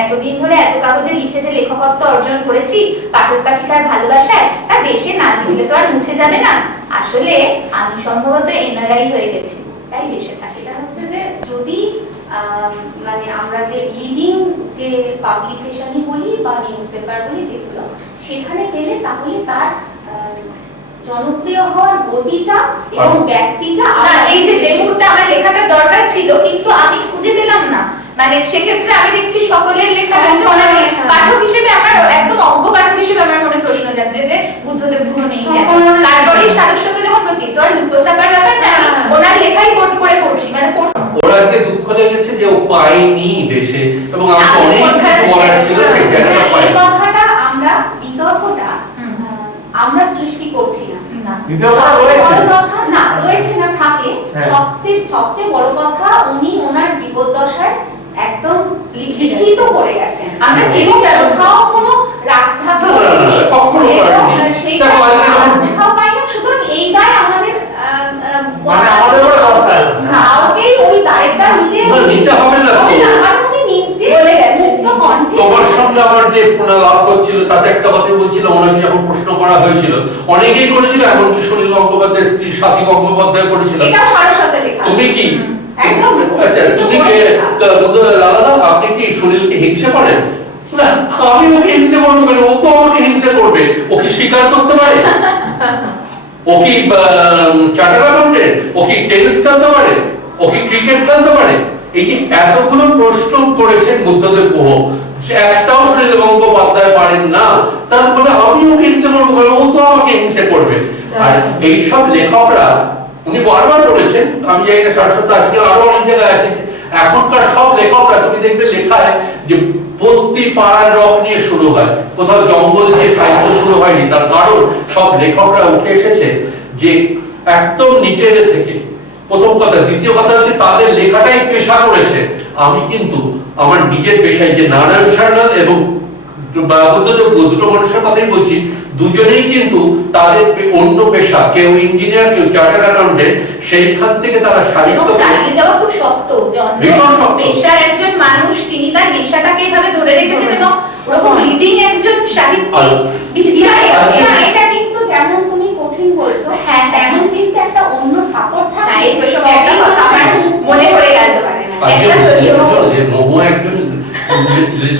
এতদিন ধরে এত কাগজে লিখে যে লেখকত্ব অর্জন করেছি পাঠক পাঠিকার ভালোবাসায়, তা দেশে না লিখলে তো আর মুছে যাবে না। আসলে আমি সম্ভবত এনআরআই হয়ে গেছি, তাই দেশে থাকি। সেটা হচ্ছে যে যদি মানে আমরা যে লিডিং যে পাবলিকেশনই বলি বা নিউজ পেপার বলি যেগুলো, সেখানে পেলে তাহলে তার জনপ্রিয় হওয়ার গতিটা এবং ব্যক্তিটা না, এই যে মুহূর্তে আমার লেখাটা দরকার ছিল কিন্তু আমি খুঁজে পেলাম না, মানে সেক্ষেত্রে আমি দেখছি সকলের লেখা রয়েছে অনেক। পাঠক হিসেবে আমার একদম অজ্ঞ পাঠক হিসেবে আমার মনে প্রশ্ন যাচ্ছে যে বুদ্ধদেব গুহ নেই কেন। তারপরে সারস্বত যখন রচিত আর লুকোছাপার ব্যাপার না, আমি ওনার লেখাই কোট করে পড়ছি, মানে ওরা আজকে দুঃখ লেগেছে যে ও পায়নি দেশে, এবং আমার অনেক কিছু বলার ছিল সেই জায়গাটা এই পায়নি। কথাটা আমরা বিতর্কটা আমরা সৃষ্টি করছি না। রয়েছে না থাকে, সবচেয়ে বড় কথা উনি ওনার জীবদ্দশায় একদম লিখিত করে গেছেন। আমরা কোথাও কোনো রাগঢাক কোথাও পাই না। সুতরাং এই দায় আমাদের কাউকেই ওই দায়টা নিতে হবে না। তোমার সঙ্গে আমার যে ফোনালাপ করছিল তাতে একটা কথা বলছিল, ওনাকে যখন প্রশ্ন করা হয়েছিল অনেকেই করেছিল, এমনকি সুনীল গঙ্গোপাধ্যায়ের স্ত্রী স্বাতী গঙ্গোপাধ্যায় করেছিল। তুমি কি আচ্ছা তুমি লালা আপনি কি সুনীলকে হিংসা করেন? আমি ওকে হিংসা করবো কেন? ও তো আমাকে হিংসা করবে। ও কি স্বীকার করতে পারে? ও কি চার্টার্ড অ্যাকাউন্টেন্ট? ও কি টেনিস খেলতে পারে? ও কি ক্রিকেট খেলতে পারে? এই যে এতগুলো প্রশ্ন করেছেন বুদ্ধদেব গুহ, সে একটাও সুনীল গঙ্গোপাধ্যায় পারেন না, তারপরে আমি ওকে হিংসা করবো কেন? ও তো আমাকে হিংসা করবে। আর এইসব লেখকরা উনি বারবার বলেছেন, আমি জানি না সারস্বত আজকে আরো অনেক জায়গায় আছে, এখনকার সব লেখকরা তুমি দেখবে লেখায় যে বস্তি পাড়ার রক নিয়ে শুরু হয়, কোথাও জঙ্গল দিয়ে সাহিত্য শুরু হয়নি। তার কারণ সব লেখকরা উঠে এসেছে যে একদম নিচের থেকে। প্রথম কথা। দ্বিতীয় কথা হচ্ছে তাদের লেখাটাই পেশা করেছে। আমি কিন্তু আমার নিজের পেশায় যে নারায়ণ সান্যাল এবং বুদ্ধদেব গুহ দুটো মানুষের কথাই বলছি, দুজনেই কিন্তু তাদের অন্য পেশা, কেউ ইঞ্জিনিয়ার, কেউ চার্টার্ড অ্যাকাউন্টেন্ট, সেইখান থেকে তারা সাহিত্য চালিয়ে যাওয়া খুব শক্ত। ভীষণ শক্ত। পেশার একজন মানুষ, তিনি তার পেশাটাকে এইভাবে ধরে রেখেছেন এবং ওরকম লিডিং একজন সাহিত্যিক। এটা কিন্তু যেমন তুমি কঠিন বলছো, হ্যাঁ তেমন কিন্তু একটা অন্য সাপোর্ট থাকে। এই প্রসঙ্গে একটা কথা আমার মনে পড়ে গেল,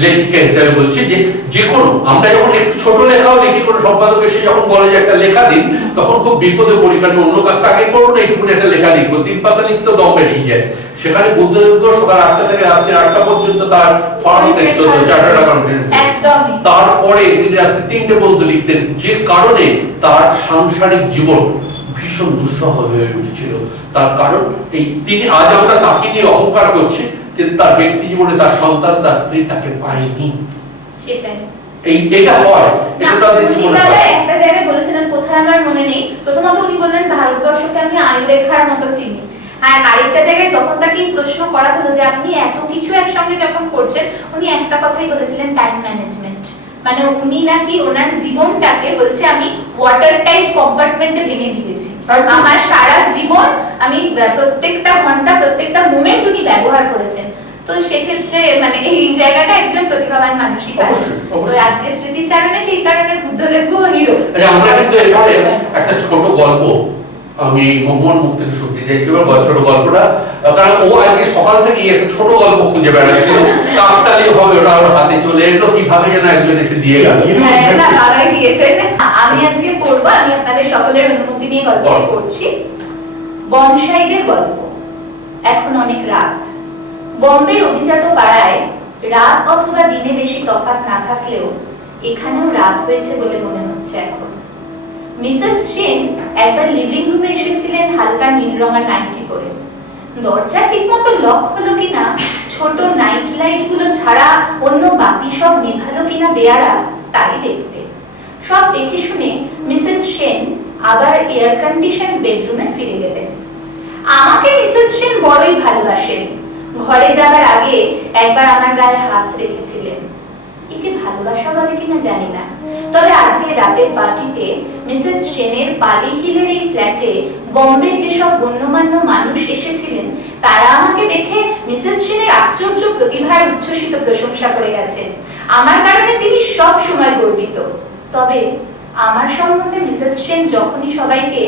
লেখিকা হিসাবে বলছি যে যে কোনো আমরা যখন একটু ছোট লেখাও লিখি, কোনো সম্পাদক এসে যখন বলে যে একটা লেখা দিন, তখন খুব বিপদে পড়ি, কারণ অন্য কাজটা আগে করবো না, এইটুকুন একটা লেখা লিখবো। 3 পাতা লিখতে দম বেরিয়ে যায়। সেখানে বুদ্ধদেব গুহ সকাল 8টা থেকে রাত্রি 8টা পর্যন্ত তার ফর্ম দেখতে হতো চার্টার্ড অ্যাকাউন্টেন্ট। তারপরে তিনি রাত্রি 3টে পর্যন্ত লিখতেন, যে কারণে তার সাংসারিক জীবন ভীষণ দুঃসহ হয়ে উঠেছিল। তার কারণ এই তিনি, আজ আমরা তাকে নিয়ে অহংকার করছি, কিন্তু তার ব্যক্তি জীবনে তার সন্তান, তার স্ত্রী তাকে পায়নি। সেটাই এটা হয়, এটা তাদের জীবনে হয়। একটা জায়গায় বলেছিলেন, কোথায় আমার মনে নেই, প্রথমত উনি বললেন ভারতবর্ষকে আমি আয়ুরেখার মতো চিনি। আর আরেকটা জায়গায় যখন তাকে প্রশ্ন করা হলো যে আপনি এত কিছু একসঙ্গে যখন করছেন, উনি একটা কথাই বলেছিলেন, টাইম ম্যানেজমেন্ট। মানে উনি নাকি ওনার জীবনটাকে বলছে আমি ওয়াটার টাইট কম্পার্টমেন্টে ভেঙে দিয়েছি। আমার সারা জীবন আমি প্রত্যেকটা ঘন্টা, প্রত্যেকটা মোমেন্ট উনি ব্যবহার করেছেন। তো সেক্ষেত্রে মানে এই জায়গাটা একজন প্রতিভাবান মানুষই পায়। তো আজকে স্মৃতিচারণে সেই কারণে বুদ্ধদেব গুহ হিরো। আমরা কিন্তু এবারে একটা ছোট গল্প আমি মোহাম্মদ মুক্তির শুনতে চাইছি, এবার ছোট গল্পটা, কারণ ও আজকে সকাল থেকে একটা ছোট গল্প খুঁজে বেড়াচ্ছিল, কাকতালি হবে ওটা ওর হাতে চলে এলো, কিভাবে যেন একজন এসে দিয়ে গেল। আমি আজকে পড়বো, আমি আপনাদের সকলের অনুমতি নিয়ে গল্পটি পড়ছি। বনসাইডের গল্প। এখন অনেক রাত। বম্বের অভিজাত পাড়ায় রাত অথবা দিনে বেশি তফাৎ না থাকলেও এখানেও রাত হয়েছে বলে মনে হচ্ছে এখন। মিসেস সেন একবার লিভিং রুমে এসেছিলেন হালকা নীল রঙের নাইটি পরে। দরজা ঠিকমতো লক হলো কিনা, ছোট নাইট লাইট গুলো ছাড়া অন্য বাতি সব নেভালো কিনা বেয়ারা, তাই দেখতে। সব দেখে শুনে মিসেস সেন আবার এয়ার কন্ডিশন বেডরুমে ফিরে গেলেন। আমাকে মিসেস সেন বড়ই ভালোবাসেন। ঘরে যাবার আগে একবার আমার গায়ে হাত রেখেছিলেন। একে ভালোবাসা বলে কিনা জানি না, তবে আজকে রাতের পার্টিতে মিসেস সেনের পালি হিলের এই ফ্ল্যাটে বম্বের যেসব গণ্যমান্য মানুষ এসেছিলেন তারা আমাকে দেখে মিসেস সেনের আশ্চর্য প্রতিভার উচ্ছ্বসিত প্রশংসা করে গেছেন। আমার কারণে তিনি সব সময় গর্বিত। তবে আমার সম্বন্ধে মিসেস সেন যখনই সবাইকে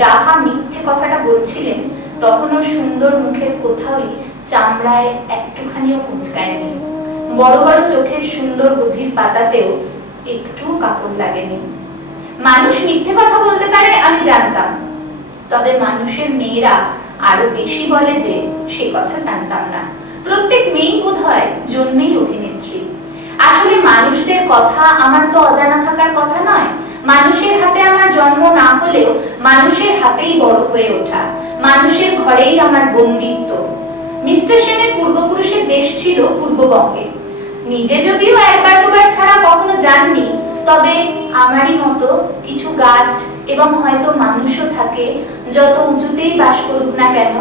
ডাহা মিথ্যে কথাটা বলছিলেন তখন ওর সুন্দর মুখের কোথাওই চামড়ায় একটুখানিও কুঁচকায়নি। বড় বড় চোখের সুন্দর গভীর পাতাতেও একটু কাপড় লাগেনি। মানুষ মিথ্যে কথা বলতে পারে আমি জানতাম, তবে মানুষের মেয়েরা আরো বেশি বলে যে সে কথা জানতাম না। প্রত্যেক মেয়েই বোধহয় জন্মেই অভিনেত্রী। আসলে মানুষদের কথা আমার তো অজানা থাকার কথা নয়। মানুষের হাতে আমার জন্ম না হলেও মানুষের হাতেই বড় হয়ে ওঠা, মানুষের ঘরেই আমার বন্দিত্ব। মিস্টার সেনের পূর্বপুরুষের দেশ ছিল পূর্ববঙ্গে। নিজে যদিও একবার দুবার ছাড়া কখনো যাননি, তবে আমারই মতো কিছু গাছ এবং হয়তো মানুষও থাকে যত উঁচুতেই বাস করুক না কেন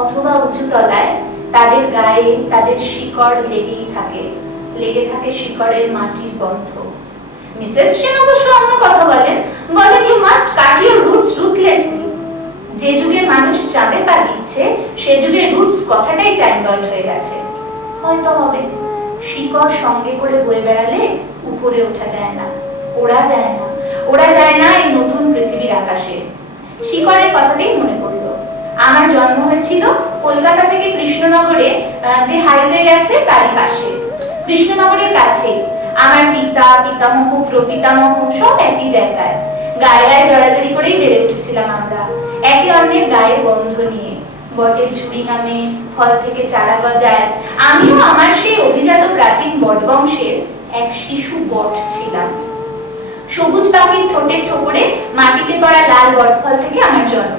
অথবা উঁচু তলায়, তাদের গায়ে তাদের শিকড় লেগেই থাকে, লেগে থাকে শিকড়ের মাটির গন্ধ। মিসেস সেন অবশ্য অন্য কথা বলেন, you must cut your roots ruthlessly. যে যুগে মানুষ চাঁদে পা দিচ্ছে সে যুগে রুটস কথাটাই টাইম বাউন্ড হয়ে গেছে। হয়তো হবে, শিকড় সঙ্গে করে বয়ে বেড়ালে উপরে ওঠা যায় না, ওড়া যায় না, ওড়া যায় না এই নতুন পৃথিবীর আকাশে। শিকড়ের কথাতেই মনে পড়লো, আমার জন্ম হয়েছিল কলকাতা থেকে কৃষ্ণনগরে যে হাইওয়ে গেছে তারই পাশে, কৃষ্ণনগরের কাছেই। আমার পিতা, পিতামহ, প্রপিতামহ সব একই জায়গায়। গায়ে গায়ে জড়াজড়ি করেই বেড়ে উঠেছিলাম আমরা, একে অন্যের গায়ের গন্ধ নিয়ে। বটের ঝুড়ি নামে, ফল থেকে চারা গজায়। আমিও আমার সেই অভিজাত প্রাচীন বট বংশের এক শিশু বট ছিলাম। সবুজ পাখির ঠোঁটের ঠোকরে মাটিতে পড়া লাল বটফল থেকে আমার জন্ম।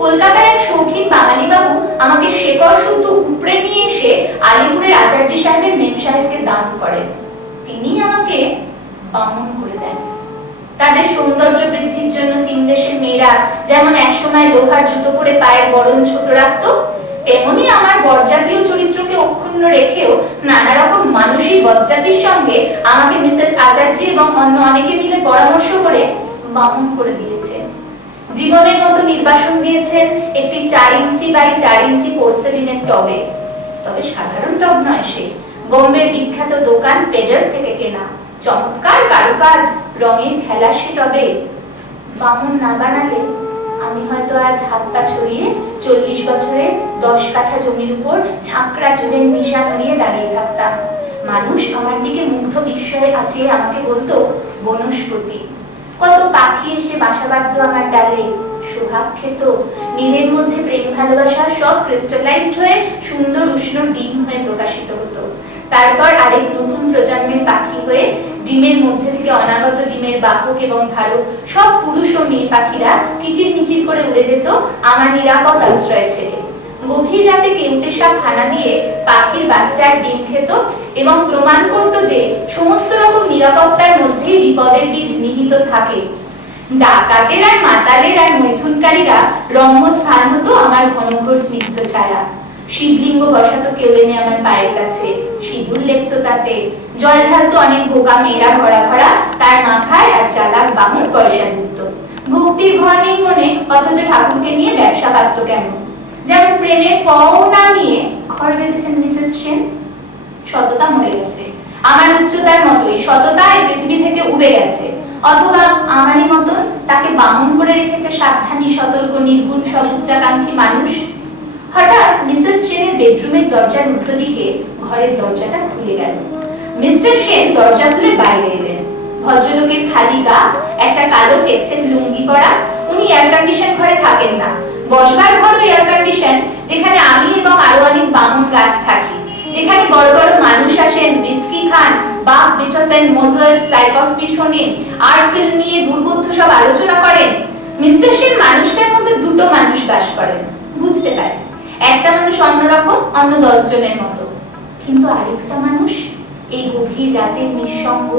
কলকাতার এক শৌখিন বাঙালি বাবু আমাকে শেকড় শুদ্ধ উপড়ে নিয়ে এসে আলিপুরের আচার্য সাহেবের মেম সাহেবকে দান করেন। তিনি আমাকে বামন করে দেন। তাদের সৌন্দর্য বৃদ্ধির জন্য চীন দেশের মেয়েরা যেমন একসময় লোহার জুতো পরে পায়ের বরণ ছোট রাখতো, তেমনি আমার বরজাতীয় চরিত্রকে অক্ষুণ্ণ রেখেও নানা রকম মানসিক বজ্জাতির সঙ্গে আমাকে মিসেস আচার্য এবং অন্য অনেকে মিলে পরামর্শ করে বামন করে দিয়েছে। জীবনের মতো নির্বাসন দিয়েছেন একটি 4 ইঞ্চি বাই 4 ইঞ্চি পোর্সেলিনের টবে। তবে সাধারণ টব নয়, সে বোম্বের বিখ্যাত দোকান পেডার থেকে কেনা, চমৎকার কারুকাজ, রঙের খেলা সে টবে। বামন না বানালে আমি হয়তো আজ হাত পা ছড়িয়ে 40 বছরে 10 কাঠা জমির উপর ঝাঁকড়া চুলের নিশান নিয়ে দাঁড়িয়ে থাকতাম। মানুষ আমার দিকে মুগ্ধ বিস্ময়ে আঁচিয়ে আমাকে বলতো বনস্পতি। কত পাখি এসে বাসা বাঁধতো আমার ডালে, সোহাগ খেত, নীলের মধ্যে প্রেম ভালোবাসা সব ক্রিস্টালাইজড হয়ে সুন্দর উষ্ণ ডিম হয়ে প্রকাশিত হতো। তারপর আরেক নতুন প্রজন্মের পাখি হয়ে ডিমের মধ্যে থেকে অনাগত ডিমের বাহক এবং ধারক সব পুরুষ ও মেয়ে পাখিরা কিচির মিচির করে উড়ে যেত আমার নিরাপদ আশ্রয় ছেড়ে। গভীর রাতে কেউটে সাপ হানা দিয়ে পাখির বাচ্চার ডিম খেত এবং প্রমাণ করত যে সমস্ত রকম নিরাপত্তার মধ্যেই বিপদের বীজ নিহিত থাকে। ডাকাতের আর মাতালের আর মৈথুনকারীরা রম্য স্থান হতো আমার ঘনঘোর স্নিগ্ধ ছায়া। শিবলিঙ্গ বসাতো কেউ এনে আমার পায়ের কাছে, সিঁদুর লেপতো তাতে, জল ঢালতো অনেক বোকা মেয়েরা ভরা ভরা তার মাথায়, আর চালাক বামুন পয়সা দিত। ভক্তির ভয় নেই মনে, অথচ ঠাকুরকে নিয়ে ব্যবসা পারত কেমন। যেমন প্রেমের পও না নিয়ে ঘর বেঁধেছেন মিসেস সেন। সততা মরে গেছে, আমার উচ্চতার মতোই সততা এই পৃথিবী থেকে উবে গেছে। অথবা আমারই মতন তাকে বামন করে রেখেছে সাবধানী, সতর্ক, নির্গুণ সব উচ্চাকাঙ্ক্ষী মানুষ। হঠাৎ মিসেস সেনের বেডরুমের দরজার উল্টো দিকে ঘরের দরজাটা খুলে গেল। মিস্টার সেন দরজা খুলে বাইরে এলেন। ভদ্রলোকের খালি গা, একটা কালো চেকচেক লুঙ্গি পরা। উনি এয়ার কন্ডিশন ঘরে থাকেন না, বসবার ঘরও এয়ার কন্ডিশন, যেখানে আমি এবং আরো অনেক বামন গাছ থাকি, যেখানে বড় বড় মানুষ আসেন, বিস্কি খান, বাক, বিটোফেন, মোজার্ট, সাইকস্কি শোনেন, আর্ট ফিল্ম নিয়ে দুর্বোধ্য সব আলোচনা করেন। মিস্টার সেন মানুষটার মধ্যে দুটো মানুষ বাস করেন, বুঝতে পারেন। একটা মানুষ অন্যরকম, অন্য 10 জনের মতো, কিন্তু আরেকটা মানুষ এই গভীর রাতের নিঃসঙ্গ,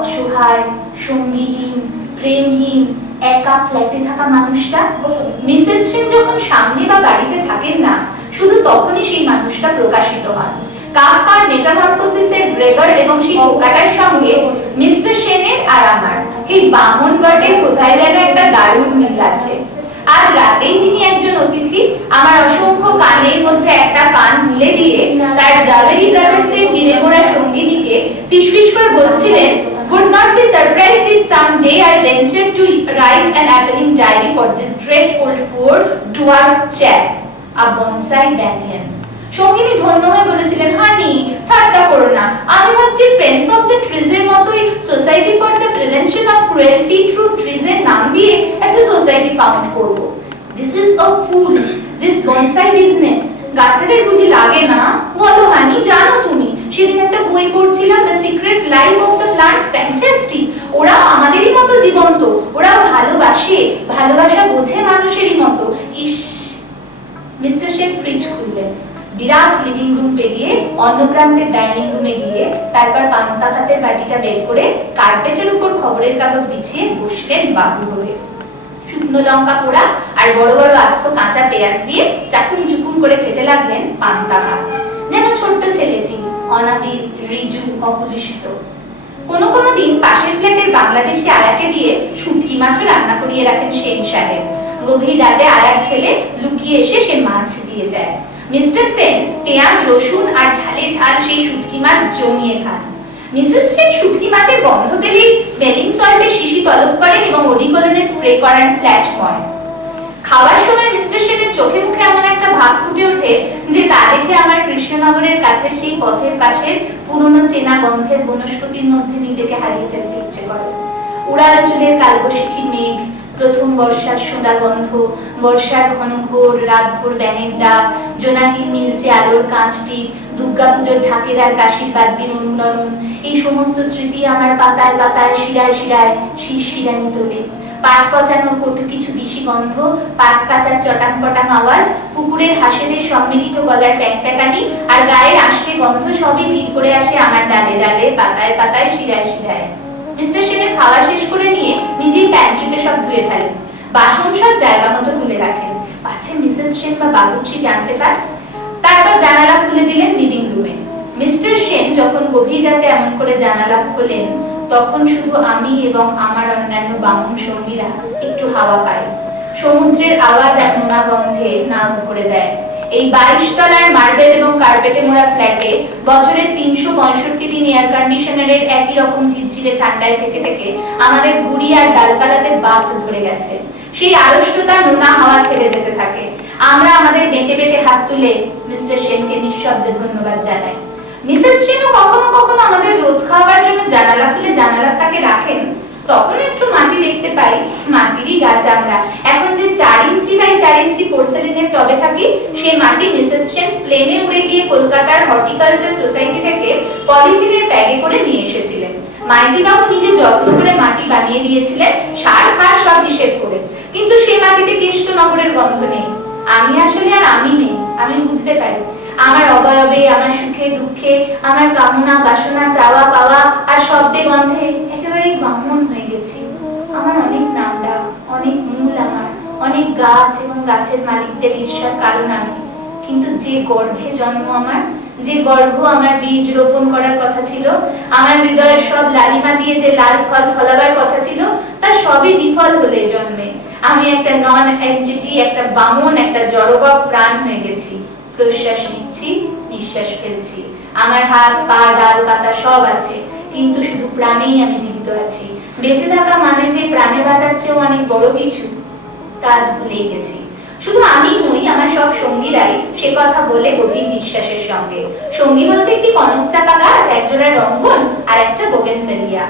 অসহায়, সঙ্গীহীন, প্রেমহীন, একা ফ্ল্যাটে থাকা মানুষটা? মিসেস সেন যখন সামনে বা বাড়িতে থাকেন না, শুধু তখনই সেই মানুষটা প্রকাশিত হন। কাফকার মেটামরফোসিসের গ্রেগর এবং সেই টোকাটার সঙ্গে মিস্টার সেনের আর আমার এই বামন বটে কোথায় যেন একটা দারুণ মিল আছে। আজ রাতেই তিনি একজন অতিথি আমার অসংখ্য কানের মধ্যে একটা কান মুলে দিয়ে তার জাভেরি ব্রাদার্সের হিরে মোড়া সঙ্গিনীকে ফিসফিস করে বলছিলেন, would not be surprised if someday I venture to write an appealing diary for this great old poor dwarf chap, a bonsai banyan. সঙ্গিনী ধন্য হয়ে বলেছিলেন, হানি ঠাট্টা করো না, আমি ভাবছি ফ্রেন্ডস অফ দ্য ট্রিজ এর মতোই society for the prevention of cruelty through trees এর নাম দিয়ে একটা সোসাইটি ফাউন্ড করব। This is a full, this bonsai business. গাছেদের বুঝি লাগে না? বলো হানি, জানো তুমি সেদিন একটা বই পড়ছিলাম, the secret life of the plants, fantastic. ওরাও আমাদেরই মতো জীবন্ত, ওরাও ভালোবাসে, ভালোবাসা বোঝে মানুষেরই মতো। ইস! মিস্টার সেন ফ্রিজ খুললেন, বিরাট লিভিং রুম পেরিয়ে অন্য প্রান্তের ডাইনিং রুমে গিয়ে তারপর পান্তা ভাতের বাটিটা বের করে কার্পেটের উপর খবরের কাগজ বিছিয়ে বসলেন বাবু হয়ে। শুকনো লঙ্কা পোড়া আর বড় বড় আস্ত কাঁচা পেঁয়াজ দিয়ে চাকুম চুকুম করে খেতে লাগলেন পান্তা ভাত, যেন ছোট্ট ছেলেটি, অনাবিল, রিজু, অকুলিশিত। কোনো কোনো দিন পাশের ফ্ল্যাটের বাংলাদেশি আয়াকে দিয়ে শুটকি মাছও রান্না করিয়ে রাখেন সেন সাহেব। গভীর রাতে আয়ার ছেলে লুকিয়ে এসে সে মাছ দিয়ে যায়। মিস্টার সেন পেঁয়াজ, রসুন আর ঝালে ঝাল সেই শুটকি মাছ জমিয়ে খান। মিসেস সেন শুটকি মাছের গন্ধ পেলেই স্মেলিং সল্টে শিশি তলব করেন এবং অডিকোলনে স্প্রে করেন ফ্ল্যাটময়। খাওয়ার সময় মিস্টার সেনের চোখে মুখে এমন একটা ভাব ফুটে ওঠে যে তা দেখে আমার কৃষ্ণনগরের কাছে সেই পথের পাশের পুরনো চেনা গন্ধের বনস্পতির মধ্যে নিজেকে হারিয়ে ফেলতে ইচ্ছে করে। উড়াল চুলের কালবৈশাখী মেঘ, প্রথম বর্ষার সোঁদা গন্ধ, বর্ষার ঘনঘোর, রাতভোর ব্যাঙের ডাক, জোনাকির নীলচে আলোর কাঁচটি, দুর্গা পুজোর ঢাকের আর কাশির বাদ্যির অনুরণন, এই সমস্ত স্মৃতি আমার পাতায় পাতায়, শিরায় শিরায় শিরশিরানি তোলে। পাট পচানোর কটু কিছু দিশি গন্ধ, পাট কাচার চটাং পটাং আওয়াজ, পুকুরের হাঁসেদের সম্মিলিত গলার প্যাকপ্যাকানি আর গায়ের আষ্টে গন্ধ সবই ভিড় করে আসে আমার ডালে ডালে, পাতায় পাতায়, শিরায় শিরায়। মিস্টার সেনের খাওয়া শেষ করে নিয়ে নিজেই প্যান্ট্রিতে সব ধুয়ে ফেলেন, বাসন সব জায়গা মতো তুলে রাখেন, পাছে মিসেস সেন বা বাবুর্চি জানতে পার। তারপর জানালা খুলে দিলেন লিভিং রুমে। মিস্টার সেন যখন গভীর রাতে এমন করে জানালা খোলেন, তখন শুধু আমি এবং আমার অন্যান্য বামুন সঙ্গীরা একটু হাওয়া পাই। সমুদ্রের আওয়াজ আর নোনা গন্ধে নাম ভরে দেয়। এই 22 তলার মার্বেল এবং কার্পেটে মোড়া ফ্ল্যাটে বছরের 365 দিন এয়ার কন্ডিশনারের একই রকম ঝিরঝিরে ঠান্ডায় থেকে থেকে আমাদের গুড়ি আর ডালপালাতে বাত ধরে গেছে। সেই আড়ষ্টতা নোনা হাওয়া ছেড়ে যেতে থাকে। আমরা আমাদের বেঁটে বেঁটে হাত তুলে মিস্টার সেনকে নিঃশব্দে ধন্যবাদ জানাই। মিসেস সেনও কখনো কখনো আমাদের রোদ খাওয়ার জন্য জানালা খুলে জানালাটাকে রাখেন, তখন একটু মাটি দেখতে পাই। মাটিরই গাছ আমরা। এখন যে 4 ইঞ্চি বাই 4 ইঞ্চি পোর্সেলিনের টবে থাকি, সেই মাটি মিসেস সেন প্লেনে উড়ে গিয়ে কলকাতার হর্টিকালচার সোসাইটি থেকে পলিথিনের ব্যাগে করে নিয়ে এসেছিলেন। মাইতি বাবু নিজে যত্ন করে মাটি বানিয়ে দিয়েছিলেন, সার ফার সব হিসেব করে, কিন্তু সেই মাটিতে কেষ্টনগরের গন্ধ নেই। আমি আসলে আর আমি নেই, আমি বুঝতে পারি। আমার অবয়বে, আমার সুখে দুঃখে, আমার কামনা বাসনা, চাওয়া পাওয়া আর শব্দে গন্ধে একেবারেই বামন হয়ে গেছি। আমার অনেক নাম ডাক, অনেক মূল আমার, অনেক গাছ এবং গাছের মালিকদের ঈর্ষার কারণ আমি। কিন্তু যে গর্ভে জন্ম আমার, যে গর্ভ আমার বীজ রোপণ করার কথা ছিল, আমার হৃদয়ের সব লালিমা দিয়ে যে লাল ফল ফলাবার কথা ছিল, তার সবই বিফল হলে জন্মে। আমি একটা নন এন্টিটি, একটা বামন, একটা জড়গব প্রাণ হয়ে গেছি। প্রশ্বাস নিচ্ছি, নিঃশ্বাস ফেলছি, আমার হাত পা ডাল পাতা সব আছে, কিন্তু শুধু প্রাণেই আমি জীবিত আছি। বেঁচে থাকা মানে যে প্রাণে বাঁচার চেয়েও অনেক বড় কিছু, তা আজ ভুলেই গেছি। শুধু আমি নই, আমার সব সঙ্গীরাই সে কথা বলে গভীর নিঃশ্বাসের সঙ্গে। সঙ্গী বলতে একটি কনক চাপা গাছ, একজোড়া রঙ্গন আর একটা বোগেনভেলিয়া।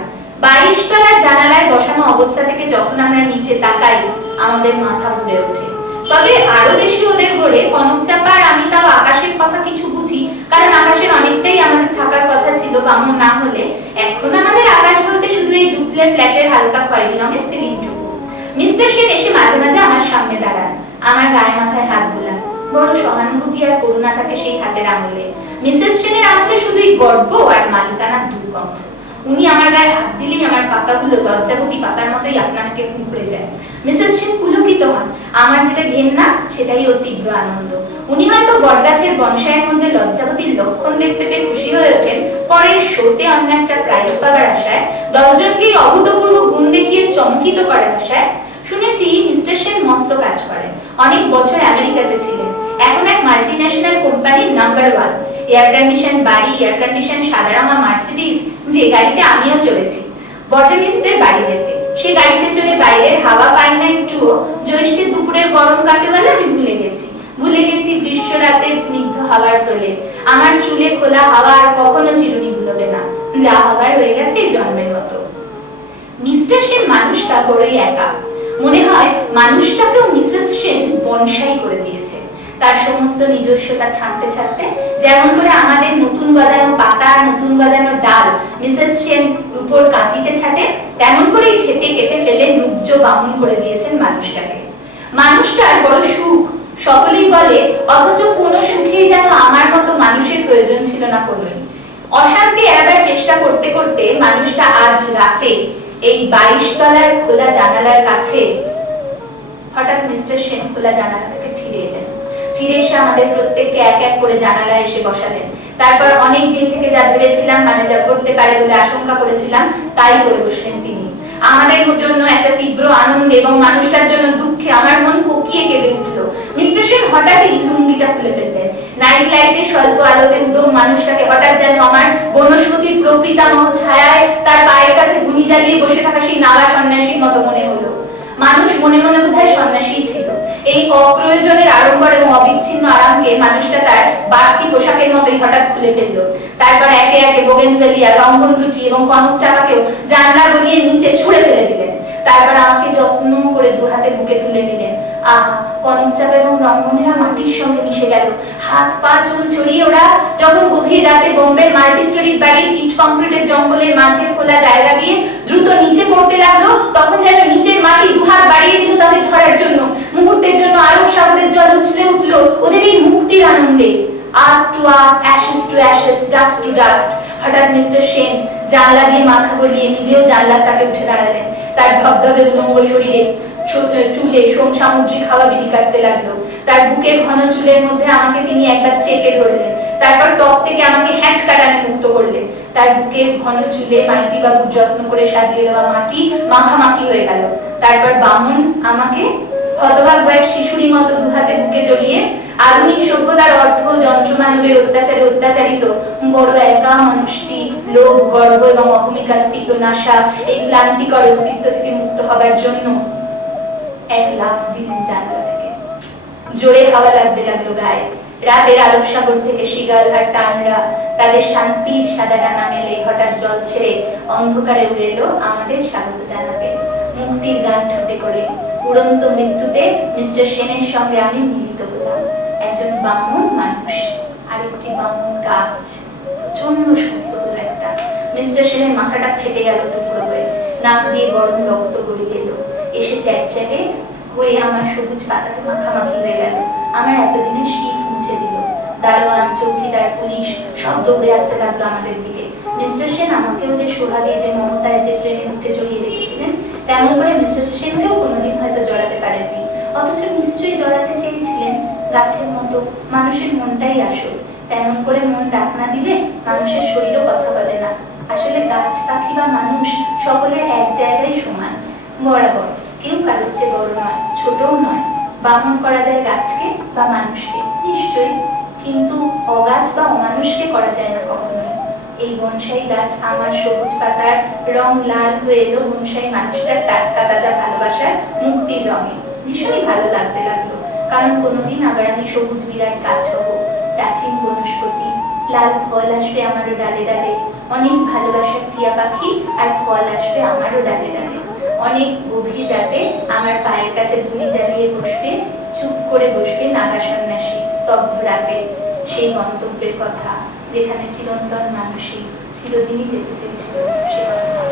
22 তলার জানালায় বসানো অবস্থা থেকে যখন আমরা নিচে তাকাই, আমাদের মাথা ঘুরে ওঠে। তবে আরো বেশি ওদের ঘরে কনক চাপা আর আমি তাও আকাশের কথা কিছু বুঝি, কারণ আকাশের অনেকটাই আমাদের থাকার কথা ছিল বামন না হলে। এখন আমাদের আকাশ বলতে শুধু এই ডুপ্লে ফ্ল্যাটের হালকা খয়েরি রঙের সিলিংটুকু। মিস্টার সেন এসে মাঝে মাঝে আমার সামনে দাঁড়ান, আমার গায়ে মাথায় হাত বোলান। বড় সহানুভূতি আর করুণা থাকে সেই হাতের আঙুলে। মিসেস সেনের আঙুলে শুধুই গর্ব আর মালিকানা দুর্গন্ধ। উনি আমার গায়ে হাত দিলেই আমার পাতাগুলো লজ্জাবতী পাতার মতোই আপনা থেকে কুঁকড়ে যায়। মিসেস সেন পুলকিত হন, আমার যেটা ঘেন্না সেটাই ওর তীব্র আনন্দ। উনি হয়তো বটগাছের বনসাইয়ের মধ্যে লজ্জাবতীর লক্ষণ দেখতে পেয়ে খুশি হয়ে ওঠেন, পরের শোতে অন্য একটা প্রাইজ পাওয়ার আশায়, 10 জনকেই অভূতপূর্ব গুণ দেখিয়ে চমকিত করার আশায়। শুনেছি মিস্টার সেন মস্ত কাজ করেন, অনেক বছর আমেরিকাতে ছিলেন, এখন এক মাল্টিন্যাশনাল কোম্পানির নাম্বার 1। এয়ার কন্ডিশন বাড়ি, এয়ার কন্ডিশন সাদা রঙা মার্সিডিজ, যে গাড়িতে আমিও চড়েছি বটানিস্টদের বাড়ি যেতে। সে গাড়িতে চড়ে বাইরের হাওয়া পাই না একটুও। জ্যৈষ্ঠের দুপুরের গরম কাকে বলে আমি ভুলে গেছি গ্রীষ্ম রাতের স্নিগ্ধ হাওয়ার প্রলেপ। আমার চুলে খোলা হাওয়া আর কখনো চিরুনি ভুলবে না, যা হবার হয়ে গেছে এই জন্মের মতো। মিস্টার সেন মানুষটা বড়ই একা, মনে হয় মানুষটাকেও মিসেস সেন বনসাই করে দিয়েছে। তার সমস্ত নিজস্বতা ছাড়তে ছাড়তে, যেমন করে আমাদের নতুন গজানো পাতা আর নতুন গজানো ডাল মিসেস সেন রূপোর কাঁচিতে ছাটে, তেমন করেই ছেটে কেটে ফেলে নুজ্জ বামুন করে দিয়েছেন মানুষটাকে। মানুষটার বড় সুখ সকলেই বলে, অথচ কোনো সুখেই যেন আমার মতো মানুষের প্রয়োজন ছিল না কোনোই। অশান্তি এড়াবার চেষ্টা করতে করতে মানুষটা আজ রাতে এই 22 তলার খোলা জানালার কাছে হঠাৎ মিস্টার সেন খোলা জানালা থেকে ফিরে এলেন। ফিরে এসে আমাদের প্রত্যেককে এক এক করে জানালায় এসে বসালেন। তারপর অনেক দিন থেকে যা ভেবেছিলাম, মানে যা করতে পারে বলে আশঙ্কা করেছিলাম, তাই করে বসলেন তিনি। আমাদের জন্য একটা তীব্র আনন্দে এবং মানুষটার জন্য দুঃখে আমার মন কোকিয়ে কেঁদে উঠলো। মিস্টার সেন হঠাৎই লুঙ্গিটা খুলে ফেললেন। নাইট লাইটের স্বল্প আলোতে উদম মানুষটাকে হঠাৎ যেন আমার বনস্পতির প্রকৃতামহ ছায়ায় তার পায়ের কাছে ধুনি জ্বালিয়ে বসে থাকা সেই নাগা সন্ন্যাসীর মতো মনে হলো। মানুষ মনে মনে বোধহয় সন্ন্যাসীই ছিল। এই অপ্রয়োজনের আড়ম্বর এবং অবিচ্ছিন্ন আরামকে মানুষটা তার বাড়তি পোশাকের মতোই হঠাৎ খুলে ফেললো। তারপর একে একে বোগেনভেলিয়া, রঙ্গন দুটি এবং কনক চাপাকেও জানলা গলিয়ে নিচে ছুঁড়ে ফেলে দিলেন। তারপর আমাকে যত্ন করে দুহাতে বুকে তুলে নিলেন। আহা, কনক চাপা এবং রঙ্গনেরা মাটির সঙ্গে মিশে গেল। হাত পা চুল ছড়িয়ে ওরা যখন গভীর রাতে বোম্বের মাল্টি স্টোরি বাড়ির ইট কংক্রিটের জঙ্গলের মাঝের খোলা জায়গা দিয়ে দ্রুত নিচে পড়তে লাগলো, তখন যেন নিচের মাটি দুহাত বাড়িয়ে দিল তাদের ধরার জন্য। মুহূর্তের জন্য আরব সাগরের জল উছলে উঠলো ওদের এই মুক্তির আনন্দে। Earth to earth, ashes to ashes, dust to dust. হঠাৎ মিস্টার সেন জানলা দিয়ে মাথা গলিয়ে নিজেও জানলার তাকে উঠে দাঁড়ালেন। তার ধবধবে উলঙ্গ শরীরে চুলে সামুদ্রিক হাওয়া বিলি কাটতে লাগলো। তার বুকের ঘন চুলের মধ্যে আমাকে তিনি একবার চেপে ধরলেন, তারপর টপ থেকে আমাকে হ্যাঁচ কাটানে মুক্ত করলেন। তার বুকের ঘন চুলে মাইতি বাবুর যত্ন করে সাজিয়ে দেওয়া মাটি মাখামাখি হয়ে গেল। তারপর বামুন আমাকে হতভাগ্য এক শিশুরী মতো দুহাতে বুকে জড়িয়ে আধুনিক সভ্যতার অর্থ যন্ত্র মানবের অত্যাচারে অত্যাচারিত বড় একা মানুষটি লোভ, গর্ব এবং অহমিকা স্ফীত নাশা এই ক্লান্তিকর অস্তিত্ব থেকে মুক্ত হবার জন্য এক লাফ দিলেন জানলা থেকে। জোরে হাওয়া লাগতে লাগলো গায়ে। রাতের আলোক সাগর থেকে শিগাল আর টানরা তাদের শান্তির সাদা ডানা মেলে হঠাৎ জল ছেড়ে অন্ধকারে উড়ে এলো আমাদের স্বাগত জানাতে। মুক্তির গান ঠোঁটে করে উড়ন্ত মৃত্যুতে মিস্টার সেনের সঙ্গে আমি মিলিত হলাম। একজন বামুন মানুষ, আরেকটি বামুন গাছ। প্রচন্ড শব্দ হলো একটা। মিস্টার সেনের মাথাটা ফেটে গেল টুকরো হয়ে, নাক দিয়ে গরম রক্ত গড়িয়ে এলো, এসে চ্যাটচ্যাটে হয়ে আমার সবুজ পাতাতে মাখামাখি হয়ে গেল। আমার এতদিনের শীত মুছে দিল। দারোয়ান, চৌকিদার, পুলিশ সব দৌড়ে আসতে লাগলো আমাদের দিকে। মিস্টার সেন আমাকেও যে সোহাগে, যে মমতায়, যে প্রেমে বুকে জড়িয়ে রেখেছিলেন, তেমন করে মিসেস সেনকেও কোনোদিন হয়তো জড়াতে পারেননি। অথচ নিশ্চয়ই জড়াতে চেয়েছিলেন। গাছের মতো মানুষের মনটাই আসল। তেমন করে মন ডাক না দিলে মানুষের শরীরও কথা বলে না। আসলে গাছ, পাখি বা মানুষ সকলের এক জায়গায় সমান, বরাবর। কেউ কারোর চেয়ে বড় নয়, ছোটও নয়। বামন করা যায় গাছকে বা মানুষকে নিশ্চয়ই, কিন্তু অগাছ বা অমানুষকে করা যায় না কখনোই। এই বনসাই গাছ আমার সবুজ পাতার রং লাল হয়ে এলো বনসাই মানুষটার টাটকা তাজা ভালোবাসার মুক্তির রঙে। ভীষণই ভালো লাগতে লাগলো, কারণ কোনোদিন আবার আমি সবুজ বিরাট গাছ হব, প্রাচীন বনস্পতি। লাল ফল আসবে আমারও ডালে ডালে, অনেক ভালোবাসার টিয়া পাখি, আর ফল আসবে আমারও ডালে ডালে। অনেক গভীর রাতে আমার পায়ের কাছে ধুনি জ্বালিয়ে বসবে, চুপ করে বসবে নাগা সন্ন্যাসী স্তব্ধ রাতে, সেই গন্তব্যের কথা যেখানে চিরন্তন মানুষই চিরদিনই যেতে চেয়েছিল সে কথা।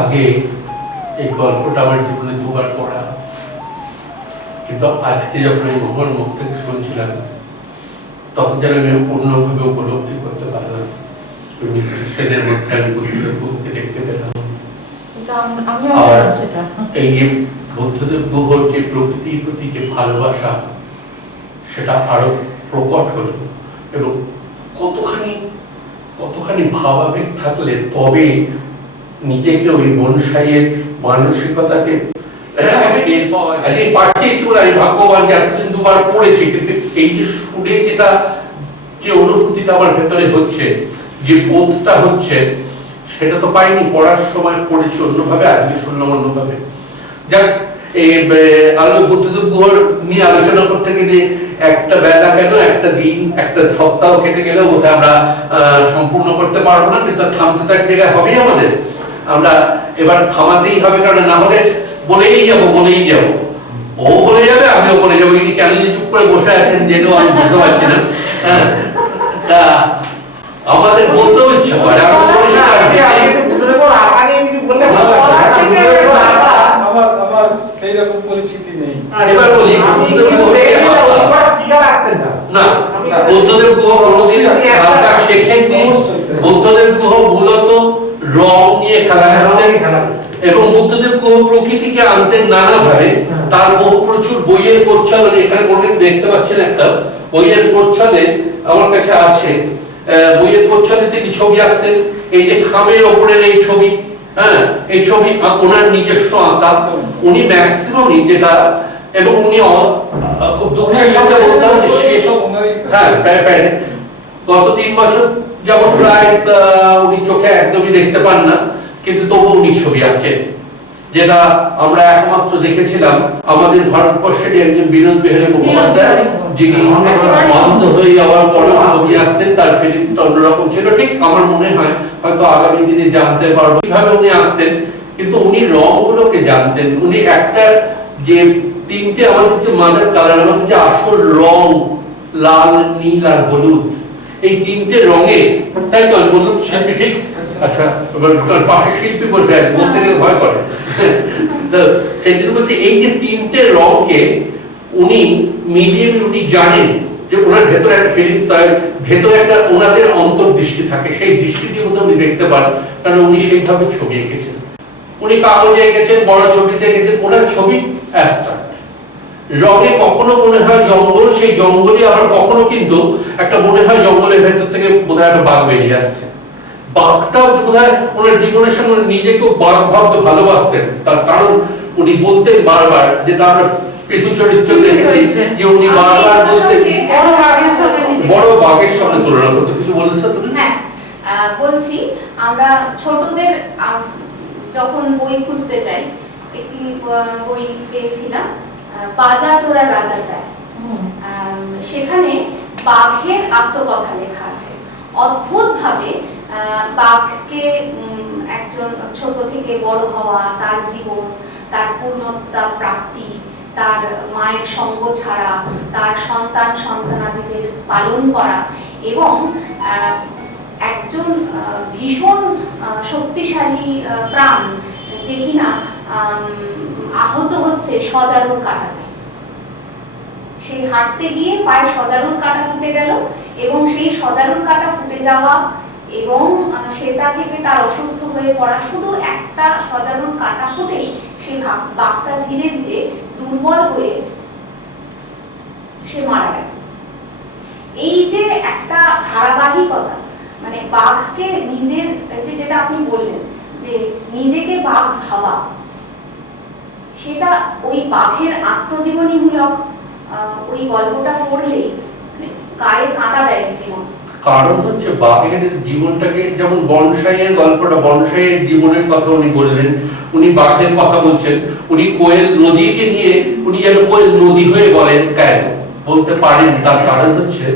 আগে এই গল্পটা আমার জীবনে দুবার পড়া, কিন্তু আজকে যখন আমি মোহন মুখ থেকে শুনছিলাম তখন যেন আমি পূর্ণভাবে উপলব্ধি করতে পারলাম সেনের মধ্যে আমি বুদ্ধদেব গুহকে দেখতে পেলাম। আমিও আর সেটা এই যে বুদ্ধদেব গুহর যে প্রকৃতির প্রতি যে ভালোবাসা সেটা আরো প্রকট হলো, এবং কতখানি ভাবাবেগ থাকলে তবে নিজেকে ওই বনসাইয়ের মানসিকতাকে পাঠিয়েছি বলে আমি ভাগ্যবান যে এতদিন দুবার পড়েছি, কিন্তু এই যে শুনে যেটা যে অনুভূতিটা আমার ভেতরে হচ্ছে, যে বোধটা হচ্ছে, সেটা তো পাইনি পড়ার সময়, পড়েছি অন্যভাবে, আজকে শুনলাম অন্যভাবে। যাক, আলো বুদ্ধদেব গুহর নিয়ে আলোচনা করতে গেলে একটা বেলা কেন, একটা দিন, একটা সপ্তাহ কেটে গেলেও বোধহয় আমরা সম্পূর্ণ করতে পারবো না, কিন্তু থামতে তো এক জায়গায় হবেই আমাদের। আমরা এবার থামাতেই হবে, কারণ না হলে বলেই যাবো। ও বলে যাবে, আমিও বলে যাবো। ইনি কেন চুপ করে বসে আছেন যেটাও আমি বুঝতে পারছি না। তা আমাদের বলতেও ইচ্ছা করে, আমার সেই রকম পরিচিতি নেই। এবার বলি না, বুদ্ধদেব গুহ কোনদিন হালকা শেখেননি। বুদ্ধদেব গুহ মূলত রং নিয়ে খেলা খেলতেন, এবং বুদ্ধদেব গুহ প্রকৃতিকে আনতেন নানাভাবে। তার প্রচুর বইয়ের প্রচ্ছদ, এখানে কোনদিন দেখতে পাচ্ছেন একটা বইয়ের প্রচ্ছদে আমার কাছে আছে। বইয়ের প্রচ্ছদে তিনি ছবি আঁকতেন। এই যে খামের ওপরের এই ছবি, হ্যাঁ, এই ছবি ওনার নিজস্ব আঁকা। উনি ম্যাক্সিমাম যেটা, এবং উনি খুব দুঃখের সাথে বলতে হবে হ্যাঁ, গত 3 বছর যাবত প্রায় উনি চোখে একদমই দেখতে পান না, কিন্তু তবু উনি ছবি আঁকেন, যেটা আমরা একমাত্র দেখেছিলাম আমাদের ভারতবর্ষের একজন বিনোদ বিহারী মুখোপাধ্যায়, যিনি অন্ধ হয়ে যাওয়ার পরেও ছবি আঁকতেন। তার ফিলিংসটা অন্যরকম ছিল। ঠিক আমার মনে হয় হয়তো আগামী দিনে জানতে পারবো কিভাবে উনি আঁকতেন, কিন্তু উনি রংগুলোকে জানতেন। উনি একটা যে 3টে আমাদের যে মাদার কালার, আমাদের যে আসল রং, লাল, নীল আর হলুদ, এই 3টে রঙে, তাই তো আমি বললাম শিল্পী ঠিক? আচ্ছা, পাশে শিল্পী বসে আছে, বলতে গেলে ভয় করে। সেই জন্য বলছি, এই যে 3টে রঙকে উনি মিলিয়ে উনি জানেন যে ওনার ভেতরে একটা ফিলিংস হয়, ভেতরে একটা ওনাদের অন্তর্দৃষ্টি থাকে, সেই দৃষ্টি দিয়ে বোধহয় উনি দেখতে পান, কারণ উনি সেইভাবে ছবি এঁকেছেন। উনি কাগজে এঁকেছেন, বড় ছবিতে এঁকেছেন। ওনার ছবি অ্যাবস্ট্রাক্ট। রঙে কখনো মনে হয় জঙ্গল, সেই জঙ্গলে আবার কখনো কিন্তু একটা মনে হয় জঙ্গলের ভেতর থেকে বোধহয় একটা বাঘ বেরিয়ে আসছে। বাঘটাও বোধহয় ওনার জীবনের সঙ্গে নিজেকেও বাঘ ভাবতে ভালোবাসতেন। তার কারণ উনি বলতেন বারবার, যেটা আমরা পৃথু চরিত্র দেখেছি, যে উনি বারবার বলতেন বড় বাঘের সঙ্গে তুলনা করতে। কিছু বলেছো তুমি? হ্যাঁ, বলছি, আমরা ছোটদের যখন বই খুঁজতে যাই, একটি বই পেয়েছিলাম, বাজা তোরা রাজা চায়। সেখানে বাঘের আত্মকথা লেখা আছে। অদ্ভুত ভাবে বাঘকে একজন ছোট থেকে বড় হওয়া, তার জীবন, তার পূর্ণতা প্রাপ্তি, তার মায়ের সঙ্গ ছাড়া তার সন্তানাদিদের পালন করা, এবং একজন ভীষণ শক্তিশালী প্রাণ যে কিনা আহত হচ্ছে সজারুর কাঁটাতে। সেই হাঁটতে গিয়ে পায়ে সজারুর কাঁটা ফুটে গেল, এবং সেই সজারুর কাঁটা ফুটে যাওয়া এবং সেটা থেকে তার অসুস্থ হয়ে পড়া, শুধু একটা সজারুর কাঁটা ফুটেই সে বাঘটা ধীরে ধীরে দুর্বল হয়ে সে মারা গেল। এই যে একটা ধারাবাহিকতা, মানে বাঘকে নিজের, যেটা আপনি বললেন যে নিজেকে বাঘ ভাবা, সেটা ওই বাঘের আত্মজীবনীমূলক ওই গল্পটা পড়লেই গায়ে কাঁটা দেয় রীতিমতো। কারণ হচ্ছে বাঘের জীবনটাকে, যেমন বনসাইয়ের গল্পটা, বনসাইয়ের জীবনের কথা উনি বললেন, উনি বাঘের কথা বলছেন, উনি কোয়েল নদীকে নিয়ে উনি যেন কোয়েল নদী হয়ে বলেন, কেন বলতে পারেন, তার কারণ হচ্ছে,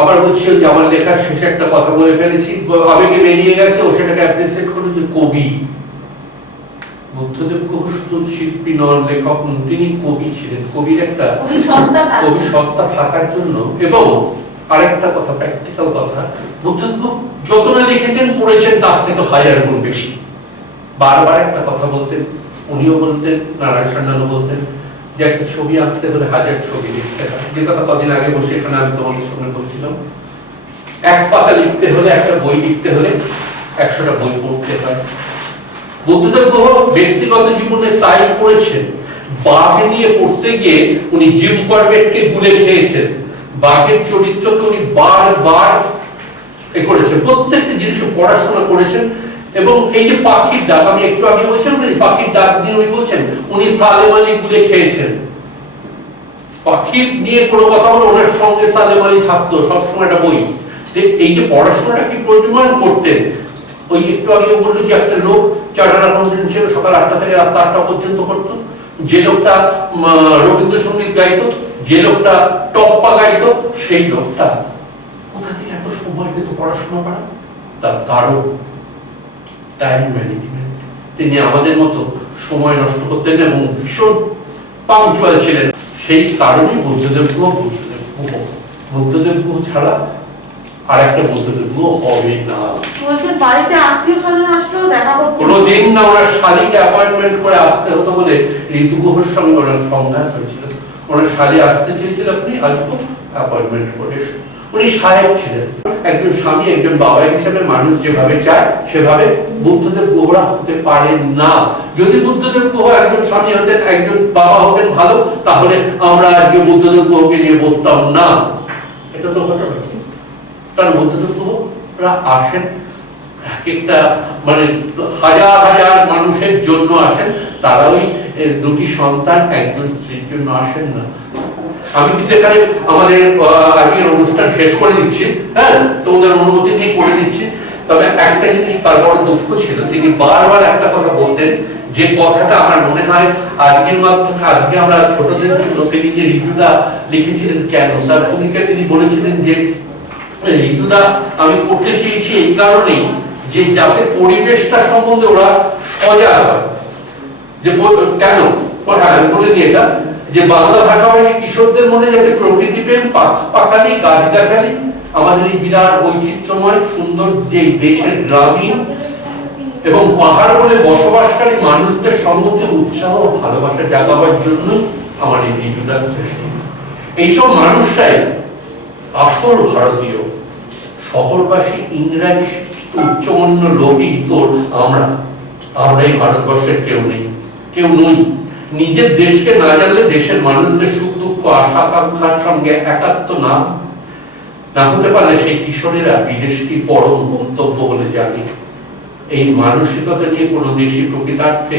আবার বলছি যে আমার লেখার শেষে একটা কথা বলে ফেলেছি, আবেগে বেরিয়ে গেছে, ও সেটাকে অ্যাপ্রিসিয়েট করে, যে কবি বুদ্ধদেব গুহ শুধু শিল্পী নন, লেখক, তিনি কবি ছিলেন। কবির একটা কবি সত্তা থাকার জন্য, এবং আরেকটা কথা, প্র্যাকটিক্যাল কথা, বুদ্ধদেব গুহ যতটা লিখেছেন পড়েছেন তার থেকে 1000 গুণ বেশি। বারবার একটা কথা বলতেন, উনিও বলতেন, নারায়ণ সান্যালও বলতেন, যে একটা ছবি আঁকতে হলে 1000 ছবি লিখতে হয়। যে কথা কদিন আগে বসে এখানে আমি তোমাদের সঙ্গে বলছিলাম, এক পাতা লিখতে হলে, একটা বই লিখতে হলে 100টা বই পড়তে হয়। বুদ্ধদেব গুহ ব্যক্তিগত জীবনে তাই করেছেন। বাঘ নিয়ে পড়তে গিয়ে উনি জিম করবেটকে গুলে খেয়েছেন। বাঘের চরিত্রকে উনি বারবার করেছেন, প্রত্যেকটা জিনিসে পড়াশোনা করেছেন। এবং এই যে পাখির ডাক, আমি একটু আগে বলছিলাম পাখির ডাক নিয়ে উনি বলছেন উনি সালেম আলী গুলে খেয়েছেন। পাখির নিয়ে কোনো কথা বলে ওনার সঙ্গে সালেম আলী থাকতো সবসময় একটা বই। এই যে পড়াশোনাটা কি পরিমাণ করতেন। ওই একটু আগে বললো যে একটা লোক চার্টার্ড অ্যাকাউন্টেন্ট হিসেবে সকাল 8টা থেকে রাত 8টা পর্যন্ত করতো, যে লোকটা রবীন্দ্রসঙ্গীত গাইতো, যে লোকটা টপ্পা গাইতো, সেই লোকটা কোথা থেকে এত সময় পেত পড়াশোনা করা? তার কারণ টাইম ম্যানেজমেন্ট। তিনি আমাদের মতো সময় নষ্ট করতেন না এবং ভীষণ পাংচুয়াল ছিলেন। সেই কারণে বুদ্ধদেব গুহ ছাড়া আর একটা বুদ্ধদেব গুহ হবে না। বলছেন বাড়িতে আত্মীয় স্বজন আসলেও দেখা করতে কোনোদিন না ওনার শালীকে অ্যাপয়েন্টমেন্ট করে আসতে হতো বলে ঋতু গুহর সঙ্গে ওনার সংঘাত হয়েছিল। ওনার শালী আসতে চেয়েছিল, আপনি আসবো অ্যাপয়েন্টমেন্ট করে। উনি সাহেব ছিলেন, একজন স্বামী একজন বাবা হিসেবে মানুষ যেভাবে চায় সেভাবে বুদ্ধদেব গুহরা হতে পারেন না। যদি বুদ্ধদেব গুহ একজন স্বামী হতেন, একজন বাবা হতেন ভালো, তাহলে আমরা আজকে বুদ্ধদেব গুহকে নিয়ে বসতাম না। এটা তো ঘটনা। কারণ বুদ্ধদেব গুহরা আসেন এক একটা মানে হাজার হাজার মানুষের জন্য আসেন। তারা ওই দুটি সন্তান একজন স্ত্রীর জন্য আসেন না। আমি কিন্তু এখানে আমাদের আজকের অনুষ্ঠান শেষ করে দিচ্ছি, হ্যাঁ, তোমাদের অনুমতি নিয়ে করে দিচ্ছি। তবে একটা জিনিস তার বড় দুঃখ ছিল, তিনি বারবার একটা কথা বলতেন, যে কথাটা আমার মনে হয় আজকের মাধ্যমে আজকে আমরা ছোটদের জন্য তিনি যে ঋজুদা লিখেছিলেন কেন, তার ভূমিকা তিনি বলেছিলেন যে ঋজুদা আমি করতে চেয়েছি এই কারণেই যে যাতে পরিবেশটা সম্বন্ধে ওরা সজাগ হয়। যে কেন আমি বলিনি এটা, যে বাংলা ভাষাভাষী কিশোরদের মনে যাতে প্রকৃতি প্রেম, পাখালি, গাছগাছালি, আমাদের এই বিরাট বৈচিত্র্যময় সুন্দর যে দেশের গ্রামীণ এবং পাহাড় বলে বসবাসকারী মানুষদের সম্বন্ধে উৎসাহ ও ভালোবাসা জাগাবার জন্য আমার এই ঋজুদার সৃষ্টি। এইসব মানুষটাই আসল ভারতীয়। শহরবাসী ইংরাজি শিক্ষিত উচ্চমান্য লোকই তোর আমরা এই ভারতবর্ষের কেউ নই। নিজের দেশকে না জানলে দেশের মানুষদের সুখ দুঃখ আশা আকাঙ্ক্ষার সঙ্গে একাত্ম না হতে পারলে সেই কিশোরেরা বিদেশকে পরম গন্তব্য বলে জানে। এই মানসিকতা নিয়ে কোনো দেশই প্রকৃতার্থে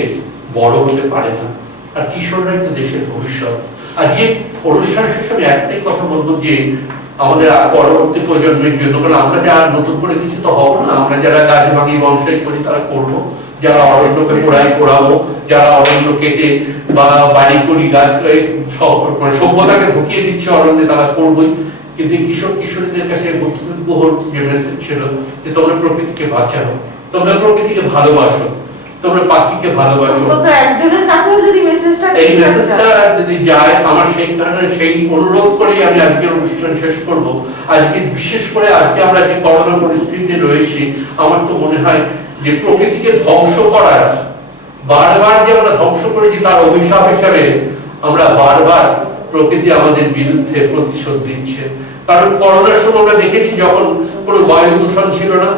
বড় হতে পারে না। আর কিশোররাই তো দেশের ভবিষ্যৎ। আজকে অনুষ্ঠান শেষে আমি একটাই কথা বলবো, যে আমাদের পরবর্তী প্রজন্মের জন্য, কারণ আমরা যা নতুন করে কিছু তো হবো না, আমরা যারা গাছ ভাঙি বংশাই করি তারা করবো, যারা অরণ্যকে পোড়াবো, যারা অরণ্য কেটে বা বাড়ি করি গাছ মানে সভ্যতাকে ঢুকিয়ে দিচ্ছে অরণ্যে, তারা করবোই। কিন্তু কিশোর কিশোরীদের কাছে বুদ্ধদেব গুহর যে মেসেজ ছিল যে তোমরা প্রকৃতিকে বাঁচাও, তোমরা প্রকৃতিকে ভালোবাসো, তোমরা পাখিকে ভালোবাসো, একজনের কাছেও যদি মেসেজটা এই মেসেজটা যদি যায়, আমার সেই কারণে সেই অনুরোধ করেই আমি আজকের অনুষ্ঠান শেষ করব। আজকে বিশেষ করে আজকে আমরা যে করোনা পরিস্থিতিতে রয়েছি, আমার তো মনে হয় যে প্রকৃতিকে ধ্বংস করার বারবার যে আমরা ধ্বংস করেছি তার অভিশাপ হিসাবে আমরা বারবার প্রকৃতি আমাদের বিরুদ্ধে প্রতিশোধ দিচ্ছে। কারণ করোনার সময় আমরা দেখেছি যখন কোনো বায়ু দূষণ ছিল না,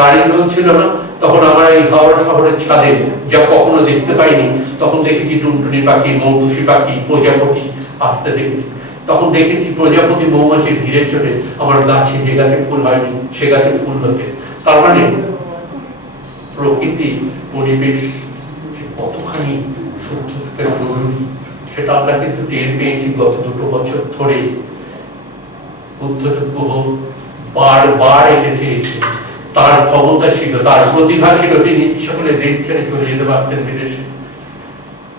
গাড়ি চলছিল না, তখন আমরা এই হাওড়া শহরের ছাদে যা কখনো দেখতে পাইনি, তখন দেখেছি টুনটুনি পাখি, মৌটুসি পাখি, প্রজাপতি আসতে দেখেছি। তখন দেখেছি প্রজাপতি মৌমাছি ভিড়ে চলে আমার গাছে, যে গাছে ফুল হয়নি সে গাছে ফুল হতে। তার মানে প্রকৃতি পরিবেশ কতখানি সত্যি জরুরি সেটা আমরা কিন্তু টের পেয়েছি গত 2 বছর ধরে। বুদ্ধদেব গুহ বারবার এটা চেয়েছে, তার ক্ষমতা ছিল, তার প্রতিভা ছিল, তিনি সকলে দেশ ছেড়ে চলে যেতে পারতেন বিদেশে,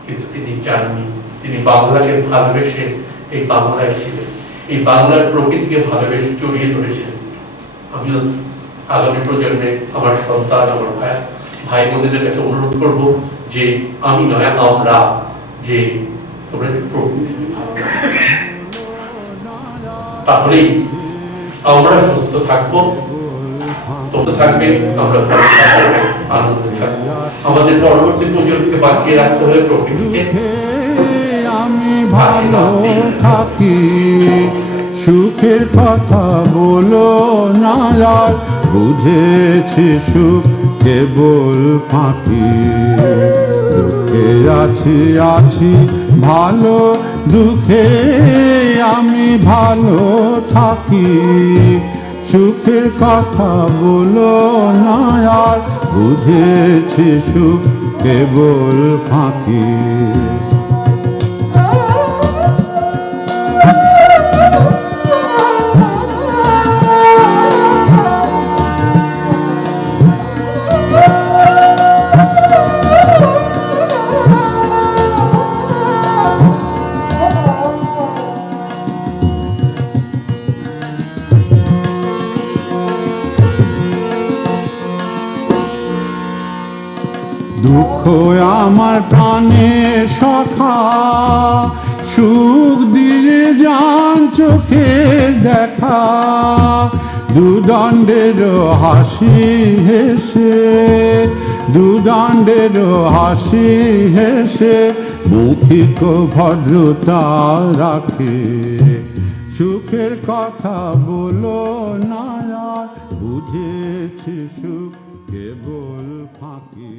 কিন্তু তিনি চাননি। তিনি বাংলাকে ভালোবেসে এই বাংলায় ছিলেন, এই বাংলার প্রকৃতিকে ভালোবেসে জড়িয়ে ধরেছিলেন। আমিও আগামী প্রজন্মে আমার সন্তান, আমার ভাই বোনেদের কাছে অনুরোধ করব যে আমি নয় আমরা, যে তোমরা প্রকৃতিকে ভালোবাসো, তাহলেই আমরা সুস্থ থাকবো, তোমরা থাকবে, আমরা আনন্দ থাকবো। আমাদের পরবর্তী প্রজন্মকে বাঁচিয়ে রাখতে হলে প্রকৃতিকে আমি ভালো থাকি সুখের কথা বলো না আর, বুঝেছি সুখ কেবল ফাঁকি। দুঃখে আছি ভালো, দুঃখে আমি ভালো থাকি। সুখের কথা বলো না আর, বুঝেছি সুখ কেবল ফাঁকি। দুঃখ আমার প্রাণের সখা, সুখ দিয়ে যান চোখের দেখা। দুদণ্ডের হাসি হেসে, দুদণ্ডের হাসি হেসে মৌখিক ভদ্রতা রাখে। সুখের কথা বলো না আর, বুঝেছি সুখ কেবল ফাঁকি।